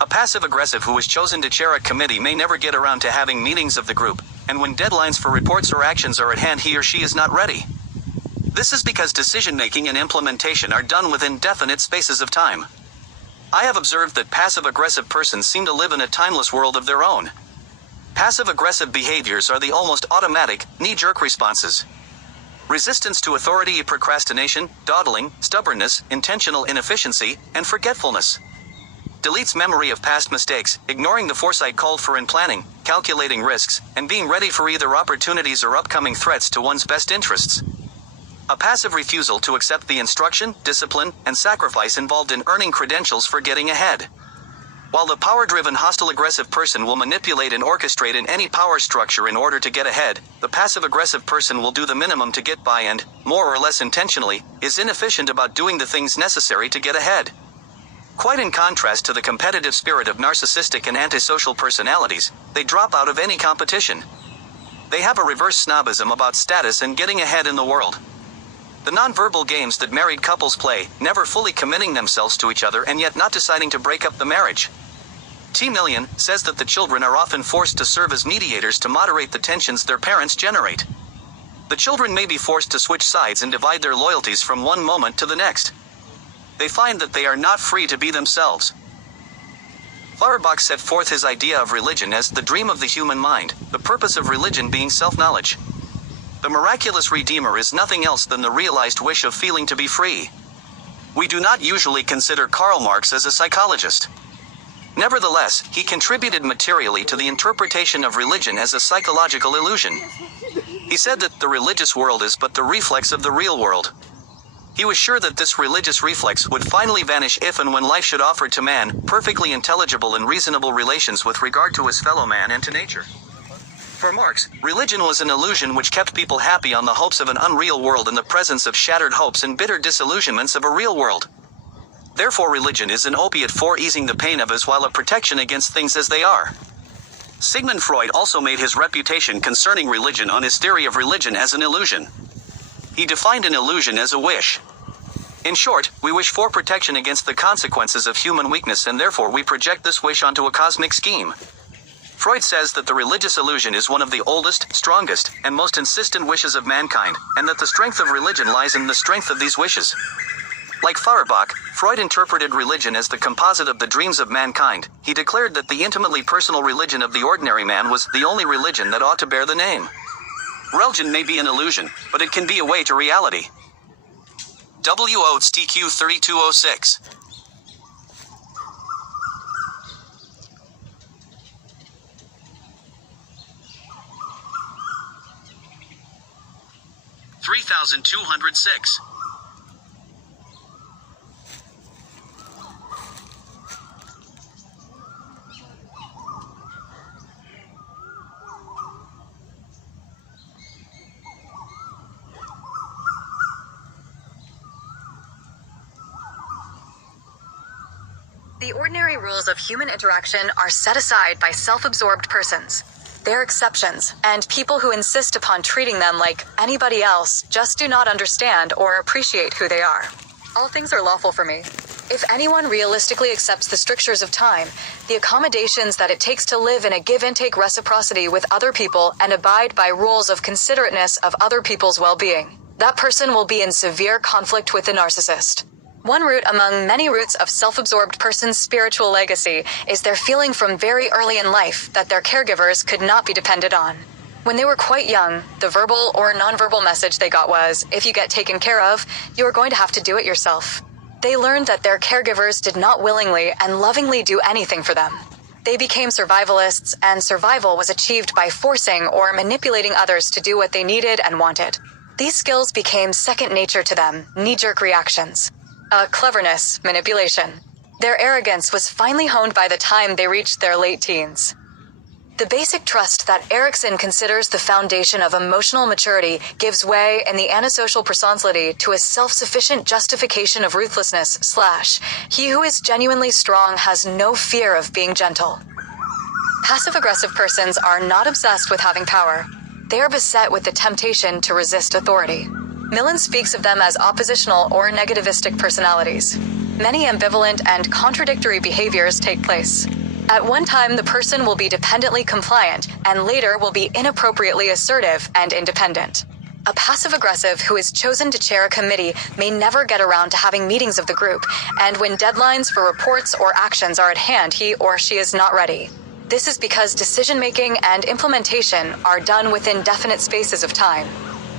A passive-aggressive who is chosen to chair a committee may never get around to having meetings of the group, and when deadlines for reports or actions are at hand he or she is not ready. This is because decision-making and implementation are done within definite spaces of time. I have observed that passive-aggressive persons seem to live in a timeless world of their own. Passive-aggressive behaviors are the almost automatic, knee-jerk responses. Resistance to authority, procrastination, dawdling, stubbornness, intentional inefficiency, and forgetfulness. Deletes memory of past mistakes, ignoring the foresight called for in planning, calculating risks, and being ready for either opportunities or upcoming threats to one's best interests. A passive refusal to accept the instruction, discipline, and sacrifice involved in earning credentials for getting ahead. While the power-driven hostile-aggressive person will manipulate and orchestrate in any power structure in order to get ahead, the passive-aggressive person will do the minimum to get by and, more or less intentionally, is inefficient about doing the things necessary to get ahead. Quite in contrast to the competitive spirit of narcissistic and antisocial personalities, they drop out of any competition. They have a reverse snobism about status and getting ahead in the world. The nonverbal games that married couples play, never fully committing themselves to each other and yet not deciding to break up the marriage. T. Million says that the children are often forced to serve as mediators to moderate the tensions their parents generate. The children may be forced to switch sides and divide their loyalties from one moment to the next. They find that they are not free to be themselves. Feuerbach set forth his idea of religion as the dream of the human mind, the purpose of religion being self-knowledge. The miraculous Redeemer is nothing else than the realized wish of feeling to be free. We do not usually consider Karl Marx as a psychologist. Nevertheless, he contributed materially to the interpretation of religion as a psychological illusion. He said that the religious world is but the reflex of the real world. He was sure that this religious reflex would finally vanish if and when life should offer to man perfectly intelligible and reasonable relations with regard to his fellow man and to nature. For Marx, religion was an illusion which kept people happy on the hopes of an unreal world in the presence of shattered hopes and bitter disillusionments of a real world. Therefore, religion is an opiate for easing the pain of as well a protection against things as they are. Sigmund Freud also made his reputation concerning religion on his theory of religion as an illusion. He defined an illusion as a wish. In short, we wish for protection against the consequences of human weakness and therefore we project this wish onto a cosmic scheme. Freud says that the religious illusion is one of the oldest, strongest, and most insistent wishes of mankind, and that the strength of religion lies in the strength of these wishes. Like Feuerbach, Freud interpreted religion as the composite of the dreams of mankind. He declared that the intimately personal religion of the ordinary man was the only religion that ought to bear the name. Religion may be an illusion, but it can be a way to reality. W. Oates TQ 3206. $3,206. The ordinary rules of human interaction are set aside by self-absorbed persons. They're exceptions, and people who insist upon treating them like anybody else just do not understand or appreciate who they are. All things are lawful for me. If anyone realistically accepts the strictures of time, the accommodations that it takes to live in a give-and-take reciprocity with other people and abide by rules of considerateness of other people's well-being, that person will be in severe conflict with the narcissist. One root among many roots of self-absorbed persons' spiritual legacy is their feeling from very early in life that their caregivers could not be depended on. When they were quite young, the verbal or nonverbal message they got was, if you get taken care of, you are going to have to do it yourself. They learned that their caregivers did not willingly and lovingly do anything for them. They became survivalists, and survival was achieved by forcing or manipulating others to do what they needed and wanted. These skills became second nature to them, knee-jerk reactions. Cleverness, manipulation. Their arrogance was finally honed by the time they reached their late teens. The basic trust that Erikson considers the foundation of emotional maturity gives way in the antisocial personality to a self-sufficient justification of ruthlessness / he who is genuinely strong has no fear of being gentle. Passive-aggressive persons are not obsessed with having power. They are beset with the temptation to resist authority. Millen speaks of them as oppositional or negativistic personalities. Many ambivalent and contradictory behaviors take place. At one time, the person will be dependently compliant, and later will be inappropriately assertive and independent. A passive-aggressive who is chosen to chair a committee may never get around to having meetings of the group, and when deadlines for reports or actions are at hand, he or she is not ready. This is because decision-making and implementation are done within definite spaces of time.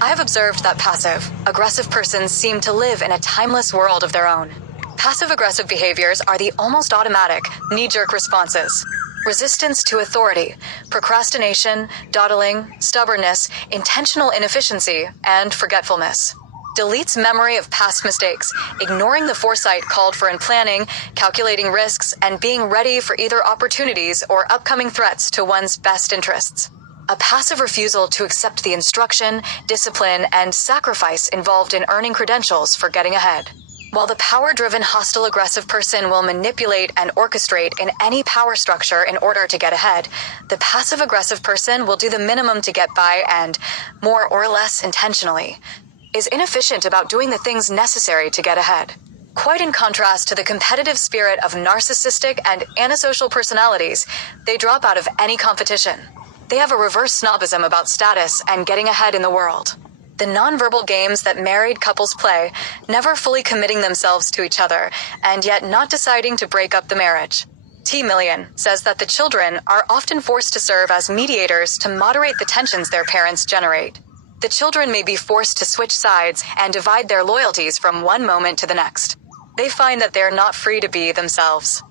I have observed that passive-aggressive persons seem to live in a timeless world of their own. Passive-aggressive behaviors are the almost automatic, knee-jerk responses. Resistance to authority, procrastination, dawdling, stubbornness, intentional inefficiency, and forgetfulness. Deletes memory of past mistakes, ignoring the foresight called for in planning, calculating risks, and being ready for either opportunities or upcoming threats to one's best interests. A passive refusal to accept the instruction, discipline, and sacrifice involved in earning credentials for getting ahead. While the power-driven hostile aggressive person will manipulate and orchestrate in any power structure in order to get ahead, the passive-aggressive person will do the minimum to get by and, more or less intentionally, is inefficient about doing the things necessary to get ahead. Quite in contrast to the competitive spirit of narcissistic and antisocial personalities, they drop out of any competition. They have a reverse snobism about status and getting ahead in the world. The nonverbal games that married couples play, never fully committing themselves to each other, and yet not deciding to break up the marriage. T. Million says that the children are often forced to serve as mediators to moderate the tensions their parents generate. The children may be forced to switch sides and divide their loyalties from one moment to the next. They find that they are not free to be themselves.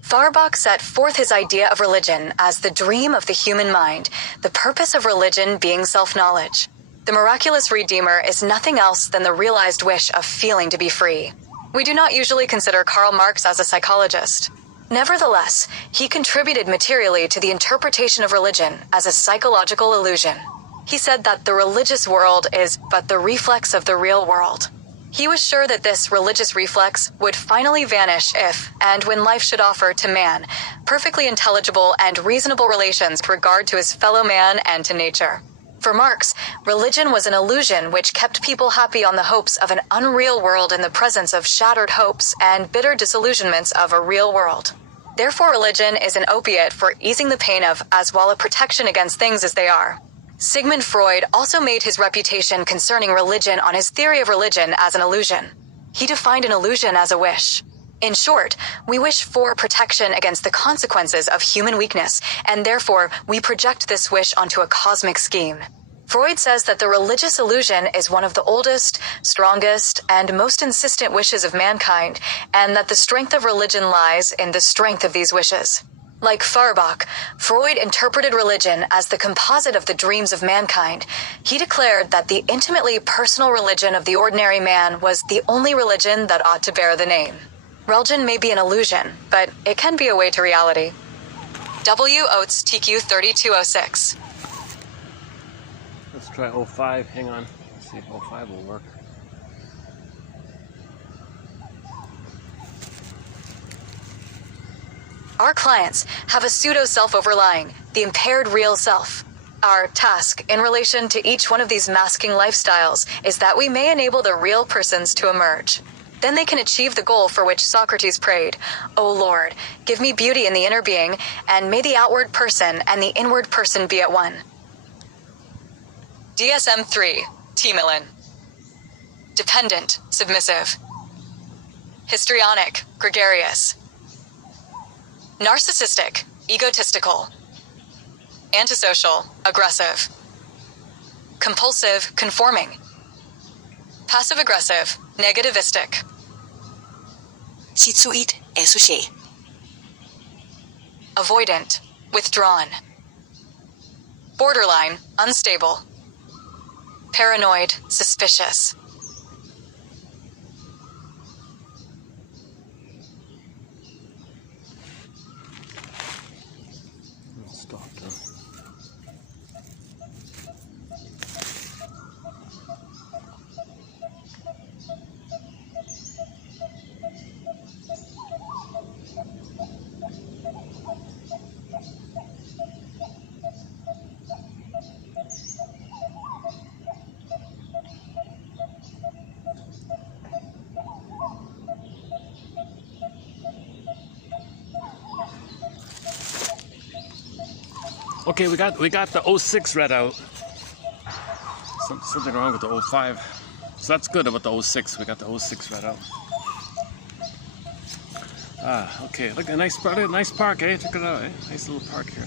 Feuerbach set forth his idea of religion as the dream of the human mind, the purpose of religion being self-knowledge. The miraculous Redeemer is nothing else than the realized wish of feeling to be free. We do not usually consider Karl Marx as a psychologist. Nevertheless, he contributed materially to the interpretation of religion as a psychological illusion. He said that the religious world is but the reflex of the real world. He was sure that this religious reflex would finally vanish if, and when life should offer to man, perfectly intelligible and reasonable relations with regard to his fellow man and to nature. For Marx, religion was an illusion which kept people happy on the hopes of an unreal world in the presence of shattered hopes and bitter disillusionments of a real world. Therefore, religion is an opiate for easing the pain of, as well as a protection against things as they are. Sigmund Freud also made his reputation concerning religion on his theory of religion as an illusion. He defined an illusion as a wish. In short, we wish for protection against the consequences of human weakness, and therefore we project this wish onto a cosmic scheme. Freud says that the religious illusion is one of the oldest, strongest, and most insistent wishes of mankind, and that the strength of religion lies in the strength of these wishes. Like Feuerbach, Freud interpreted religion as the composite of the dreams of mankind. He declared that the intimately personal religion of the ordinary man was the only religion that ought to bear the name. Religion may be an illusion, but it can be a way to reality. W. Oates, TQ 3206. Let's try 05. Hang on. Let's see if 05 will work. Our clients have a pseudo-self overlying, the impaired real self. Our task in relation to each one of these masking lifestyles is that we may enable the real persons to emerge. Then they can achieve the goal for which Socrates prayed, O Lord, give me beauty in the inner being, and may the outward person and the inward person be at one. DSM-3, T. Millen. Dependent, submissive. Histrionic, gregarious. Narcissistic, egotistical. Antisocial, aggressive. Compulsive, conforming. Passive-aggressive, negativistic. Schizoid, associé. Avoidant, withdrawn. Borderline, unstable. Paranoid, suspicious. Stop now. Okay, we got the 06 read out. Something wrong with the 05. So that's good about the 06. We got the 06 right out. Ah, okay. Look, a nice park, eh? Check it out, eh? Nice little park here.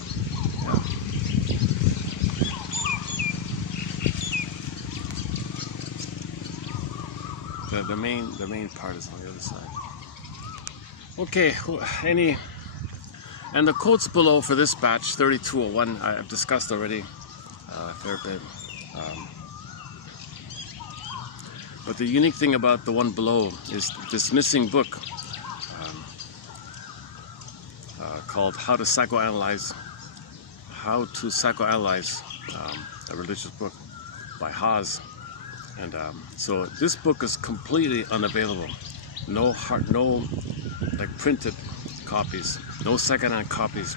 Yeah. The main part is on the other side. Okay, and the quotes below for this batch 3201 I've discussed already a fair bit. But the unique thing about the one below is this missing book called How to Psychoanalyze a Religious Book by Haas. And so this book is completely unavailable. No like printed copies, no secondhand copies,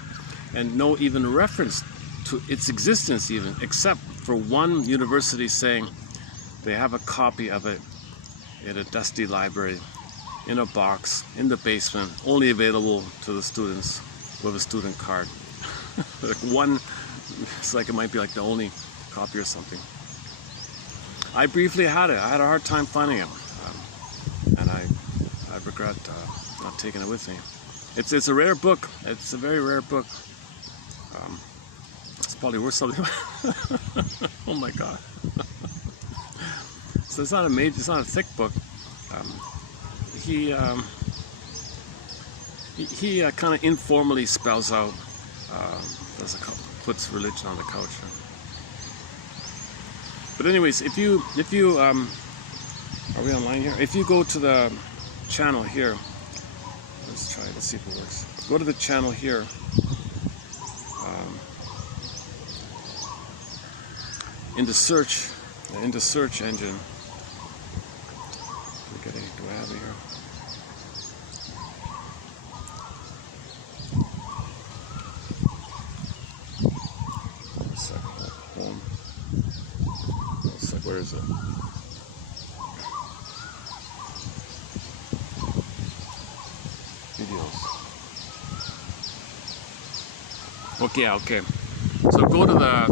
and no even reference to its existence even, except for one university saying they have a copy of it in a dusty library, in a box, in the basement, only available to the students with a student card. Like one, it's like it might be like the only copy or something. I briefly had it. I had a hard time finding it, and I regret not taking it with me. It's a rare book. It's a very rare book. It's probably worth something. Oh my God! So it's not a thick book. He kind of informally spells out, puts religion on the couch. But anyways, if you are we online here? If you go to the channel here, let's see if it works. Go to the channel here. In the search engine. Do I have it here? Home. Where is it? Videos. Okay, okay. So go to the.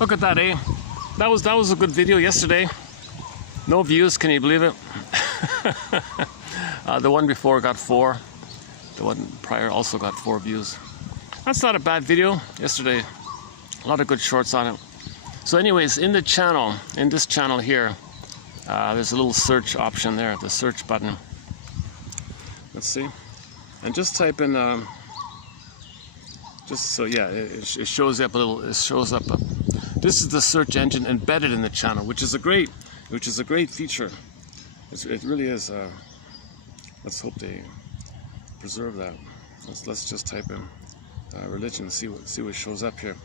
Look at that, eh? That was a good video yesterday. No views, can you believe it? The one before got 4. The one prior also got 4 views. That's not a bad video. Yesterday, a lot of good shorts on it. So anyways, in this channel here, there's a little search option there, the search button. Let's see. And just type in, it shows up a little, this is the search engine embedded in the channel, which is a great feature. It really is. Let's hope they preserve that. Let's just type in religion and see what shows up here.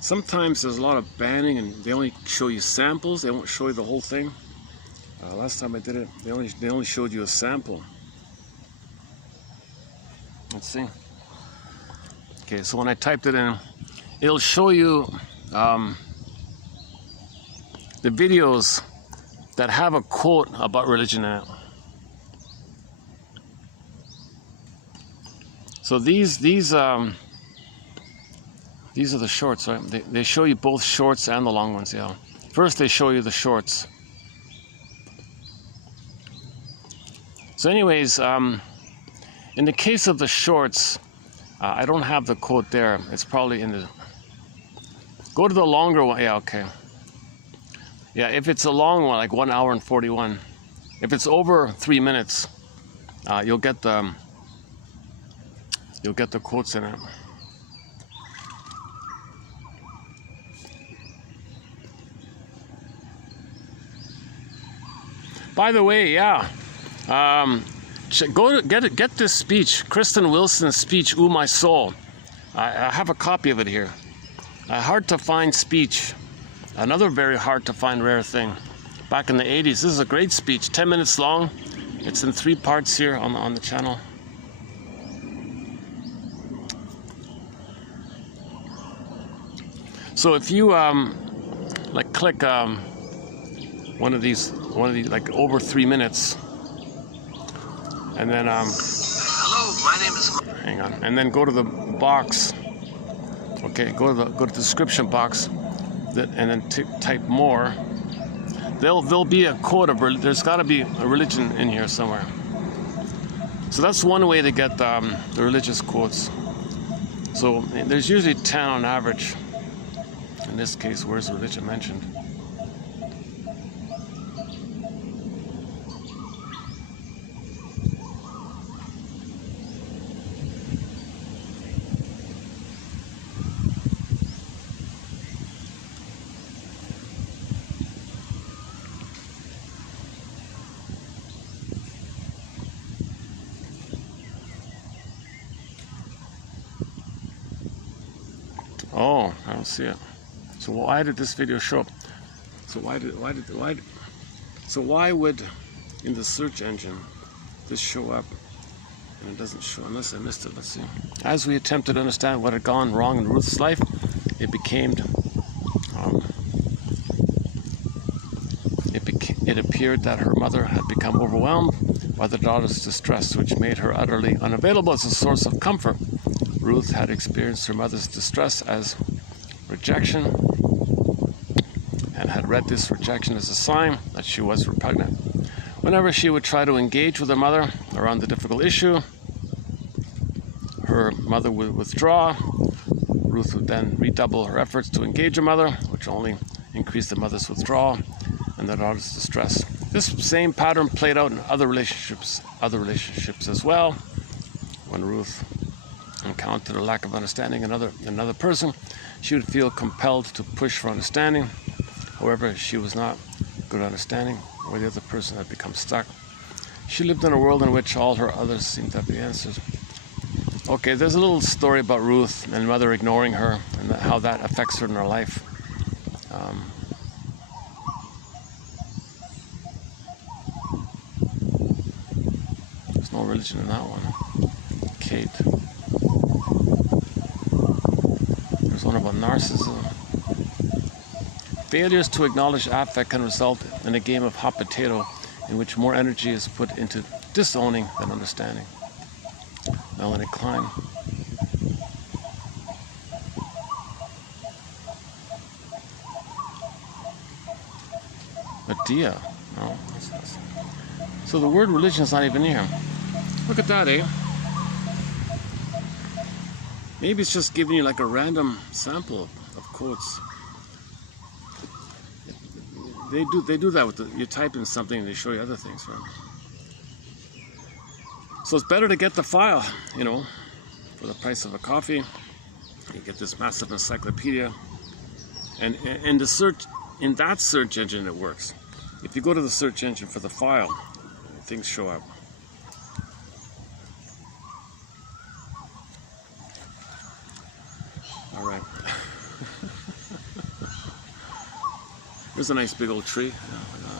Sometimes there's a lot of banning, and they only show you samples. They won't show you the whole thing. Last time I did it, they only showed you a sample. Let's see. Okay, so when I typed it in, it'll show you the videos that have a quote about religion in it. So these are the shorts, right? They show you both shorts and the long ones, yeah. First they show you the shorts. So anyways, in the case of the shorts, I don't have the quote there. It's probably in the... Go to the longer one. Yeah, okay. Yeah, if it's a long one, like 1 hour and 41. If it's over 3 minutes, you'll get the quotes in it. By the way, yeah, go to get this speech, Kristen Wilson's speech, "Ooh, My Soul." I have a copy of it here. A hard to find speech, another very hard to find rare thing. Back in the 80s, this is a great speech, 10 minutes long. It's in 3 parts here on the channel. So if you like click one of these like over 3 minutes, and then Hello, my name is. hang on, and then go to the box. Okay, go to the description box, and then type more, there'll be a quote of there's got to be a religion in here somewhere. So that's one way to get the religious quotes. So there's usually 10 on average. In this case, where's religion mentioned? Oh, I don't see it. So why did this video show up? So why would in the search engine this show up and it doesn't show unless I missed it? Let's see. As we attempted to understand what had gone wrong in Ruth's life, it appeared that her mother had become overwhelmed by the daughter's distress, which made her utterly unavailable as a source of comfort. Ruth had experienced her mother's distress as rejection and had read this rejection as a sign that she was repugnant. Whenever she would try to engage with her mother around the difficult issue, her mother would withdraw. Ruth would then redouble her efforts to engage her mother, which only increased the mother's withdrawal and the daughter's distress. This same pattern played out in other relationships as well. When Ruth encountered a lack of understanding in another person, she would feel compelled to push for understanding. However, she was not good at understanding where the other person had become stuck. She lived in a world in which all her others seemed to have the answers. Okay, there's a little story about Ruth and mother ignoring her and how that affects her in her life. There's no religion in that one. Kate. There's one about narcissism. Failures to acknowledge affect can result in a game of hot potato in which more energy is put into disowning than understanding. Melanie Klein. Medea. No. So the word religion is not even here. Look at that, eh? Maybe it's just giving you like a random sample of quotes. They do that with you type in something and they show you other things, right? So it's better to get the file, you know, for the price of a coffee. You get this massive encyclopedia, and in the search, in that search engine, it works. If you go to the search engine for the file, things show up. All right. There's a nice big old tree. Oh my God.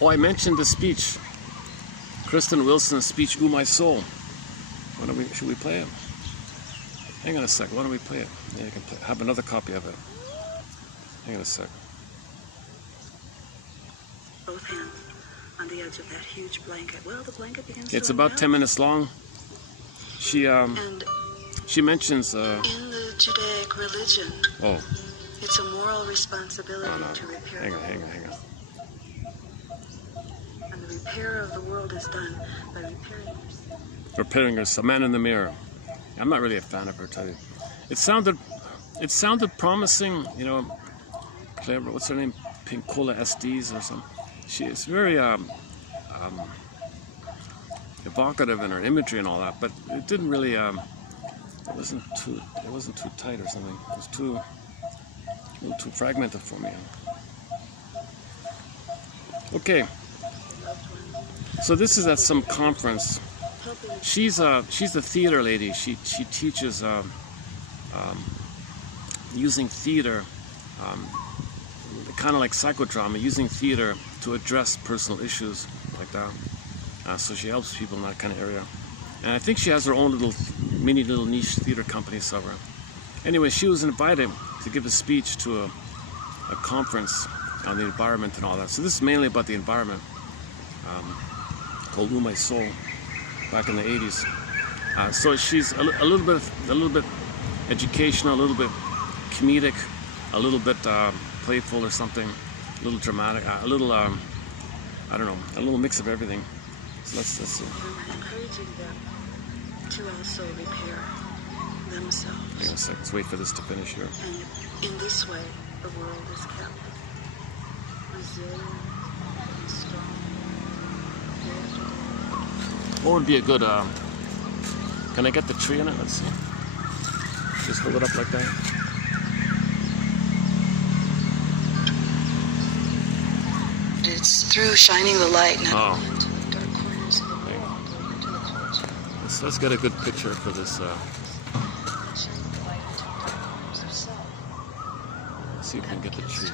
Oh, I mentioned the speech. Kristen Wilson's speech, "Ooh, My Soul." Should we play it? Hang on a sec. Why don't we play it? Yeah, I can have another copy of it. Hang on a sec. Both hands on the edge of that huge blanket. Well, the blanket begins to It's about 10 minutes long. She mentions in the Judaic religion, oh, it's a moral responsibility no. to repair. Hang on. And the repair of the world is done by repairing yourself. Repairing herself, Man in the Mirror. I'm not really a fan of her, tell you. It sounded promising, you know. Clever. What's her name? Pinkola Estes or something. She is very evocative in her imagery and all that, but it didn't really. It wasn't too tight or something. It was a little too fragmented for me. Okay. So this is at some conference. She's a theater lady. She teaches using theater, kind of like psychodrama, using theater to address personal issues like that. So she helps people in that kind of area. And I think she has her own little niche theater company somewhere. Anyway, she was invited to give a speech to a conference on the environment and all that. So this is mainly about the environment, called Ooh My Soul, back in the 80s. So she's a little bit educational, a little bit comedic, a little bit playful or something, a little dramatic, a little I don't know, a little mix of everything. So let's see. Encouraging them to also repair themselves. Hang on a sec, let's wait for this to finish here. And in this way, the world is kept resilient and strong. What would be a good, can I get the tree in it? Let's see. Just hold it up like that. It's through shining the light, not Oh. into the dark corners of the world, into the culture. Let's get a good picture for this. Shining the light into the dark corners of self. Let's see if we can get the tree.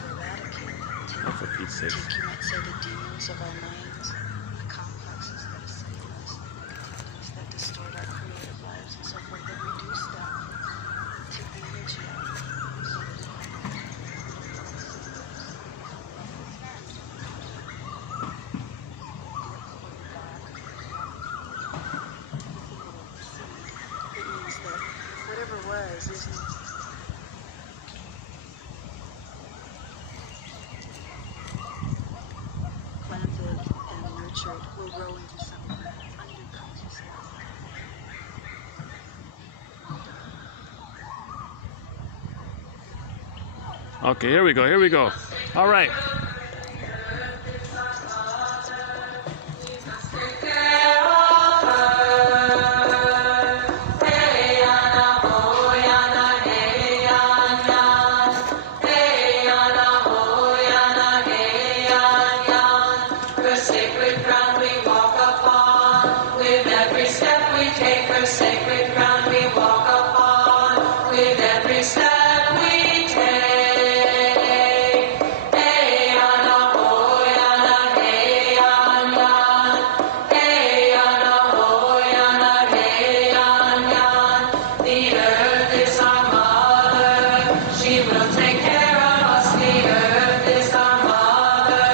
Oh, for Pete's sake. Take, you might say, the demons of our minds, the complexes that assail us, things that distort our creative lives and so forth, that reduce them, take the energy out of them, so that it means that whatever was isn't. Planted and nurtured will grow into something unconscious. Okay, here we go. All right. Her sacred ground we walk upon, with every step we take, her sacred ground we walk upon, with every step we take. Hey, Anna, hoy, Anna, hey, Anna. Hey, Anna, hoy, Anna, hey, Anna. The earth is our mother, she will take care of us. The earth is our mother,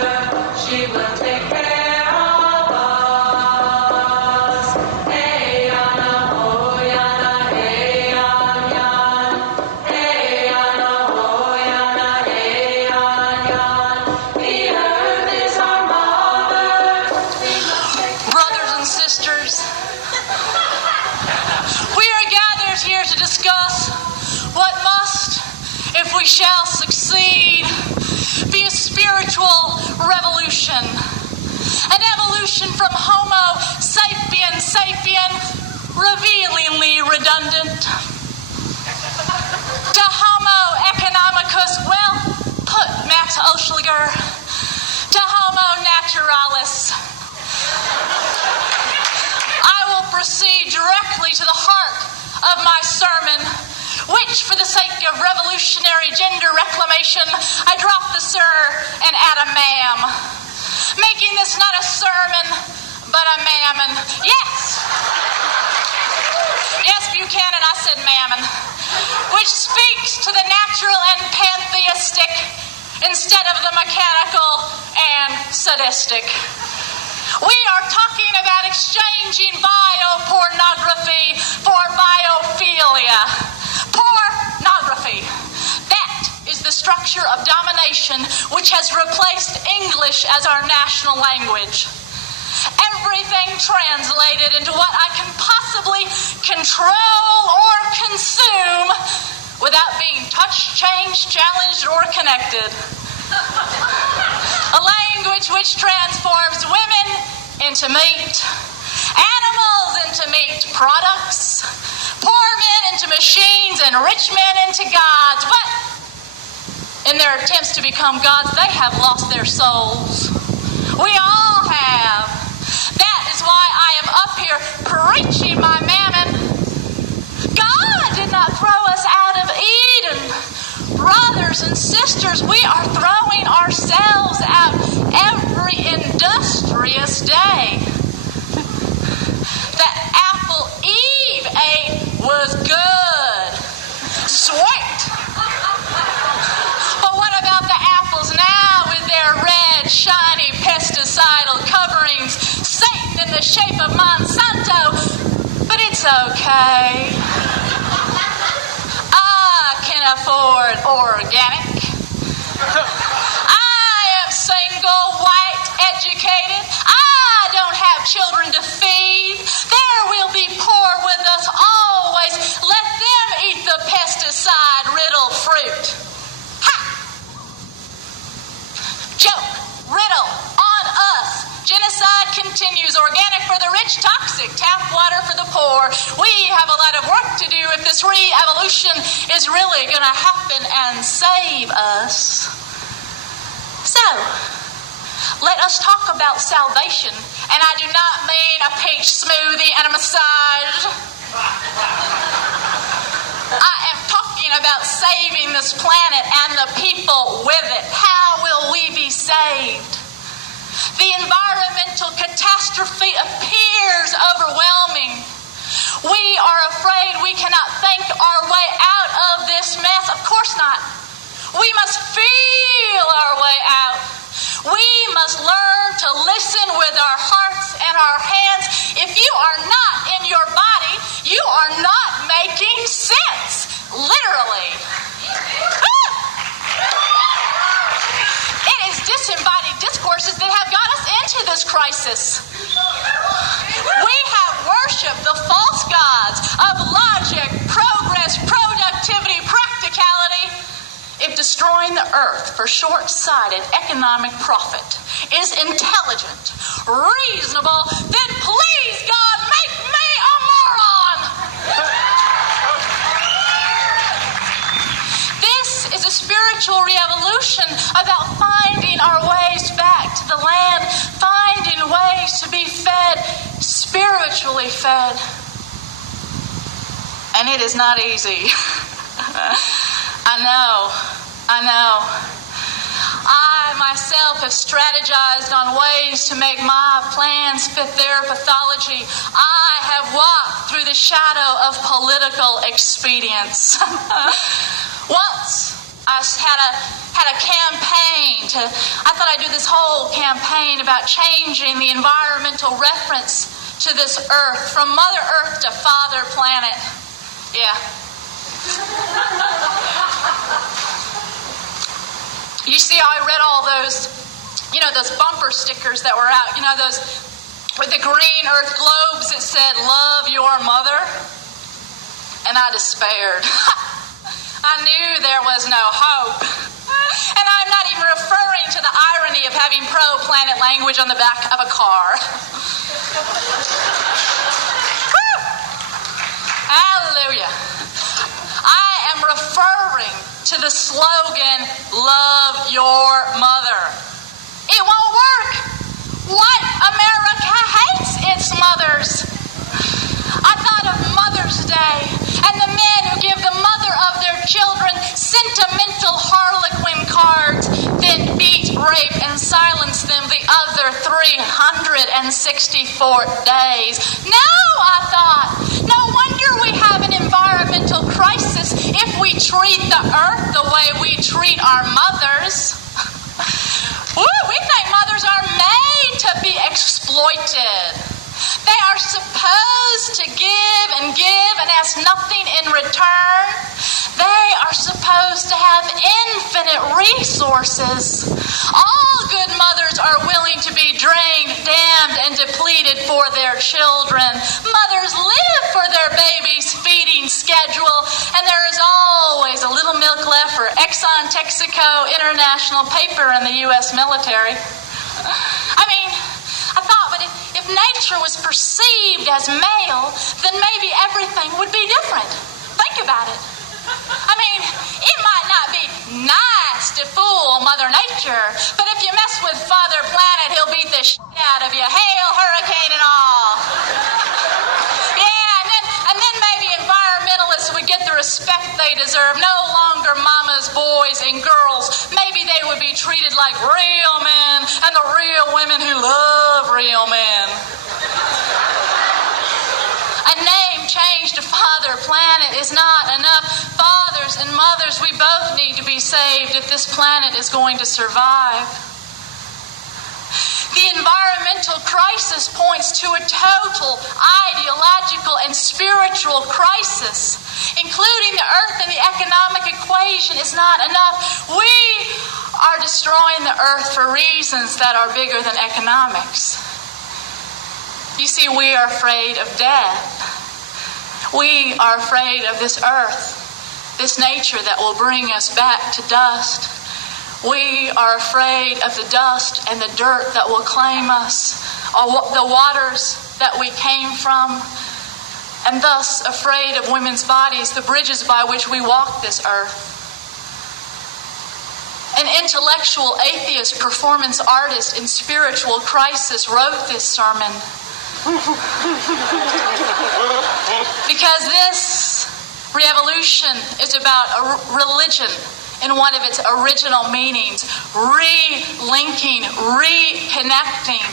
she will take care of us. Hey, Anna, hoy, Anna, hey, Anna. Hey, Anna, hoy, Anna, hey, Anna. The earth is our mother. Brothers and sisters, we are gathered here to discuss what must, if we shall succeed, be a spiritual revolution. An evolution from Homo sapien sapien, revealingly redundant, to Homo economicus, well put, Max Oschliger, to Homo naturalis. I will proceed directly to the heart of my sermon, which, for the sake of revolutionary gender reclamation, I drop the sir and add a ma'am, making this not a sermon, but a mammon. Yes! Yes, Buchanan, I said mammon, which speaks to the natural and pantheistic instead of the mechanical and sadistic. We are talking about exchanging biopornography for biophilia. Pornography. That is the structure of domination which has replaced English as our national language. everything translated into what I can possibly control or consume without being touched, changed, challenged, or connected. A language which transforms women into meat, animals into meat products, poor men into machines, and rich men into gods. But in their attempts to become gods, they have lost their souls. We all have. That is why I am up here preaching my mammon. God did not throw us out of Eden. Brothers and sisters, we are throwing ourselves out every industrious day. The apple Eve ate was good. Sweet. But what about the apples now with their red, shiny, pesticidal coverings, Satan in the shape of Monsanto? But it's okay. I can afford organic. I am single, white, educated. I don't have children to feed. There will be poor with us always. Let them eat the pesticide-riddled fruit. Ha! Joke, riddle, on us. Genocide continues. Organic for the rich, toxic, tap water for the poor. We have a lot of work to do if this re-evolution is really going to happen and save us. So, let us talk about salvation. And I do not mean a peach smoothie and a massage. I am talking about saving this planet and the people with it. How will we be saved? The environmental catastrophe appears overwhelming. We are afraid we cannot think our way out of this mess. Of course not. We must feel our way out. We must learn to listen with our hearts and our hands. If you are not in your body, you are not making sense. Literally. It is disembodied discourses that have got us into this crisis. We have worshipped the false gods of logic, progress, productivity, practicality. If destroying the earth for short-sighted economic profit is intelligent, reasonable, then please, God, make me a moron! This is a spiritual revolution about finding our ways back to the land, finding ways to be fed, spiritually fed. And it is not easy. I know. I myself have strategized on ways to make my plans fit their pathology. I have walked through the shadow of political expedience. Once I had a campaign I thought I'd do this whole campaign about changing the environmental reference to this earth from Mother Earth to Father Planet. Yeah. You see, I read all those, those bumper stickers that were out, those with the green earth globes that said, "Love your mother." And I despaired. I knew there was no hope. And I'm not even referring to the irony of having pro-planet language on the back of a car. Hallelujah. I am referring to the slogan, "Love your mother." It won't work. What? America hates its mothers. I thought of Mother's Day and the men who give the mother of their children sentimental harlequin cards, then beat, rape, and silence them the other 364 days. No, I thought. No wonder we have an environmental crisis if we treat the earth the way we treat our mothers. We think mothers are made to be exploited. They are supposed to give and ask nothing in return. They are supposed to have infinite resources. All good mothers are willing to be drained, damned, and depleted children. Mothers live for their babies' feeding schedule, and there is always a little milk left for Exxon Texaco International Paper in the U.S. military. I mean, I thought, but if nature was perceived as male, then maybe everything would be different. Think about it. I mean, it might not be nice to fool Mother Nature, but if you mess with Father Planet, he'll beat the shit out of you. Hail, hurricane, and all. Yeah, and then maybe environmentalists would get the respect they deserve. No longer mamas, boys, and girls. Maybe they would be treated like real men and the real women who love real men. A name changed to Father Planet is not enough. Fathers and mothers, we both need to be saved if this planet is going to survive. The environmental crisis points to a total ideological and spiritual crisis. Including the earth in the economic equation is not enough. We are destroying the earth for reasons that are bigger than economics. You see, we are afraid of death. We are afraid of this earth, this nature that will bring us back to dust. We are afraid of the dust and the dirt that will claim us, or the waters that we came from, and thus afraid of women's bodies, the bridges by which we walk this earth. An intellectual atheist, performance artist in spiritual crisis wrote this sermon. Because this revolution is about a religion in one of its original meanings, relinking, reconnecting.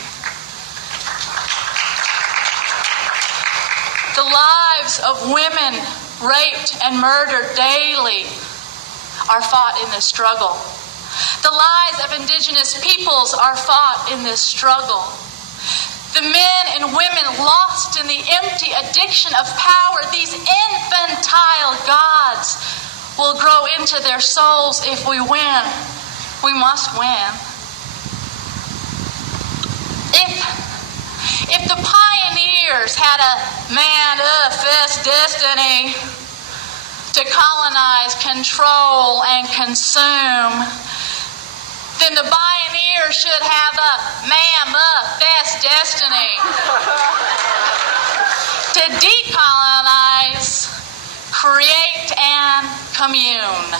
The lives of women raped and murdered daily are fought in this struggle. The lives of indigenous peoples are fought in this struggle. The men and women lost in the empty addiction of power, these infantile gods, will grow into their souls if we win. We must win. If the pioneers had a manifest destiny to colonize, control, and consume, then the pioneers should have a manifest destiny to decolonize, create, and commune.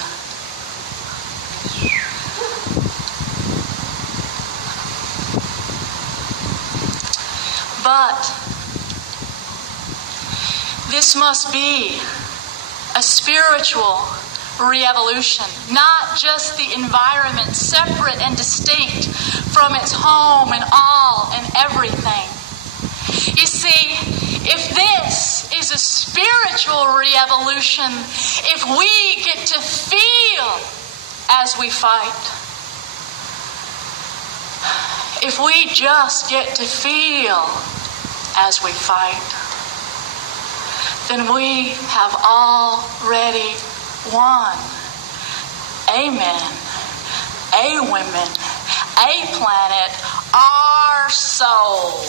But this must be a spiritual re-evolution, not just the environment separate and distinct from its home and all and everything. You see, if this is a spiritual re-evolution, if we get to feel as we fight, if we just get to feel as we fight, then we have already won. Amen. A women, a planet, our soul.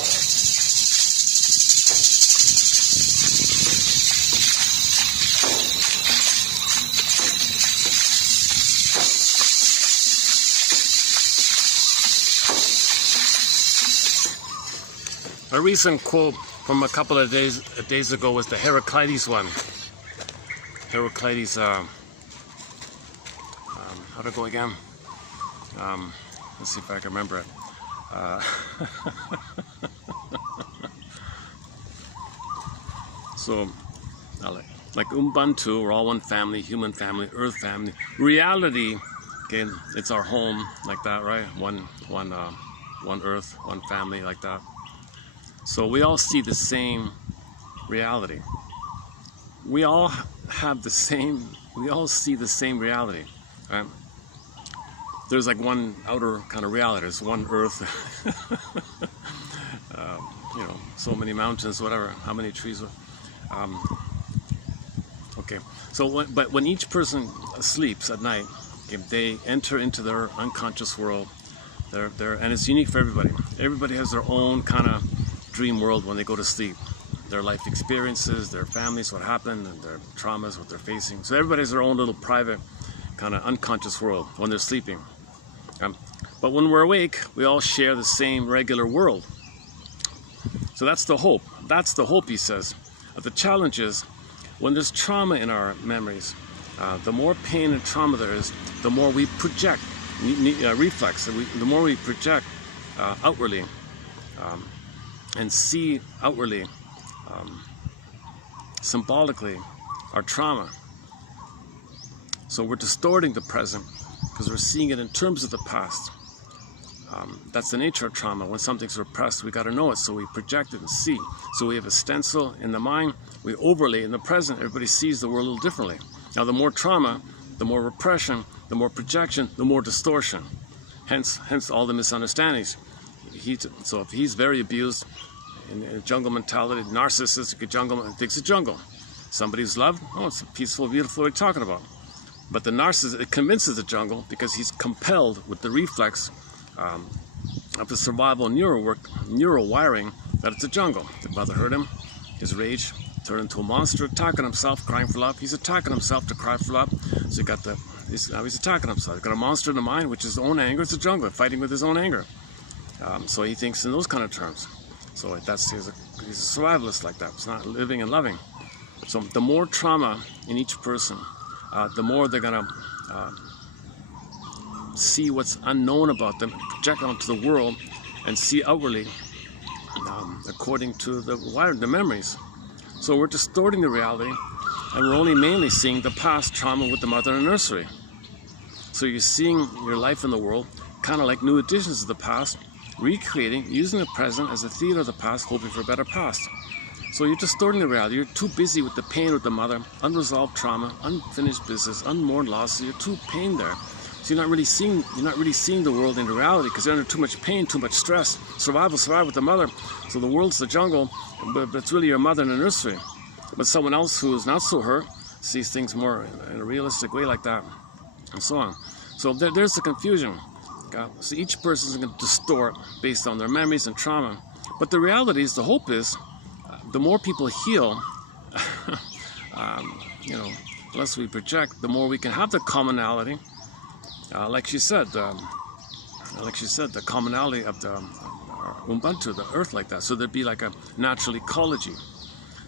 A recent quote from a couple of days ago was the Heraclitus one. Heraclitus, how to go again? Let's see if I can remember it. So, like Ubuntu, we're all one family, human family, earth family. Reality, okay, it's our home, like that, right? One earth, one family, like that. So we all see the same reality. We all have the same, we all see the same reality, right? There's like one outer kind of reality. There's one earth, so many mountains, whatever, how many trees. Okay, so but when each person sleeps at night, okay, they enter into their unconscious world. And it's unique for everybody. Everybody has their own kind of dream world when they go to sleep. Their life experiences, their families, what happened, and their traumas, what they're facing. So everybody has their own little private kind of unconscious world when they're sleeping. But when we're awake, we all share the same regular world. So that's the hope. That's the hope, he says. But the challenge is, when there's trauma in our memories, the more pain and trauma there is, the more we project, reflex, the more we project outwardly and see outwardly, symbolically, our trauma. So we're distorting the present because we're seeing it in terms of the past. That's the nature of trauma. When something's repressed, we got to know it, so we project it and see. So we have a stencil in the mind, we overlay in the present. Everybody sees the world a little differently. Now, the more trauma, the more repression, the more projection, the more distortion. Hence all the misunderstandings. So if he's very abused in a jungle mentality, narcissistic jungle, thinks it's jungle. Somebody who's loved, oh, it's a peaceful, beautiful, what are you talking about? But the narcissist, it convinces the jungle because he's compelled with the reflex of the survival neural wiring that it's a jungle. The mother hurt him, his rage turned into a monster, attacking himself, crying for love. He's attacking himself to cry for love. So now he's attacking himself. He's got a monster in the mind, which is his own anger. It's a jungle, fighting with his own anger. So he thinks in those kind of terms. So he's a survivalist like that. It's not living and loving. So the more trauma in each person, the more they're gonna see what's unknown about them, project onto the world, and see outwardly according to the memories. So we're distorting the reality, and we're only mainly seeing the past trauma with the mother in the nursery. So you're seeing your life in the world kind of like new additions to the past, recreating, using the present as a theater of the past, hoping for a better past. So you're distorting the reality. You're too busy with the pain with the mother, unresolved trauma, unfinished business, unmourned losses. You're too pain there. So you're not really seeing the world in reality because they're under too much pain, too much stress. Survive with the mother. So the world's the jungle, but it's really your mother in the nursery. But someone else who is not so hurt sees things more in a realistic way like that, and so on. So there's the confusion. So each person is going to distort based on their memories and trauma. But the reality is, the hope is, the more people heal, the less we project, the more we can have the commonality. Like she said, the commonality of the Ubuntu, the earth, like that. So there'd be like a natural ecology.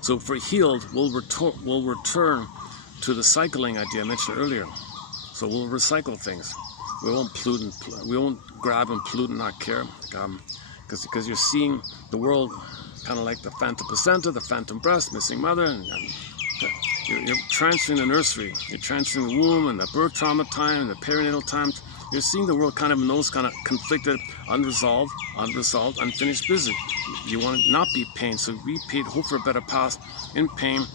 So if we're healed, we'll return to the cycling idea I mentioned earlier. So we'll recycle things. We won't pollute we won't grab and pollute and not care, because you're seeing the world kind of like the phantom placenta, the phantom breast, missing mother, and you're transferring the nursery, you're transferring the womb and the birth trauma time and the perinatal time. You're seeing the world kind of in those kind of conflicted, unresolved, unfinished business. You want to not be pain, so repeat, hope for a better past in pain,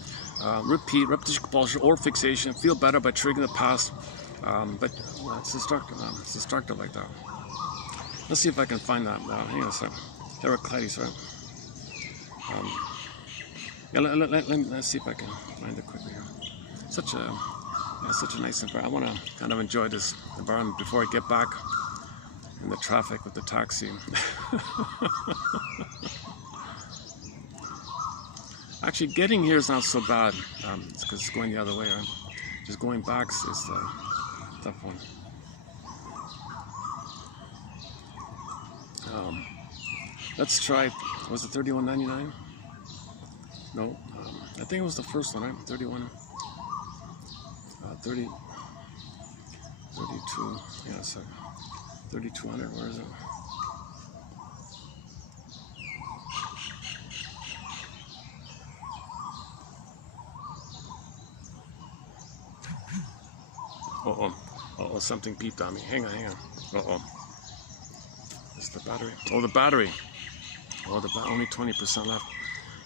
repeat, repetition, compulsion, or fixation, feel better by triggering the past. But it's destructive like that. Let's see if I can find that. Hang on a second. Heraclides, right? Let's see if I can find it quickly here. Such a nice environment. I want to kind of enjoy this environment before I get back in the traffic with the taxi. Actually, getting here is not so bad. It's because it's going the other way, right? Just going back is the tough one. Let's try. Was it $31.99? No, I think it was the first one, right? 32. Yeah, so 3,200. Where is it? Uh-oh, something beeped on me. Hang on. Uh-oh. It's the battery. Oh, the battery. Oh, only 20% left.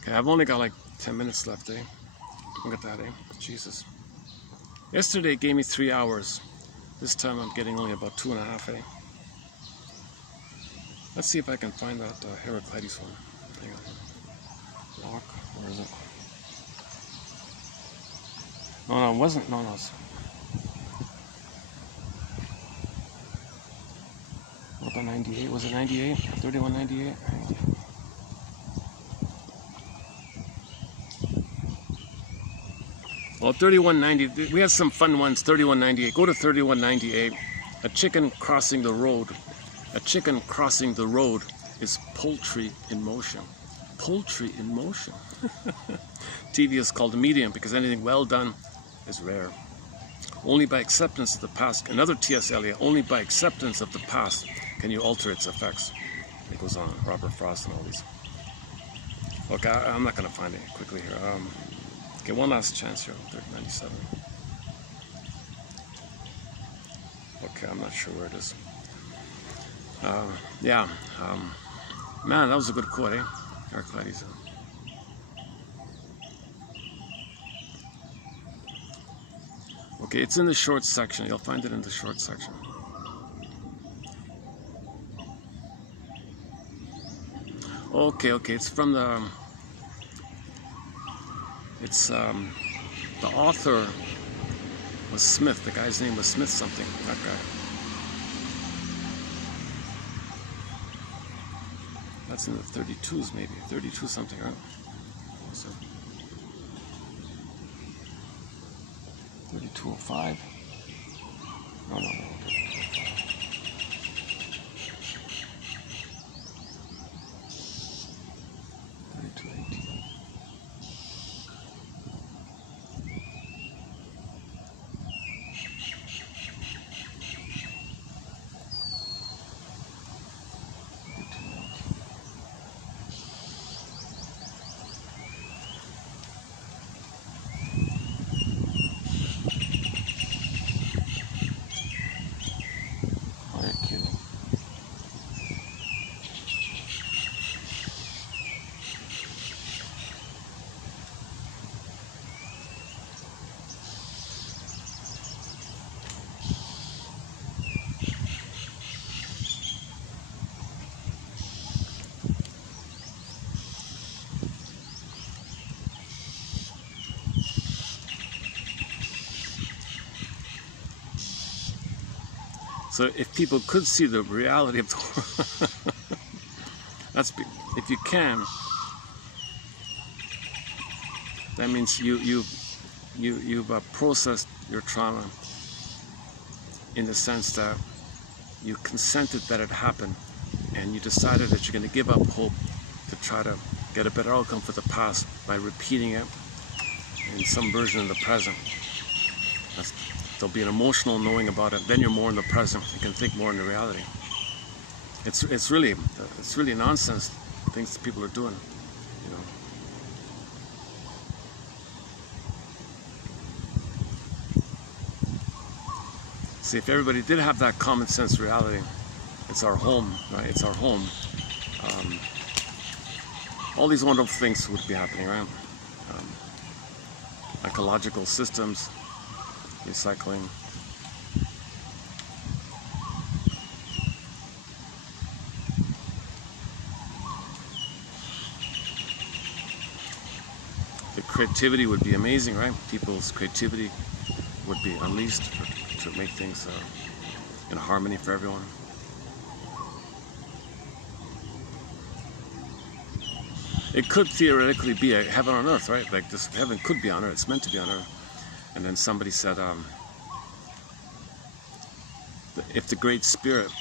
Okay, I've only got like 10 minutes left, eh? Look at that, eh? Jesus. Yesterday it gave me 3 hours. This time I'm getting only about 2.5, eh? Let's see if I can find that Heraclides one. Hang on. Locke, where is it? No, it wasn't. No. What about 98? Was it 98? 31.98? Well, 3190, we had some fun ones. 3198. Go to 3198. A chicken crossing the road. A chicken crossing the road is poultry in motion. Poultry in motion. TV is called a medium because anything well done is rare. Only by acceptance of the past. Another T.S. Eliot. Only by acceptance of the past can you alter its effects. It goes on. Robert Frost and all these. Okay, I'm not going to find it quickly here. Okay, one last chance here. 97. Okay, I'm not sure where it is. Yeah. Man, that was a good quote, eh? Heraclides. Okay, it's in the short section. You'll find it in the short section. Okay, it's from the... It's, the author was Smith. The guy's name was Smith something, that guy. That's in the 32s maybe, 32 something, right? So, 3205. No. 3218. So if people could see the reality of the world, if you can, that means you've processed your trauma in the sense that you consented that it happened, and you decided that you're going to give up hope to try to get a better outcome for the past by repeating it in some version of the present. There'll be an emotional knowing about it. Then you're more in the present. You can think more in the reality. It's really nonsense things that people are doing, you know. See, if everybody did have that common sense reality, it's our home, right? It's our home. All these wonderful things would be happening, right? Ecological systems, recycling. The creativity would be amazing, right? People's creativity would be unleashed to make things in harmony for everyone. It could theoretically be a heaven on earth, right? Like this heaven could be on earth. It's meant to be on earth. And then somebody said, if the Great Spirit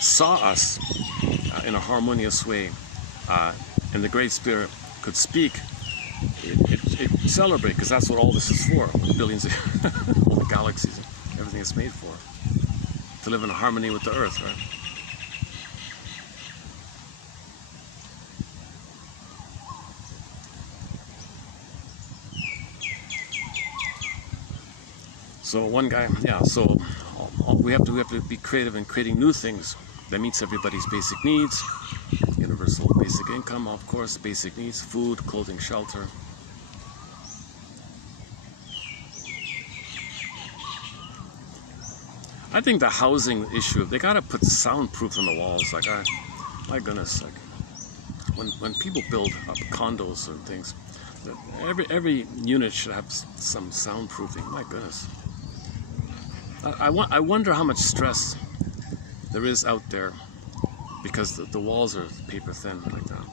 saw us in a harmonious way, and the Great Spirit could speak, it celebrate, because that's what all this is for. Billions of all the galaxies, everything is made for. To live in harmony with the earth, right? So one guy, yeah, so we have to be creative in creating new things that meets everybody's basic needs. Universal basic income, of course, basic needs, food, clothing, shelter. I think the housing issue, they gotta put soundproof on the walls. Like, my goodness, like when people build up condos and things, every unit should have some soundproofing. My goodness. I wonder how much stress there is out there because the walls are paper thin like that.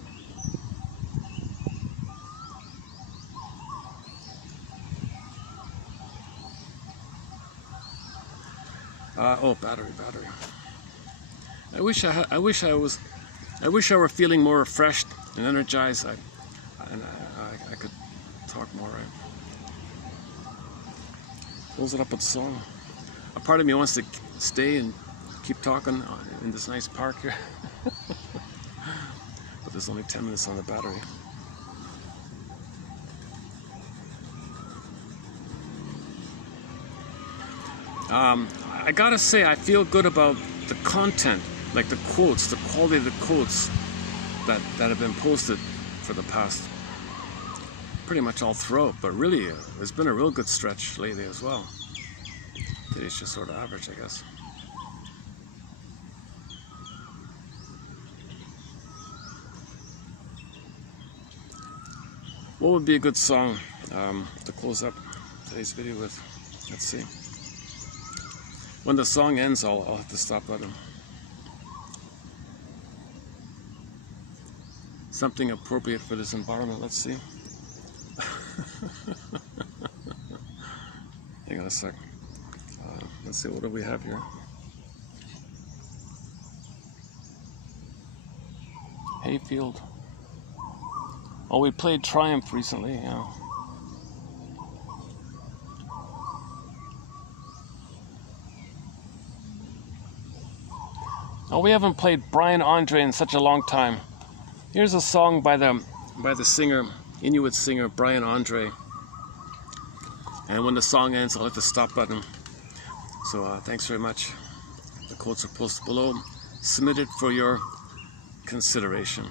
Battery. I wish I were feeling more refreshed and energized. I could talk more. Right? Close it up with a song. A part of me wants to stay and keep talking in this nice park here, but there's only 10 minutes on the battery. I gotta say, I feel good about the content, like the quotes, the quality of the quotes that have been posted for the past, pretty much all throughout, but really it's been a real good stretch lately as well. Today's just sort of average, I guess. What would be a good song to close up today's video with? Let's see. When the song ends, I'll hit the stop button. Something appropriate for this environment. Let's see. Hang on a sec. Let's see, what do we have here? Hayfield. Oh, we played Triumph recently, yeah. Oh, we haven't played Brian Andre in such a long time. Here's a song by the singer, Inuit singer Brian Andre. And when the song ends, I'll hit the stop button. So thanks very much. The quotes are posted below, submitted for your consideration.